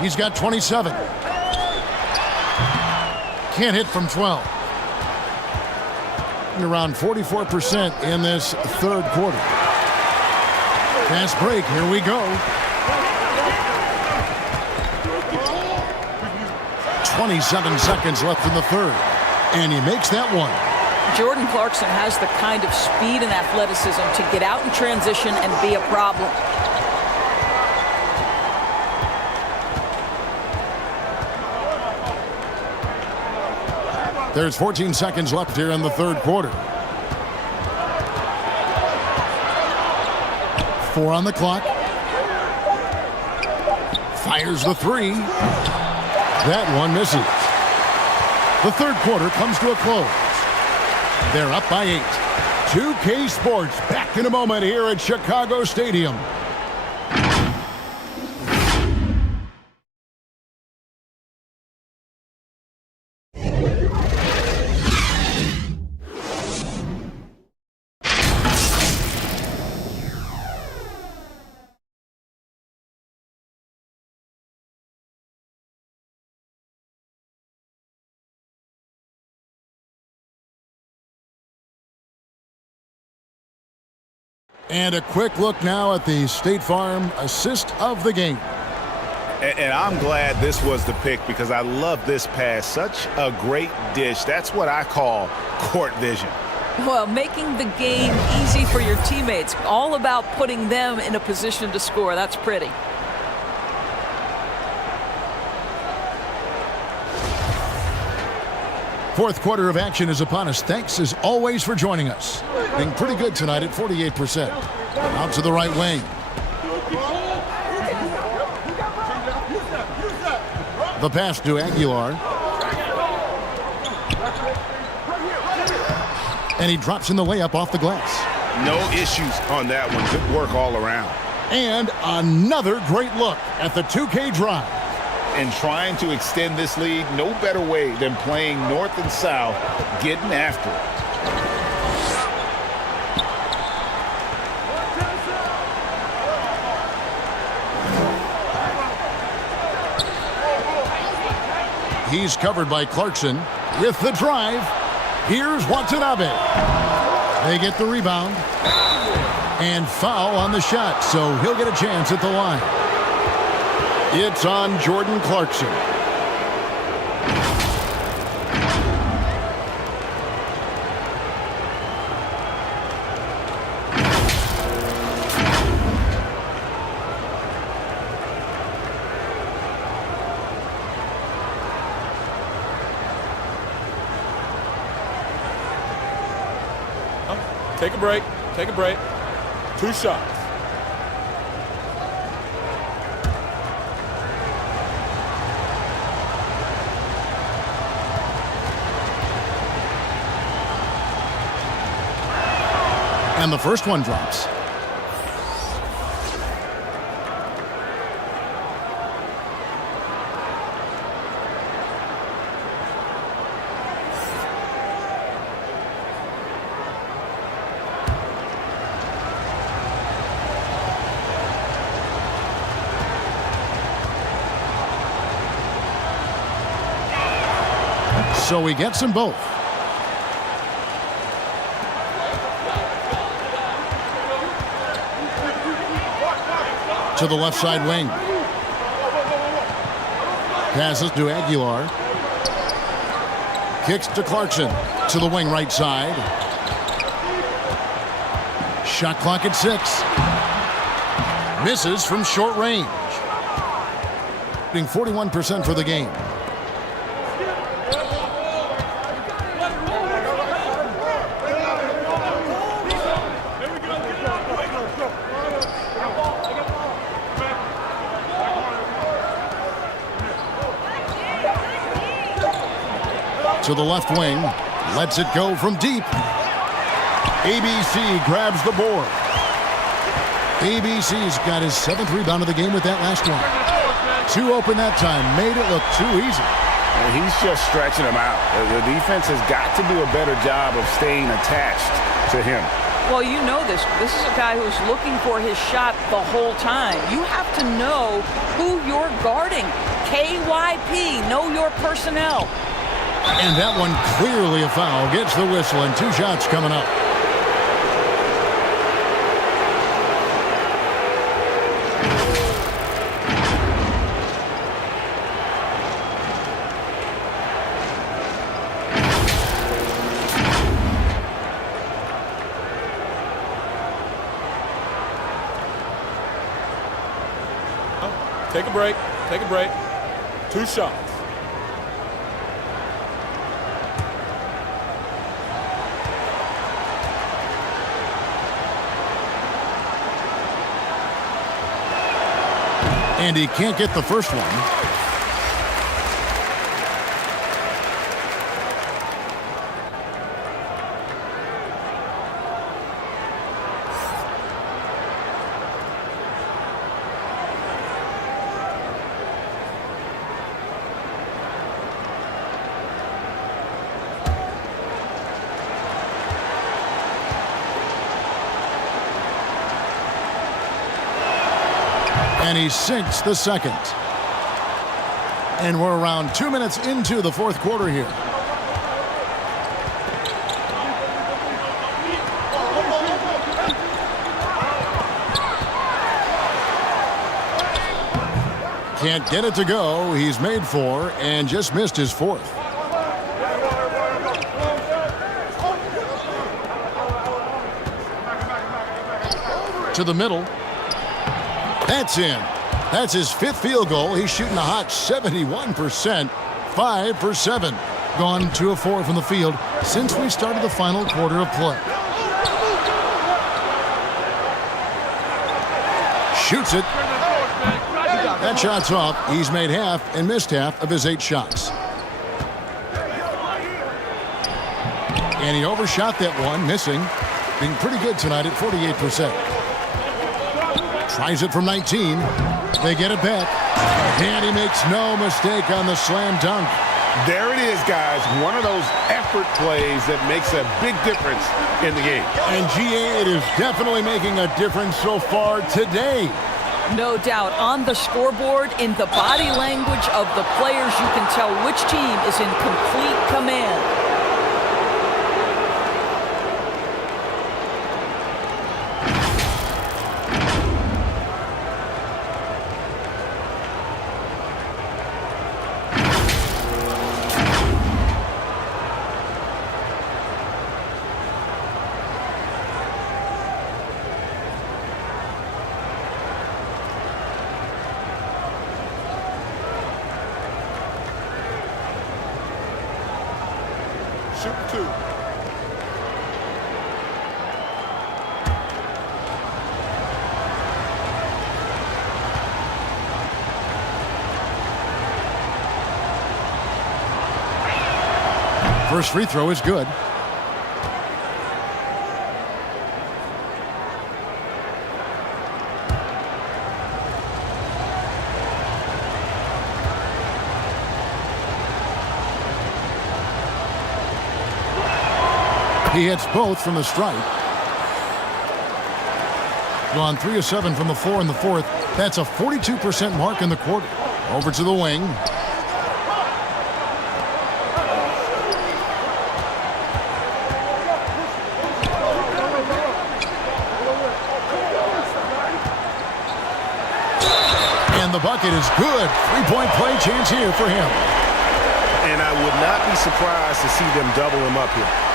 He's got 27. Can't hit from 12. Around 44% in this third quarter. Fast break, here we go. 27 seconds left in the third. And he makes that one. Jordan Clarkson has the kind of speed and athleticism to get out in transition and be a problem. There's 14 seconds left here in the third quarter. 4 on the clock. Fires the 3. That one misses. The third quarter comes to a close. They're up by 8. 2K Sports back in a moment here at Chicago Stadium. And a quick look now at the State Farm assist of the game. And I'm glad this was the pick because I love this pass. Such a great dish. That's what I call court vision. Well, making the game easy for your teammates. All about putting them in a position to score. That's pretty. Fourth quarter of action is upon us. Thanks as always for joining us. Being pretty good tonight at 48%. Out to the right wing. The pass to Aguilar. And he drops in the layup off the glass. No issues on that one. Good work all around. And another great look at the 2K drive. And trying to extend this lead, no better way than playing north and south, getting after it. He's covered by Clarkson with the drive. Here's Watanabe. They get the rebound. And foul on the shot, so he'll get a chance at the line. It's on Jordan Clarkson. Take a break. Take a break. 2 shots. And the first one drops. So he gets them both. To the left side wing. Passes to Aguilar. Kicks to Clarkson. To the wing right side. Shot clock at 6. Misses from short range. 41% for the game. To the left wing. Lets it go from deep. ABC grabs the board. ABC's got his 7th rebound of the game with that last one. 2 open that time. Made it look too easy. And he's just stretching him out. The defense has got to do a better job of staying attached to him. Well, you know this. This is a guy who's looking for his shot the whole time. You have to know who you're guarding. KYP, know your personnel. And that one clearly a foul. Gets the whistle and 2 shots coming up. Take a break. Take a break. 2 shots. And he can't get the first one. And he sinks the second. And we're around 2 minutes into the 4th quarter here. Can't get it to go. He's made 4 and just missed his 4th. To the middle. That's in. That's his 5th field goal. He's shooting a hot 71%. 5 for 7. Gone 2 of 4 from the field since we started the final quarter of play. Shoots it. That shot's off. He's made half and missed half of his 8 shots. And he overshot that one, missing. Being pretty good tonight at 48%. Tries it from 19. They get it back. And he makes no mistake on the slam dunk. There it is, guys. One of those effort plays that makes a big difference in the game. And GA, it is definitely making a difference so far today. No doubt. On the scoreboard, in the body language of the players, you can tell which team is in complete command. Shoot 2. First free throw is good. He hits both from the stripe. Gone 3 of 7 from the floor in the 4th. That's a 42% mark in the quarter. Over to the wing. And the bucket is good. Three-point play chance here for him. And I would not be surprised to see them double him up here.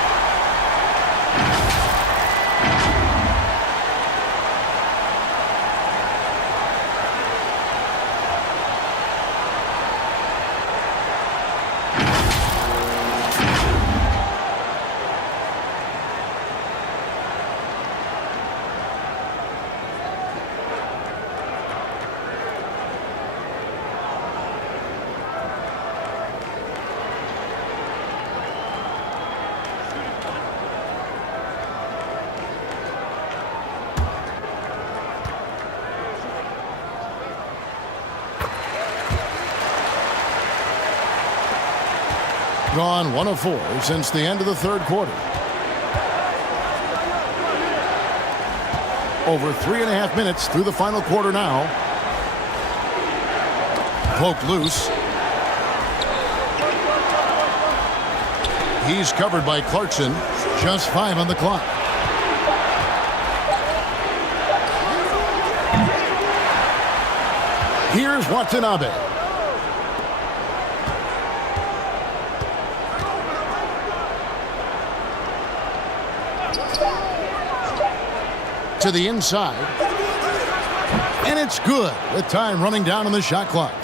Gone 1 of 4 since the end of the third quarter. Over 3.5 minutes through the final quarter now. Poked loose. He's covered by Clarkson. Just 5 on the clock. Here's Watanabe. To the inside. And it's good with time running down on the shot clock.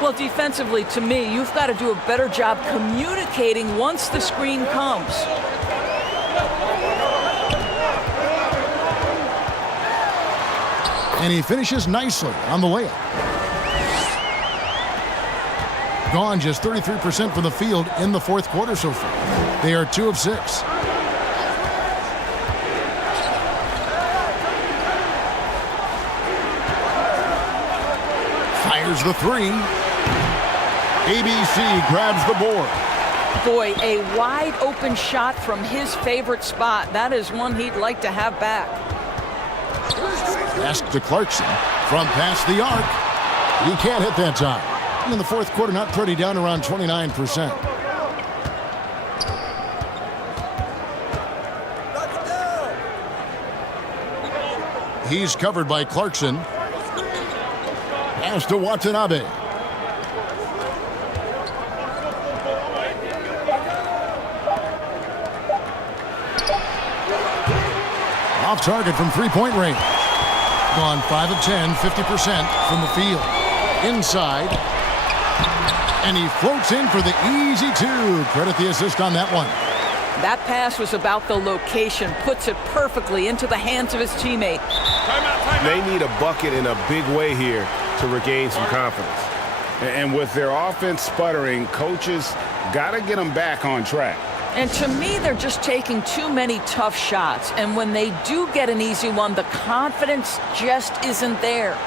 Well, defensively, to me, you've got to do a better job communicating once the screen comes. And he finishes nicely on the layup. Gone just 33% from the field in the fourth quarter so far. They are 2 of 6. Fires the 3. ABC grabs the board. Boy, a wide open shot from his favorite spot. That is one he'd like to have back. Pass to Clarkson from past the arc. He can't hit that time. In the fourth quarter, not pretty, down around 29%. He's covered by Clarkson. Pass to Watanabe. Off target from three-point range. Gone 5 of 10, 50% from the field. Inside. And he floats in for the easy 2. Credit the assist on that one. That pass was about the location. Puts it perfectly into the hands of his teammate. They need a bucket in a big way here to regain some confidence. And with their offense sputtering, coaches got to get them back on track. And to me, they're just taking too many tough shots. And when they do get an easy one, the confidence just isn't there.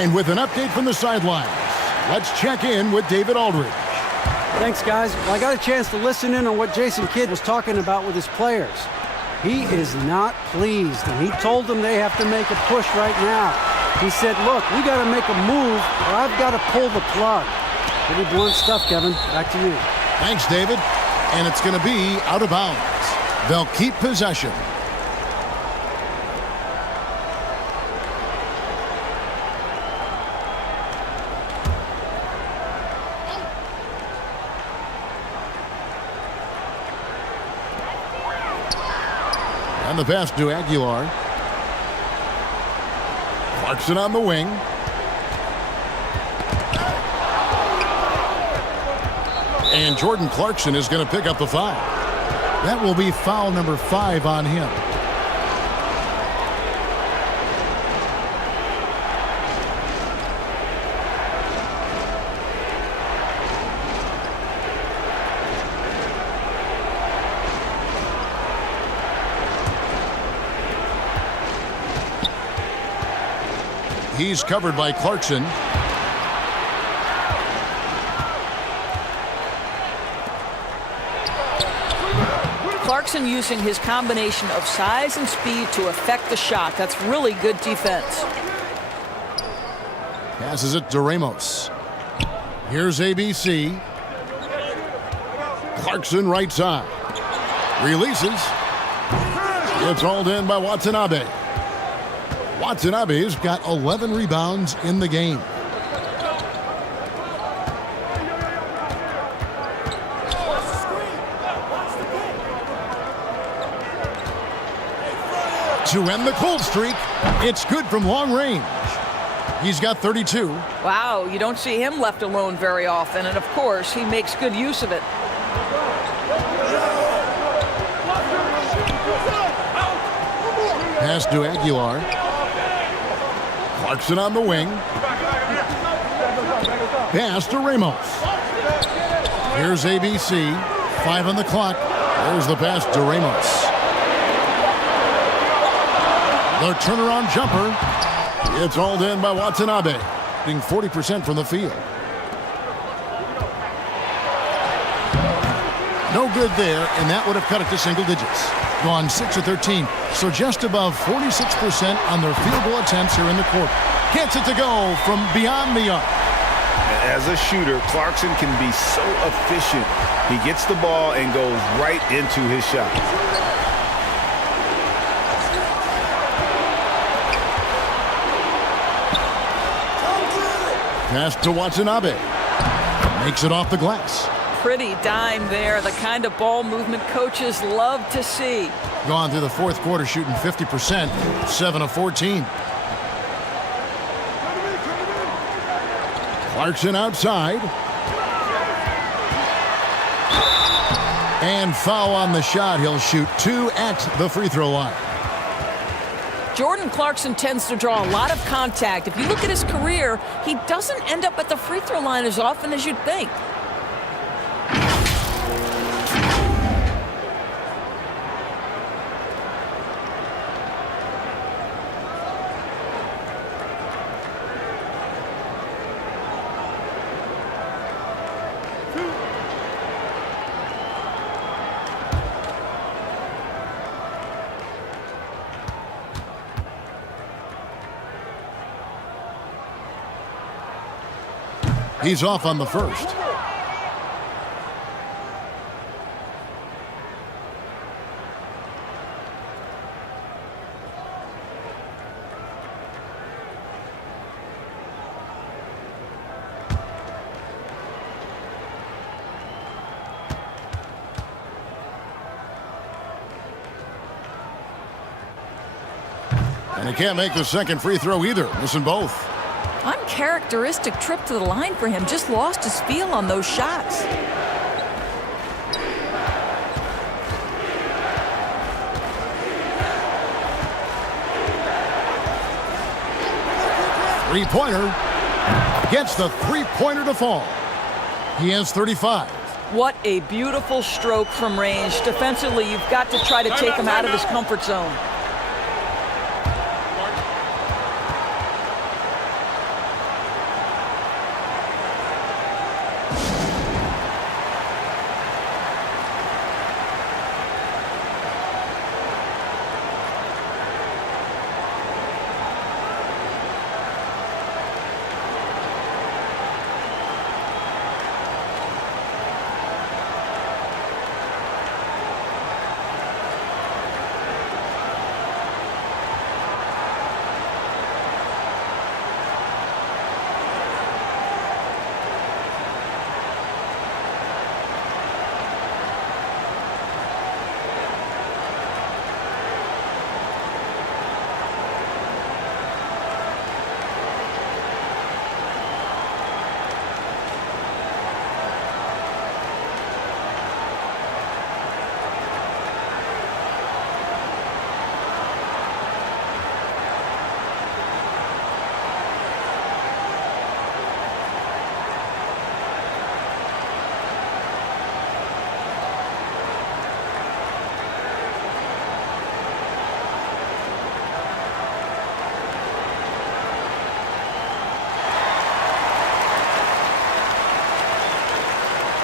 And with an update from the sidelines, let's check in with David Aldridge. Thanks, guys. Well, I got a chance to listen in on what Jason Kidd was talking about with his players. He is not pleased, and he told them they have to make a push right now. He said, look, we got to make a move, or I've got to pull the plug. Pretty blunt stuff, Kevin. Back to you. Thanks, David. And it's going to be out of bounds. They'll keep possession. the pass to Aguilar. Clarkson on the wing. And Jordan Clarkson is going to pick up the foul. That will be foul number 5 on him. He's covered by Clarkson. Clarkson using his combination of size and speed to affect the shot. That's really good defense. Passes it to Ramos. Here's ABC. Clarkson right side. Releases. It's hauled in by Watanabe. Watanabe's got 11 rebounds in the game. To end the cold streak, it's good from long range. He's got 32. Wow, you don't see him left alone very often, and of course, he makes good use of it. Pass to Aguilar. Clarkson on the wing. Pass to Ramos. Here's ABC. 5 on the clock. There's the pass to Ramos. The turnaround jumper. It's hauled in by Watanabe, being 40% from the field. No good there, and that would have cut it to single digits. Gone 6 of 13, so just above 46% on their field goal attempts here in the quarter. Gets it to go from beyond the arc. As a shooter, Clarkson can be so efficient. He gets the ball and goes right into his shot. Pass to Watanabe. Makes it off the glass. Pretty dime there, the kind of ball movement coaches love to see. Gone through the fourth quarter shooting 50%, 7 of 14. Clarkson outside. And foul on the shot. He'll shoot 2 at the free throw line. Jordan Clarkson tends to draw a lot of contact. If you look at his career, he doesn't end up at the free throw line as often as you'd think. He's off on the first. And he can't make the second free throw either, missing both. Uncharacteristic trip to the line for him. Just lost his feel on those shots. Three-pointer. Gets the three-pointer to fall. He has 35. What a beautiful stroke from range. Defensively, you've got to try to take him out of his comfort zone.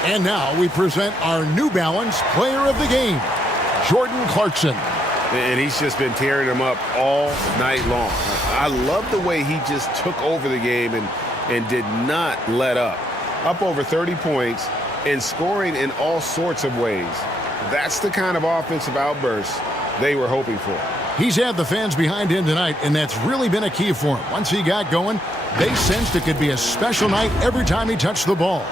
And now we present our New Balance Player of the Game, Jordan Clarkson. And he's just been tearing them up all night long. I love the way he just took over the game and did not let up. Up over 30 points and scoring in all sorts of ways. That's the kind of offensive outburst they were hoping for. He's had the fans behind him tonight, and that's really been a key for him. Once he got going, they sensed it could be a special night every time he touched the ball.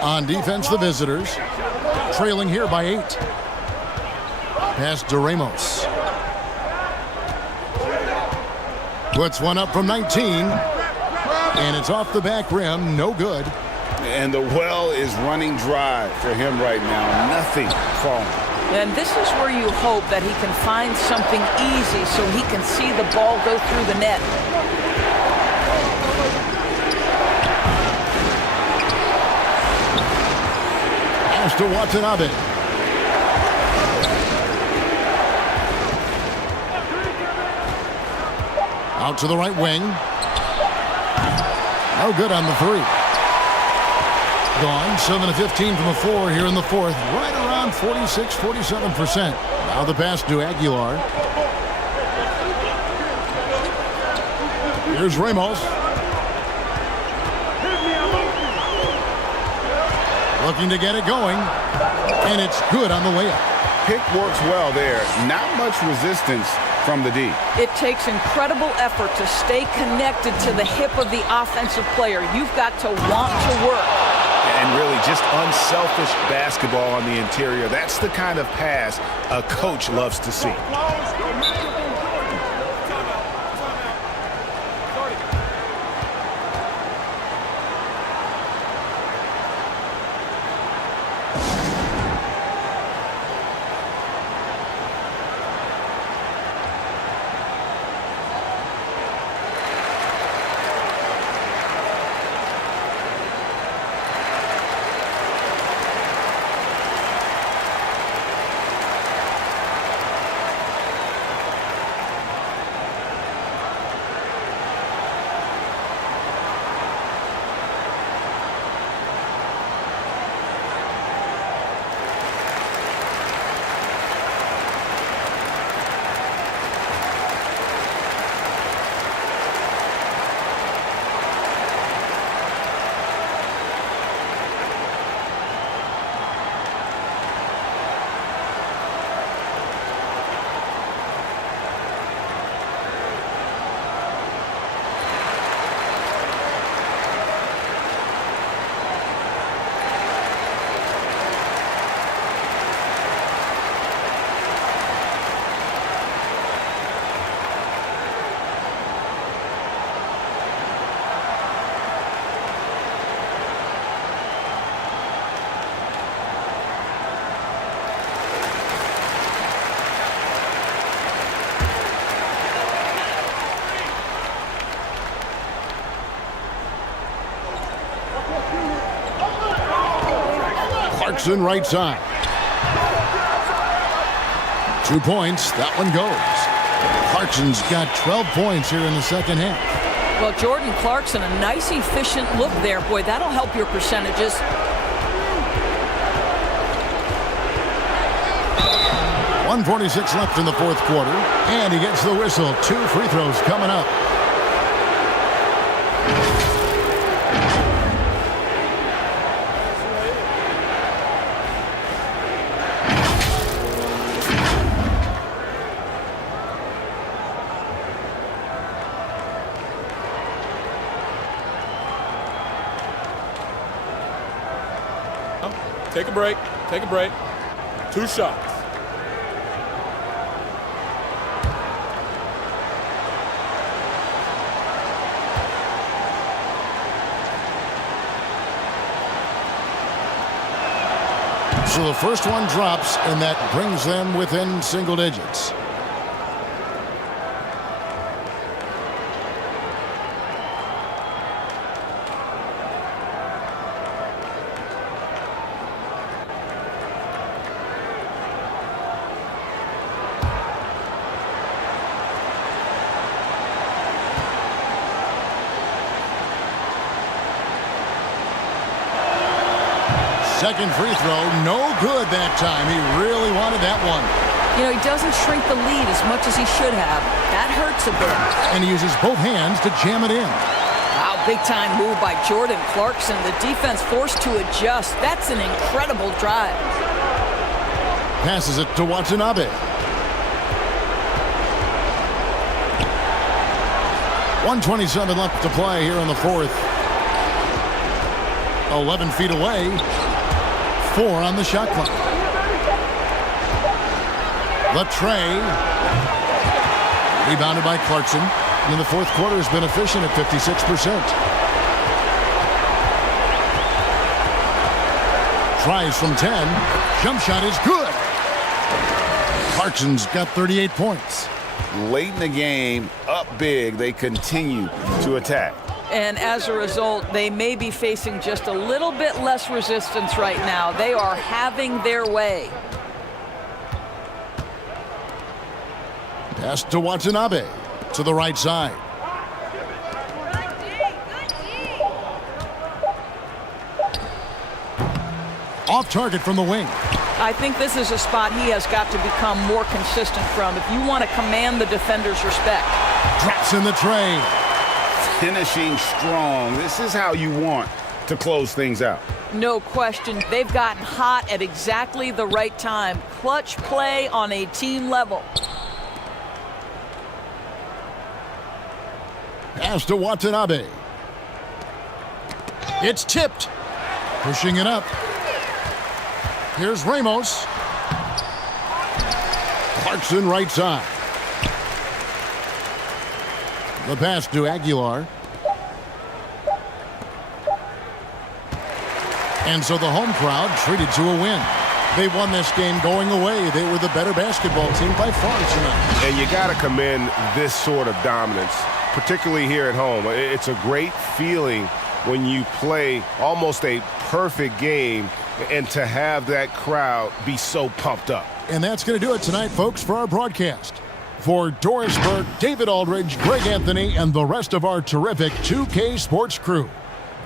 On defense, the visitors, trailing here by 8. Pass to Ramos. Puts one up from 19. And it's off the back rim, no good. And the well is running dry for him right now. Nothing falling. And this is where you hope that he can find something easy so he can see the ball go through the net. Pass to Watanabe. Out to the right wing. No good on the 3. Gone 7 of 15 from the floor here in the 4th. Right around 46-47%. Now the pass to Aguilar. Here's Ramos. Looking to get it going. And it's good on the layup. Pick works well there. Not much resistance from the D. It takes incredible effort to stay connected to the hip of the offensive player. You've got to want to work. And really just unselfish basketball on the interior. That's the kind of pass a coach loves to see. Clarkson right side. 2 points. That one goes. Clarkson's got 12 points here in the second half. Well, Jordan Clarkson, a nice, efficient look there. Boy, that'll help your percentages. 1:46 left in the 4th quarter. And he gets the whistle. 2 free throws coming up. Take a break. Take a break. 2 shots. So the first one drops, and that brings them within single digits. Second free throw, no good that time. He really wanted that one. You know, he doesn't shrink the lead as much as he should have. That hurts a bit. And he uses both hands to jam it in. Wow, big-time move by Jordan Clarkson. The defense forced to adjust. That's an incredible drive. Passes it to Watanabe. 1:27 left to play here in the fourth. 11 feet away. 4 on the shot clock. The tray. Rebounded by Clarkson. And in the fourth quarter has been efficient at 56%. Tries from 10. Jump shot is good. Clarkson's got 38 points. Late in the game, up big, they continue to attack. And as a result, they may be facing just a little bit less resistance right now. They are having their way. Pass to Watanabe to the right side. Off target from the wing. I think this is a spot he has got to become more consistent from if you want to command the defender's respect. Drops in the tray. Finishing strong. This is how you want to close things out. No question. They've gotten hot at exactly the right time. Clutch play on a team level. Pass to Watanabe. It's tipped. Pushing it up. Here's Ramos. Clarkson right side. The pass to Aguilar. And so the home crowd treated to a win. They won this game going away. They were the better basketball team by far tonight. And you got to commend this sort of dominance, particularly here at home. It's a great feeling when you play almost a perfect game and to have that crowd be so pumped up. And that's going to do it tonight, folks, for our broadcast. For Doris Burke, David Aldridge, Greg Anthony, and the rest of our terrific 2K Sports crew,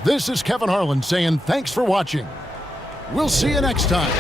this is Kevin Harlan saying thanks for watching. We'll see you next time.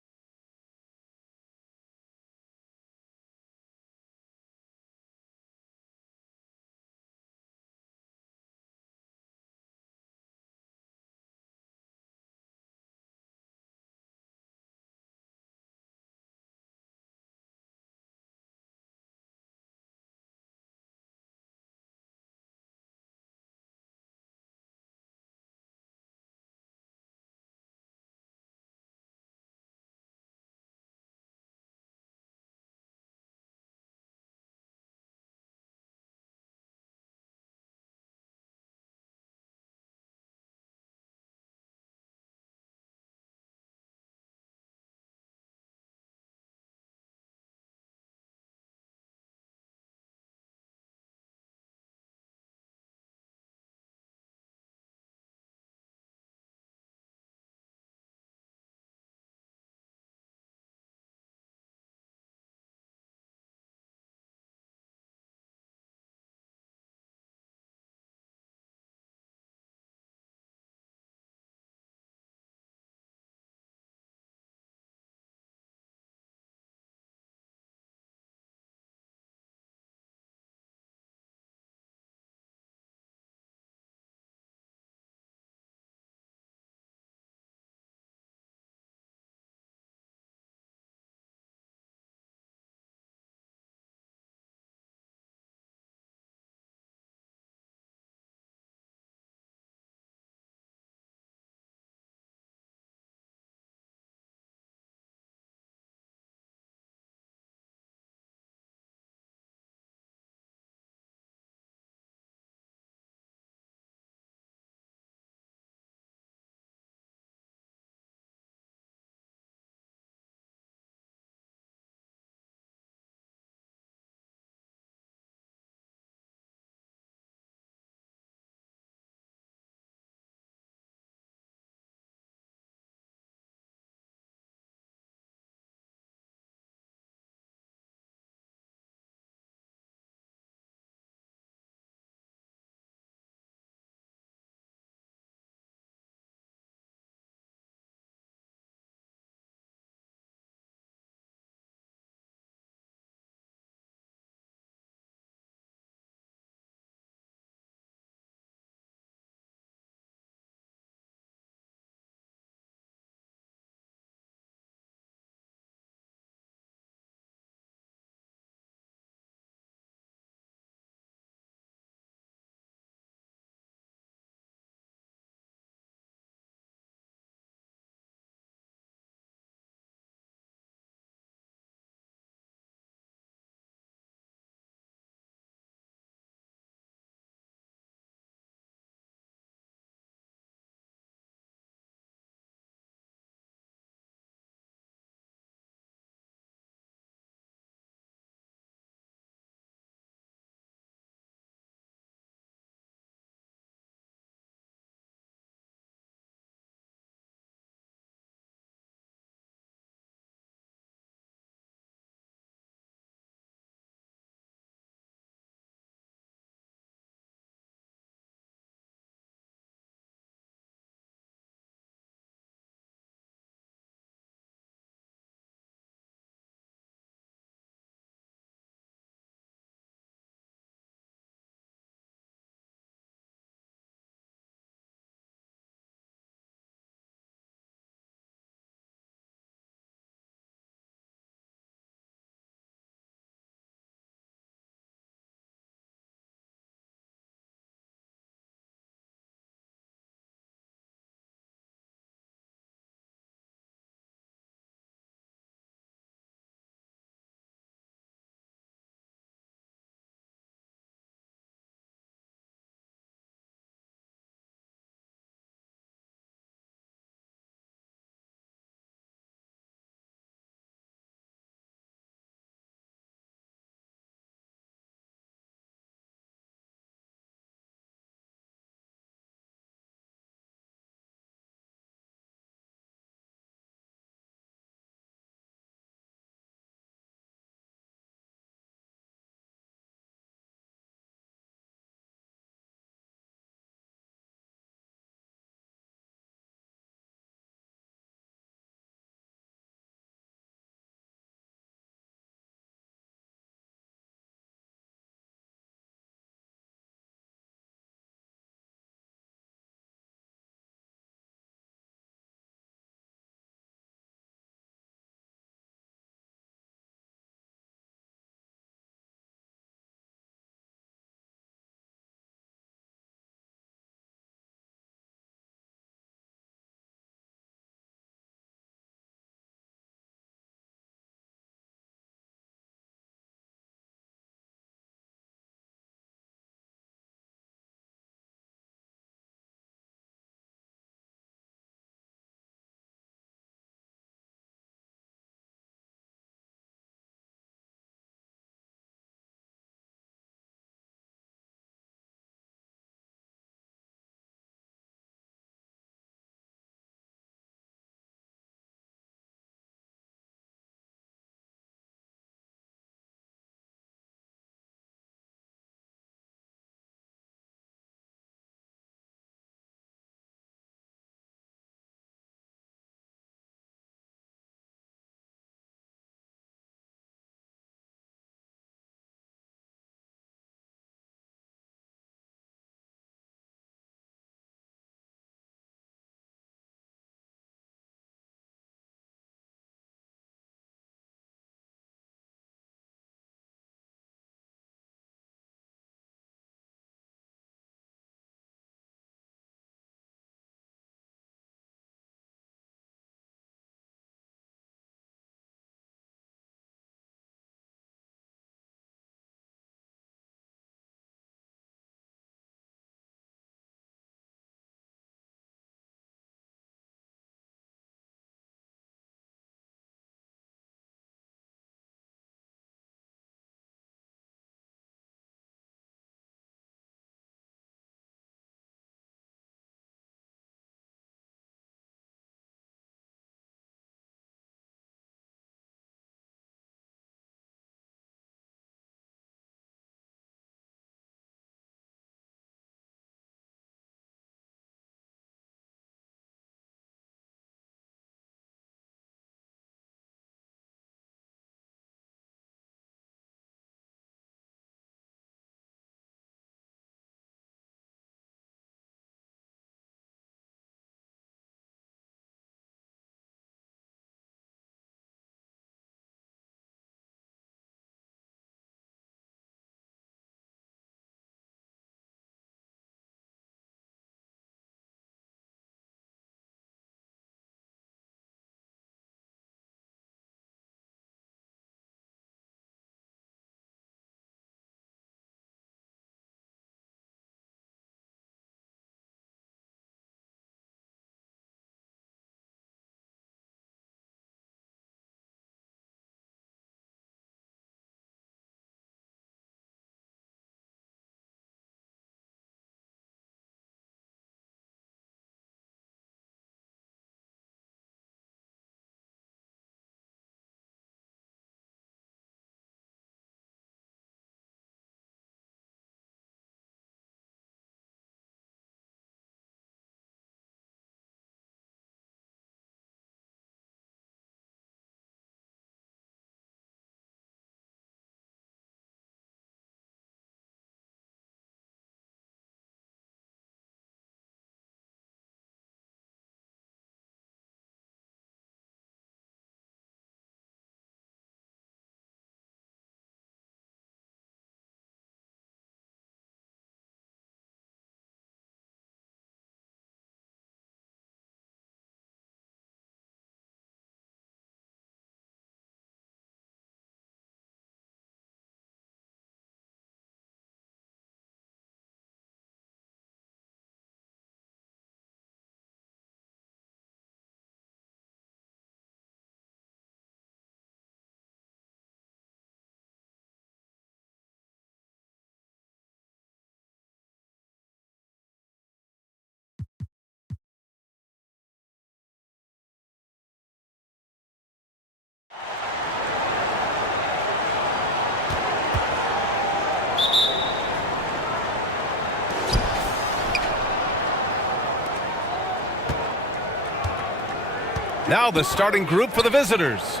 Now the starting group for the visitors.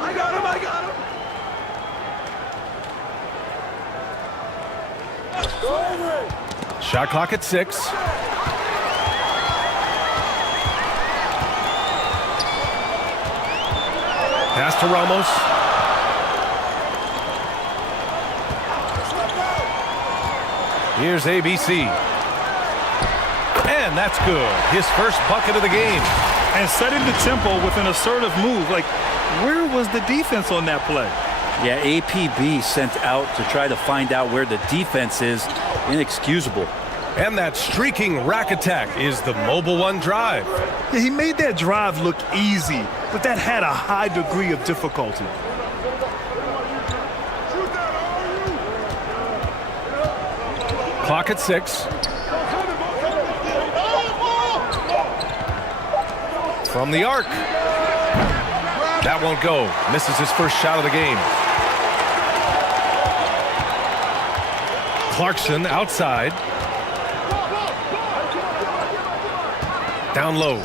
I got him, I got him. Shot clock at 6. Pass to Ramos. Here's ABC. And that's good. His first bucket of the game. And setting the tempo with an assertive move. Like, where was the defense on that play? Yeah, APB sent out to try to find out where the defense is. Inexcusable. And that streaking rack attack is the Mobile One drive. Yeah, he made that drive look easy, but that had a high degree of difficulty. Clock at 6. From the arc. That won't go. Misses his first shot of the game. Clarkson outside. Down low.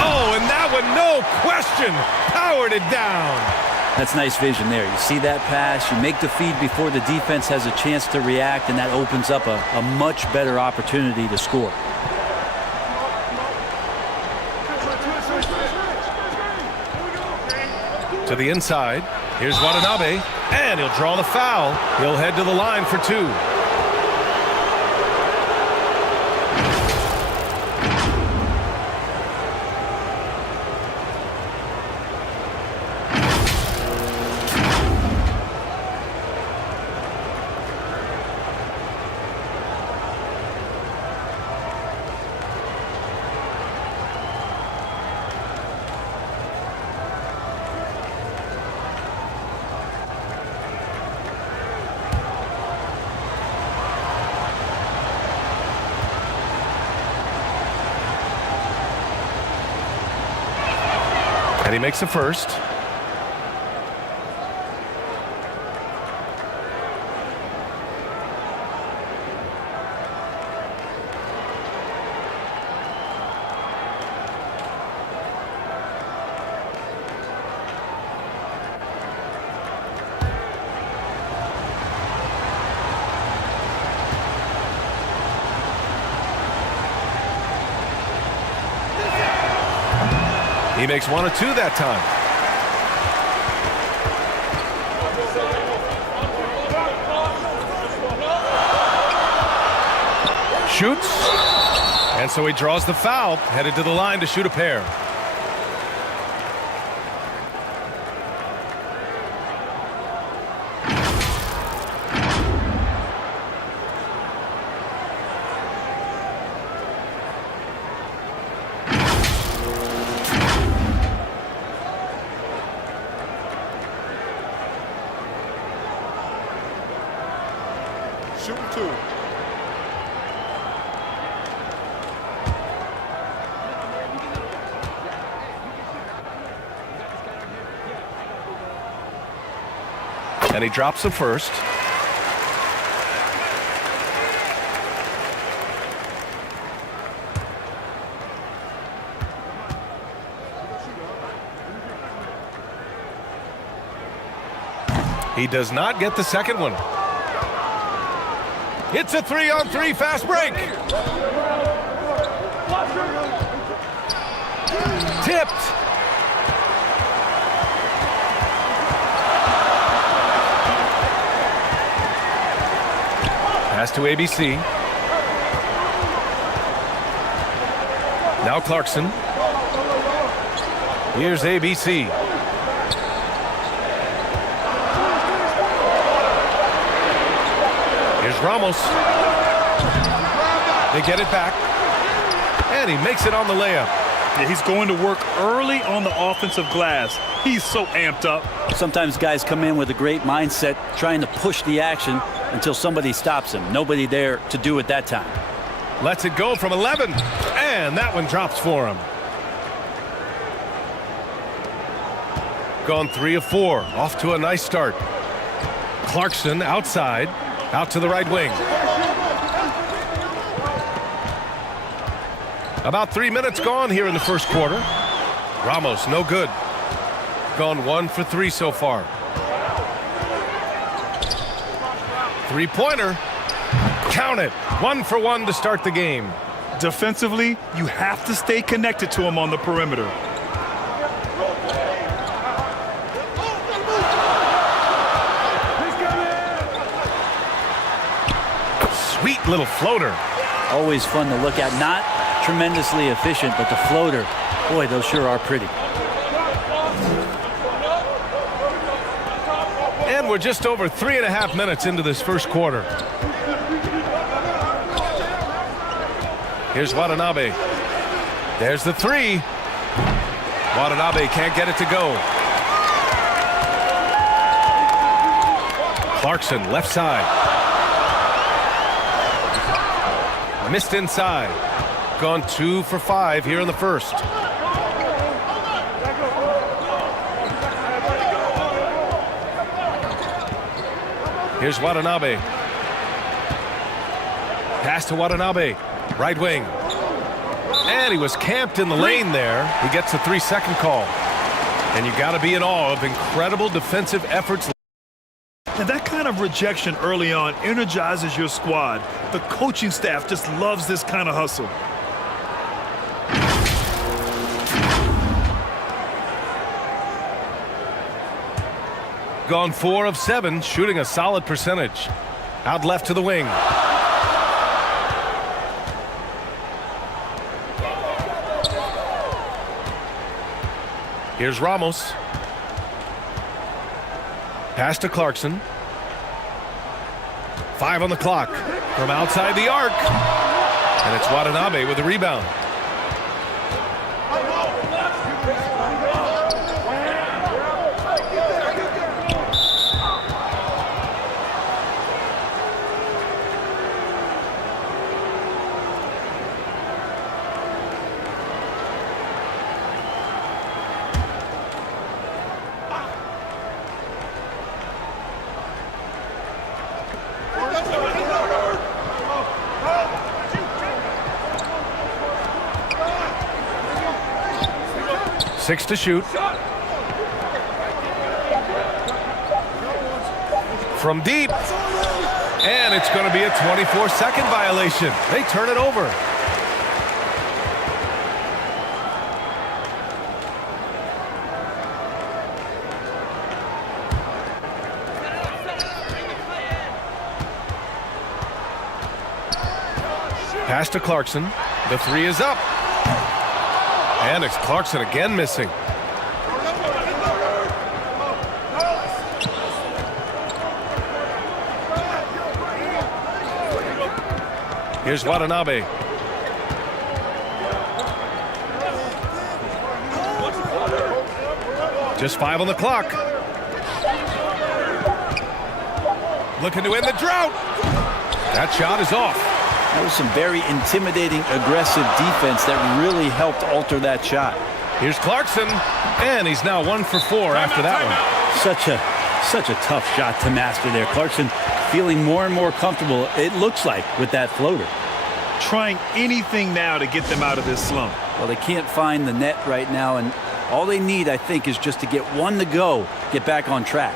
Oh, and that one, no question, powered it down. That's nice vision there. You see that pass, you make the feed before the defense has a chance to react, and that opens up a much better opportunity to score. To the inside. Here's Watanabe, and he'll draw the foul. He'll head to the line for 2. And he makes the first. He makes 1 of 2 that time. Shoots. And so he draws the foul, headed to the line to shoot a pair. Shooting 2. And he drops the first. He does not get the second one. It's a 3-on-3 fast break. Tipped. Pass to ABC. Now Clarkson. Here's ABC. Here's Ramos. They get it back. And he makes it on the layup. Yeah, he's going to work early on the offensive glass. He's so amped up. Sometimes guys come in with a great mindset trying to push the action until somebody stops him. Nobody there to do it that time. Lets it go from 11. And that one drops for him. Gone 3 of 4. Off to a nice start. Clarkson outside. Out to the right wing. About 3 minutes gone here in the first quarter. Ramos, no good. Gone 1 for 3 so far. Three-pointer. Count it. 1 for 1 to start the game. Defensively, you have to stay connected to him on the perimeter. Sweet little floater. Always fun to look at. Not tremendously efficient, but the floater, boy, those sure are pretty. And we're just over 3.5 minutes into this first quarter. Here's Watanabe. There's the three. Watanabe can't get it to go. Clarkson, left side. Missed inside. Gone 2 for 5 here in the first. Here's Watanabe. Pass to Watanabe. Right wing. And he was camped in the lane there. He gets a 3-second call. And you got to be in awe of incredible defensive efforts. And that kind of rejection early on energizes your squad. The coaching staff just loves this kind of hustle. Gone 4 of 7, shooting a solid percentage. Out left to the wing. Here's Ramos. Pass to Clarkson. 5 on the clock. From outside the arc. And it's Watanabe with the rebound. Six to shoot. From deep. And it's going to be a 24-second violation. They turn it over. Pass to Clarkson. The three is up. And it's Clarkson again missing. Here's Watanabe. Just 5 on the clock. Looking to end the drought. That shot is off. That was some very intimidating, aggressive defense that really helped alter that shot. Here's Clarkson, and he's now 1 for 4 after that one. Such a tough shot to master there. Clarkson feeling more and more comfortable, it looks like, with that floater. Trying anything now to get them out of this slump. Well, they can't find the net right now, and all they need, I think, is just to get one to go, get back on track.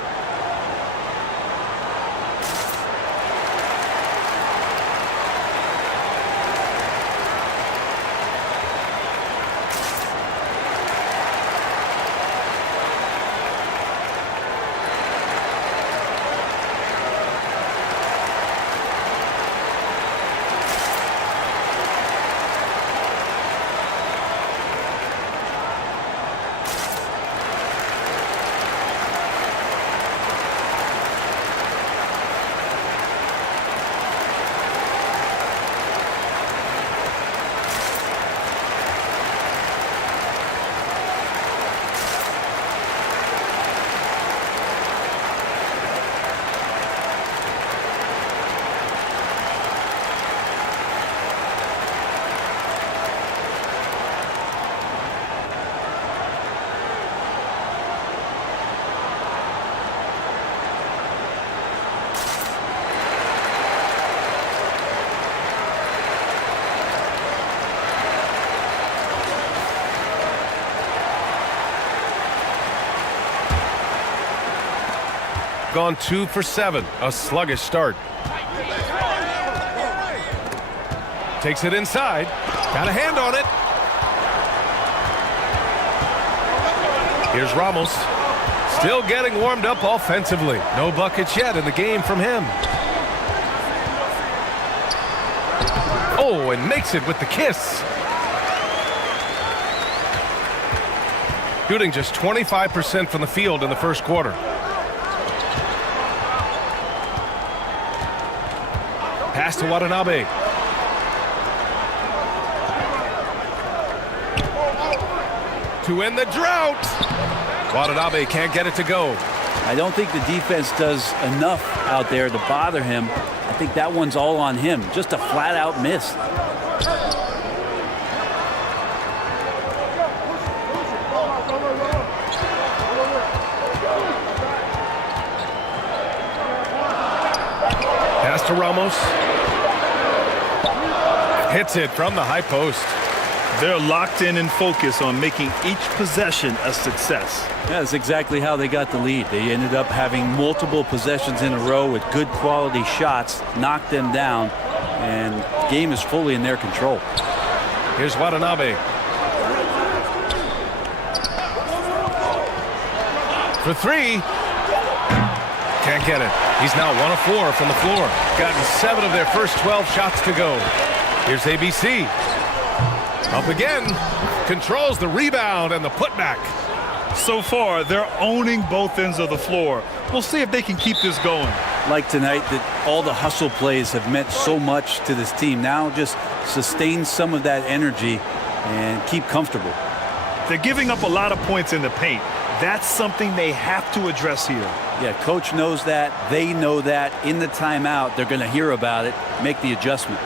gone 2 for 7. A sluggish start. Takes it inside. Got a hand on it. Here's Ramos. Still getting warmed up offensively. No buckets yet in the game from him. Oh, and makes it with the kiss. Shooting just 25% from the field in the first quarter. Pass to Watanabe. To end the drought. Watanabe can't get it to go. I don't think the defense does enough out there to bother him. I think that one's all on him. Just a flat-out miss. Pass to Ramos. Hits it from the high post. They're locked in and focused on making each possession a success. Yeah, that's exactly how they got the lead. They ended up having multiple possessions in a row with good quality shots, knocked them down, and the game is fully in their control. Here's Watanabe. For 3. Can't get it. He's now 1 of 4 from the floor. Gotten 7 of their first 12 shots to go. Here's ABC. Up again. Controls the rebound and the putback. So far, they're owning both ends of the floor. We'll see if they can keep this going. Like tonight, that all the hustle plays have meant so much to this team. Now just sustain some of that energy and keep comfortable. They're giving up a lot of points in the paint. That's something they have to address here. Yeah, coach knows that. They know that. In the timeout, they're going to hear about it, make the adjustment.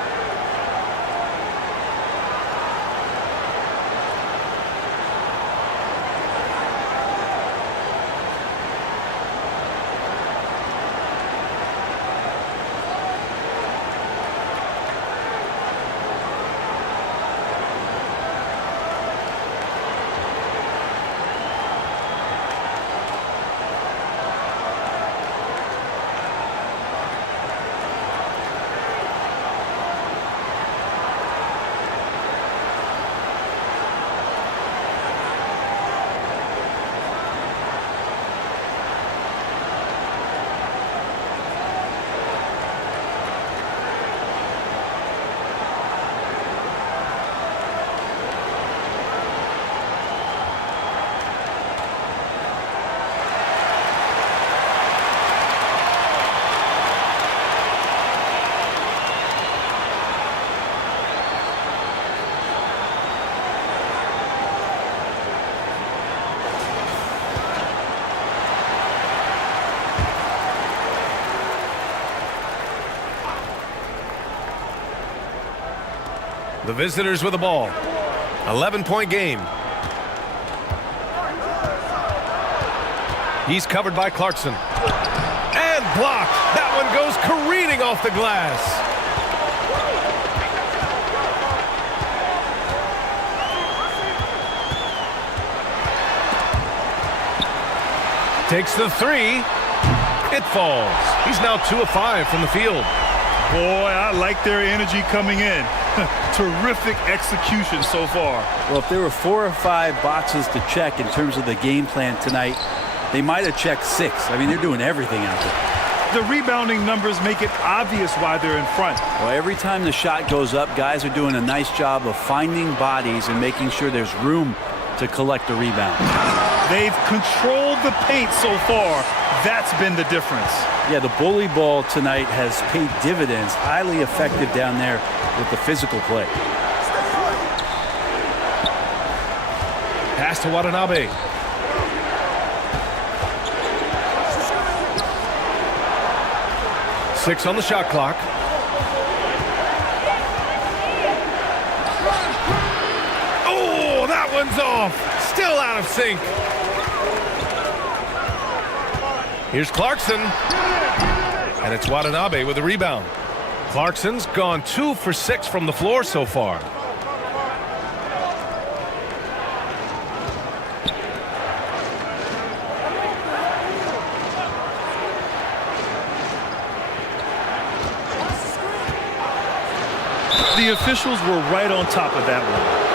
The visitors with the ball. 11-point game. He's covered by Clarkson. And blocked. That one goes careening off the glass. Takes the 3. It falls. He's now 2 of 5 from the field. Boy, I like their energy coming in. Terrific execution so far. Well, if there were 4 or 5 boxes to check in terms of the game plan tonight, they might have checked 6. I mean, they're doing everything out there. The rebounding numbers make it obvious why they're in front. Well, every time the shot goes up, guys are doing a nice job of finding bodies and making sure there's room to collect the rebound. They've controlled the paint so far. That's been the difference. Yeah, the bully ball tonight has paid dividends. Highly effective down there with the physical play. Pass to Watanabe. Six on the shot clock. Oh, that one's off. Still out of sync. Here's Clarkson. And it's Watanabe with the rebound. Clarkson's gone 2 for 6 from the floor so far. the officials were right on top of that one.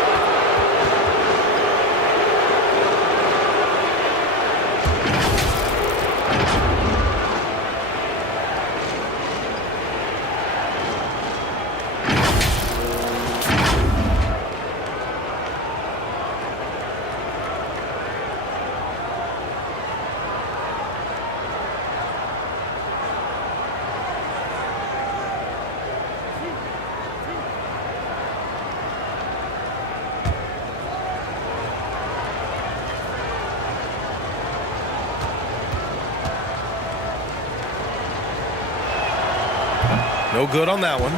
No good on that one.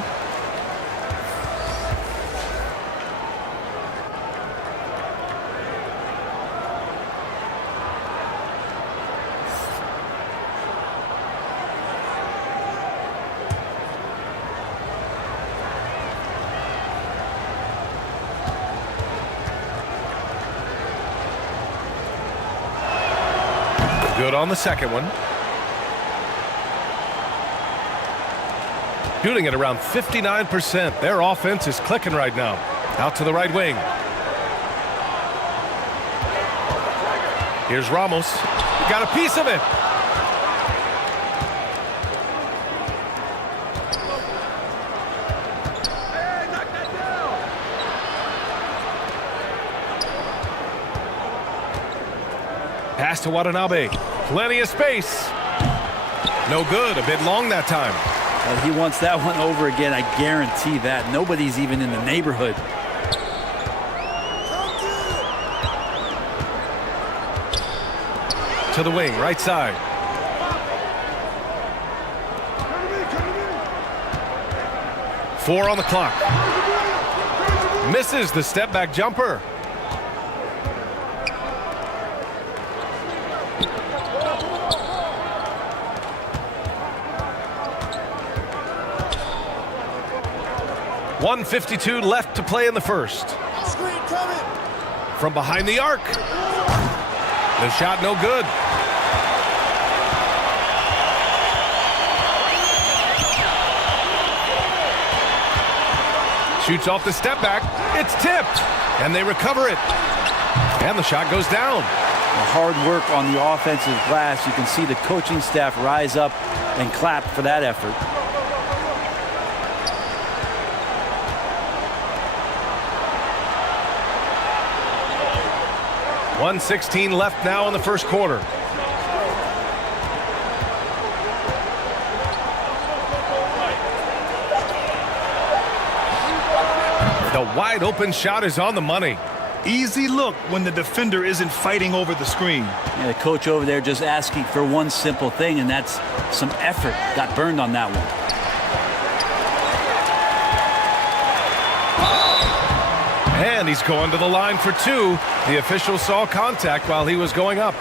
Good on the second one. Shooting at around 59%. Their offense is clicking right now. Out to the right wing. Here's Ramos. Got a piece of it. Pass to Watanabe. Plenty of space. No good. A bit long that time. He wants that one over again. I guarantee that. Nobody's even in the neighborhood. To the wing, right side. Four on the clock. Misses the step back jumper. .152 left to play in the first. From behind the arc. The shot no good. Shoots off the step back. It's tipped. And they recover it. And the shot goes down. The hard work on the offensive glass. You can see the coaching staff rise up and clap for that effort. .116 left now in the first quarter. The wide open shot is on the money. Easy look when the defender isn't fighting over the screen. Yeah, the coach over there just asking for one simple thing, and that's some effort. Got burned on that one. And he's going to the line for two. The official saw contact while he was going up.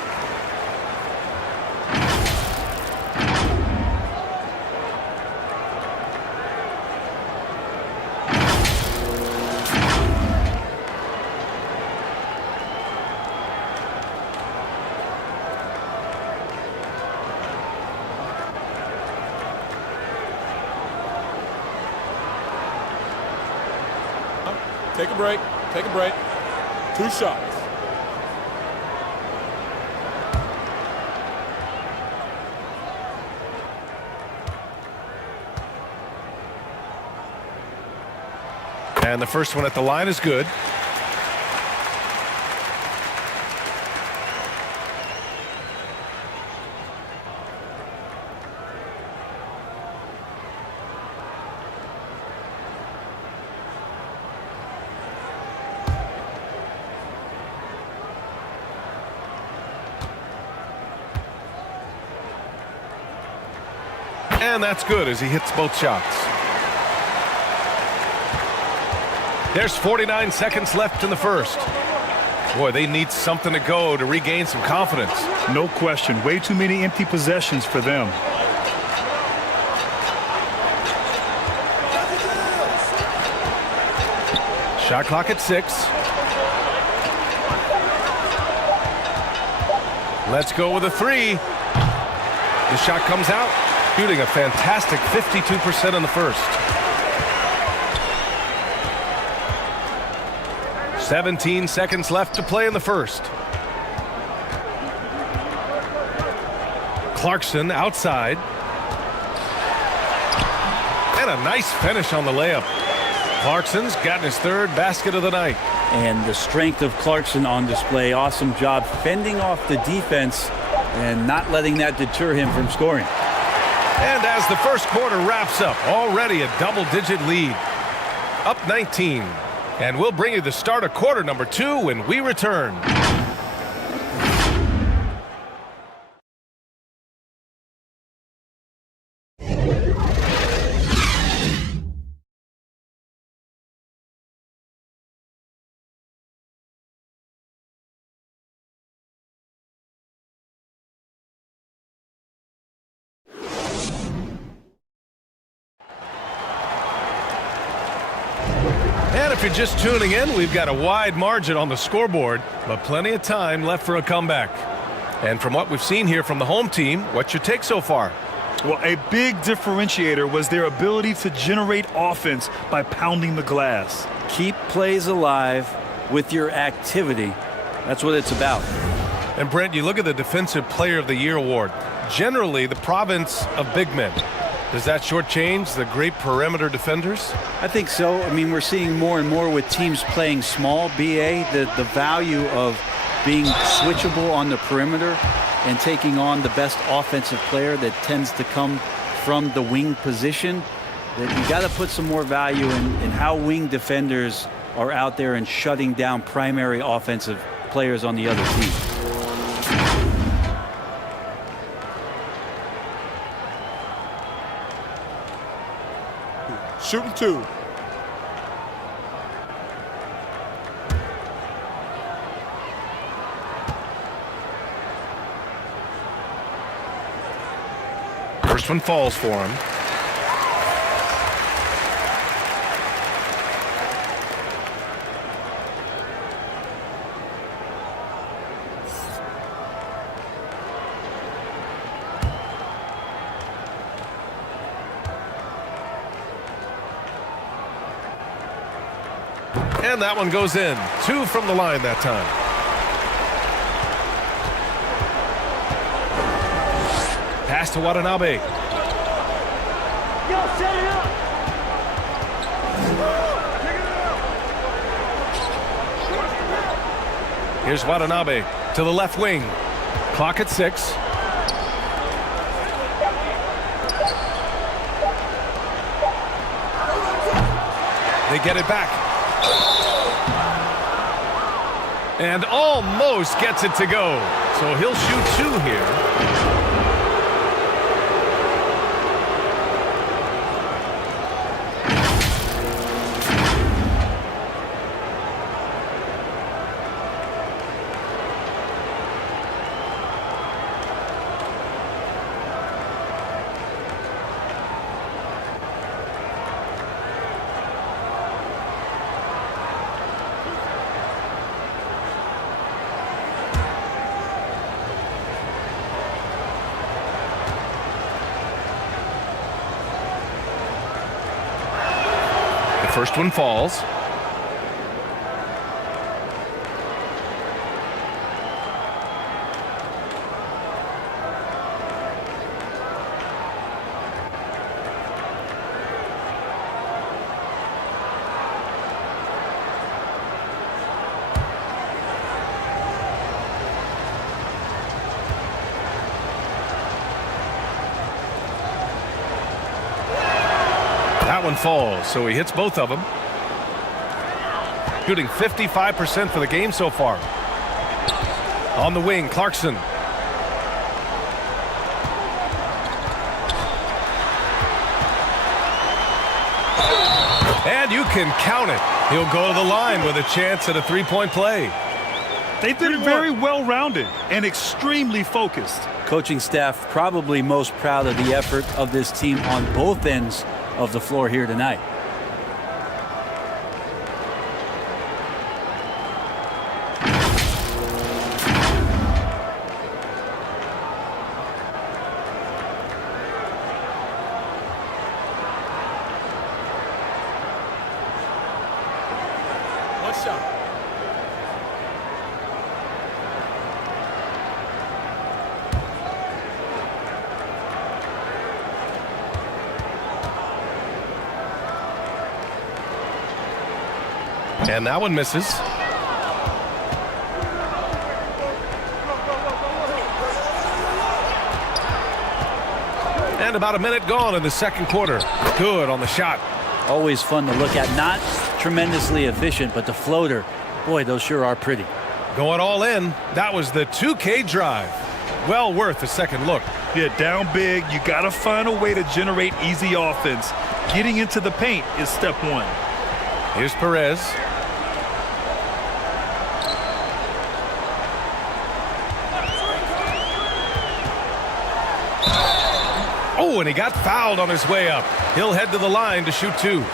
Take a break. Take a break. 2 shots. And the first one at the line is good. And that's good as he hits both shots. There's 49 seconds left in the first. Boy, they need something to go to regain some confidence. No question. Way too many empty possessions for them. Shot clock at 6. Let's go with a 3. The shot comes out. Shooting a fantastic 52% in the first. 17 seconds left to play in the first. Clarkson outside. And a nice finish on the layup. Clarkson's gotten his third basket of the night. And the strength of Clarkson on display. Awesome job fending off the defense and not letting that deter him from scoring. And as the first quarter wraps up, already a double-digit lead. Up 19. And we'll bring you the start of quarter number 2 when we return. And if you're just tuning in, we've got a wide margin on the scoreboard, but plenty of time left for a comeback. And from what we've seen here from the home team, what's your take so far? Well, a big differentiator was their ability to generate offense by pounding the glass. Keep plays alive with your activity. That's what it's about. And Brent, you look at the Defensive Player of the Year award. Generally, the province of big men. Does that shortchange the great perimeter defenders? I think so. I mean, we're seeing more and more with teams playing small, BA, the value of being switchable on the perimeter and taking on the best offensive player that tends to come from the wing position. That you got to put some more value in how wing defenders are out there and shutting down primary offensive players on the other team. Shooting 2. First one falls for him. And that one goes in. 2 from the line that time. Pass to Watanabe. Yo, set it up. Here's Watanabe to the left wing. Clock at 6. They get it back. And almost gets it to go. So he'll shoot 2 here. First one falls. That one falls, so he hits both of them. Shooting 55% for the game so far. On the wing, Clarkson. And you can count it. He'll go to the line with a chance at a three-point play. They've been very well-rounded and extremely focused. Coaching staff probably most proud of the effort of this team on both ends of the floor here tonight. One shot. And that one misses. And about a minute gone in the second quarter. Good on the shot. Always fun to look at. Not tremendously efficient, but the floater, boy, those sure are pretty. Going all in. That was the 2K drive. Well worth a second look. Yeah, down big. You got to find a way to generate easy offense. Getting into the paint is step one. Here's Perez. Oh, and he got fouled on his way up. He'll head to the line to shoot two.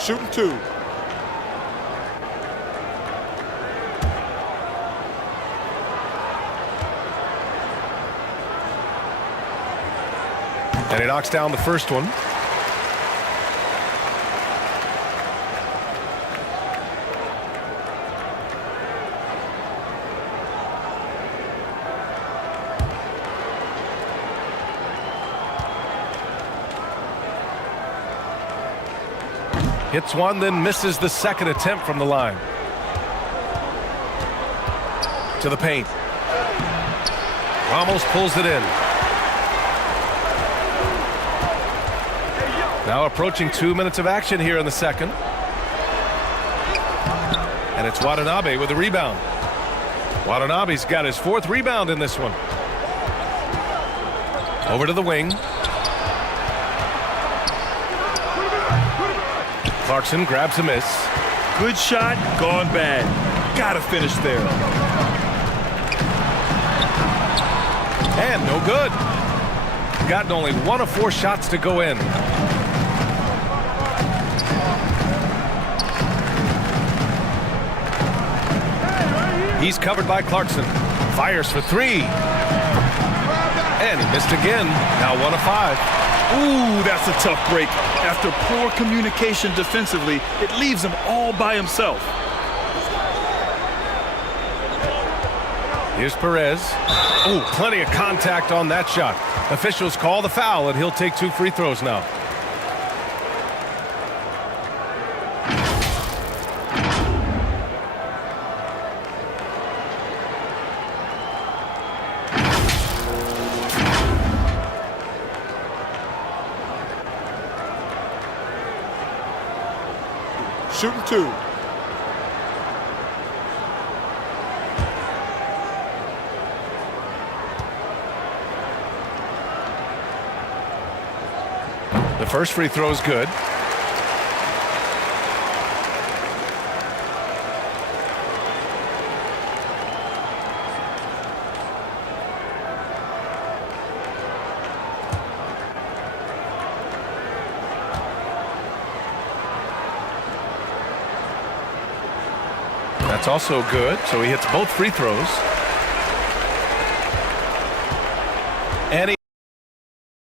Shooting two. And he knocks down the first one. Hits one, then misses the second attempt from the line. To the paint. Ramos pulls it in. Now approaching 2 minutes of action here in the second. And it's Watanabe with a rebound. Watanabe's got his fourth rebound in this one. Over to the wing. Clarkson grabs a miss. Good shot, gone bad. Gotta finish there. And no good. Gotten only 1 of 4 shots to go in. He's covered by Clarkson. Fires for 3. And he missed again. Now 1 of 5. Ooh, that's a tough break. After poor communication defensively, it leaves him all by himself. Here's Perez. Ooh, plenty of contact on that shot. Officials call the foul, and he'll take 2 free throws now. Shooting two. The first free throw is good. That's also good, so he hits both free throws.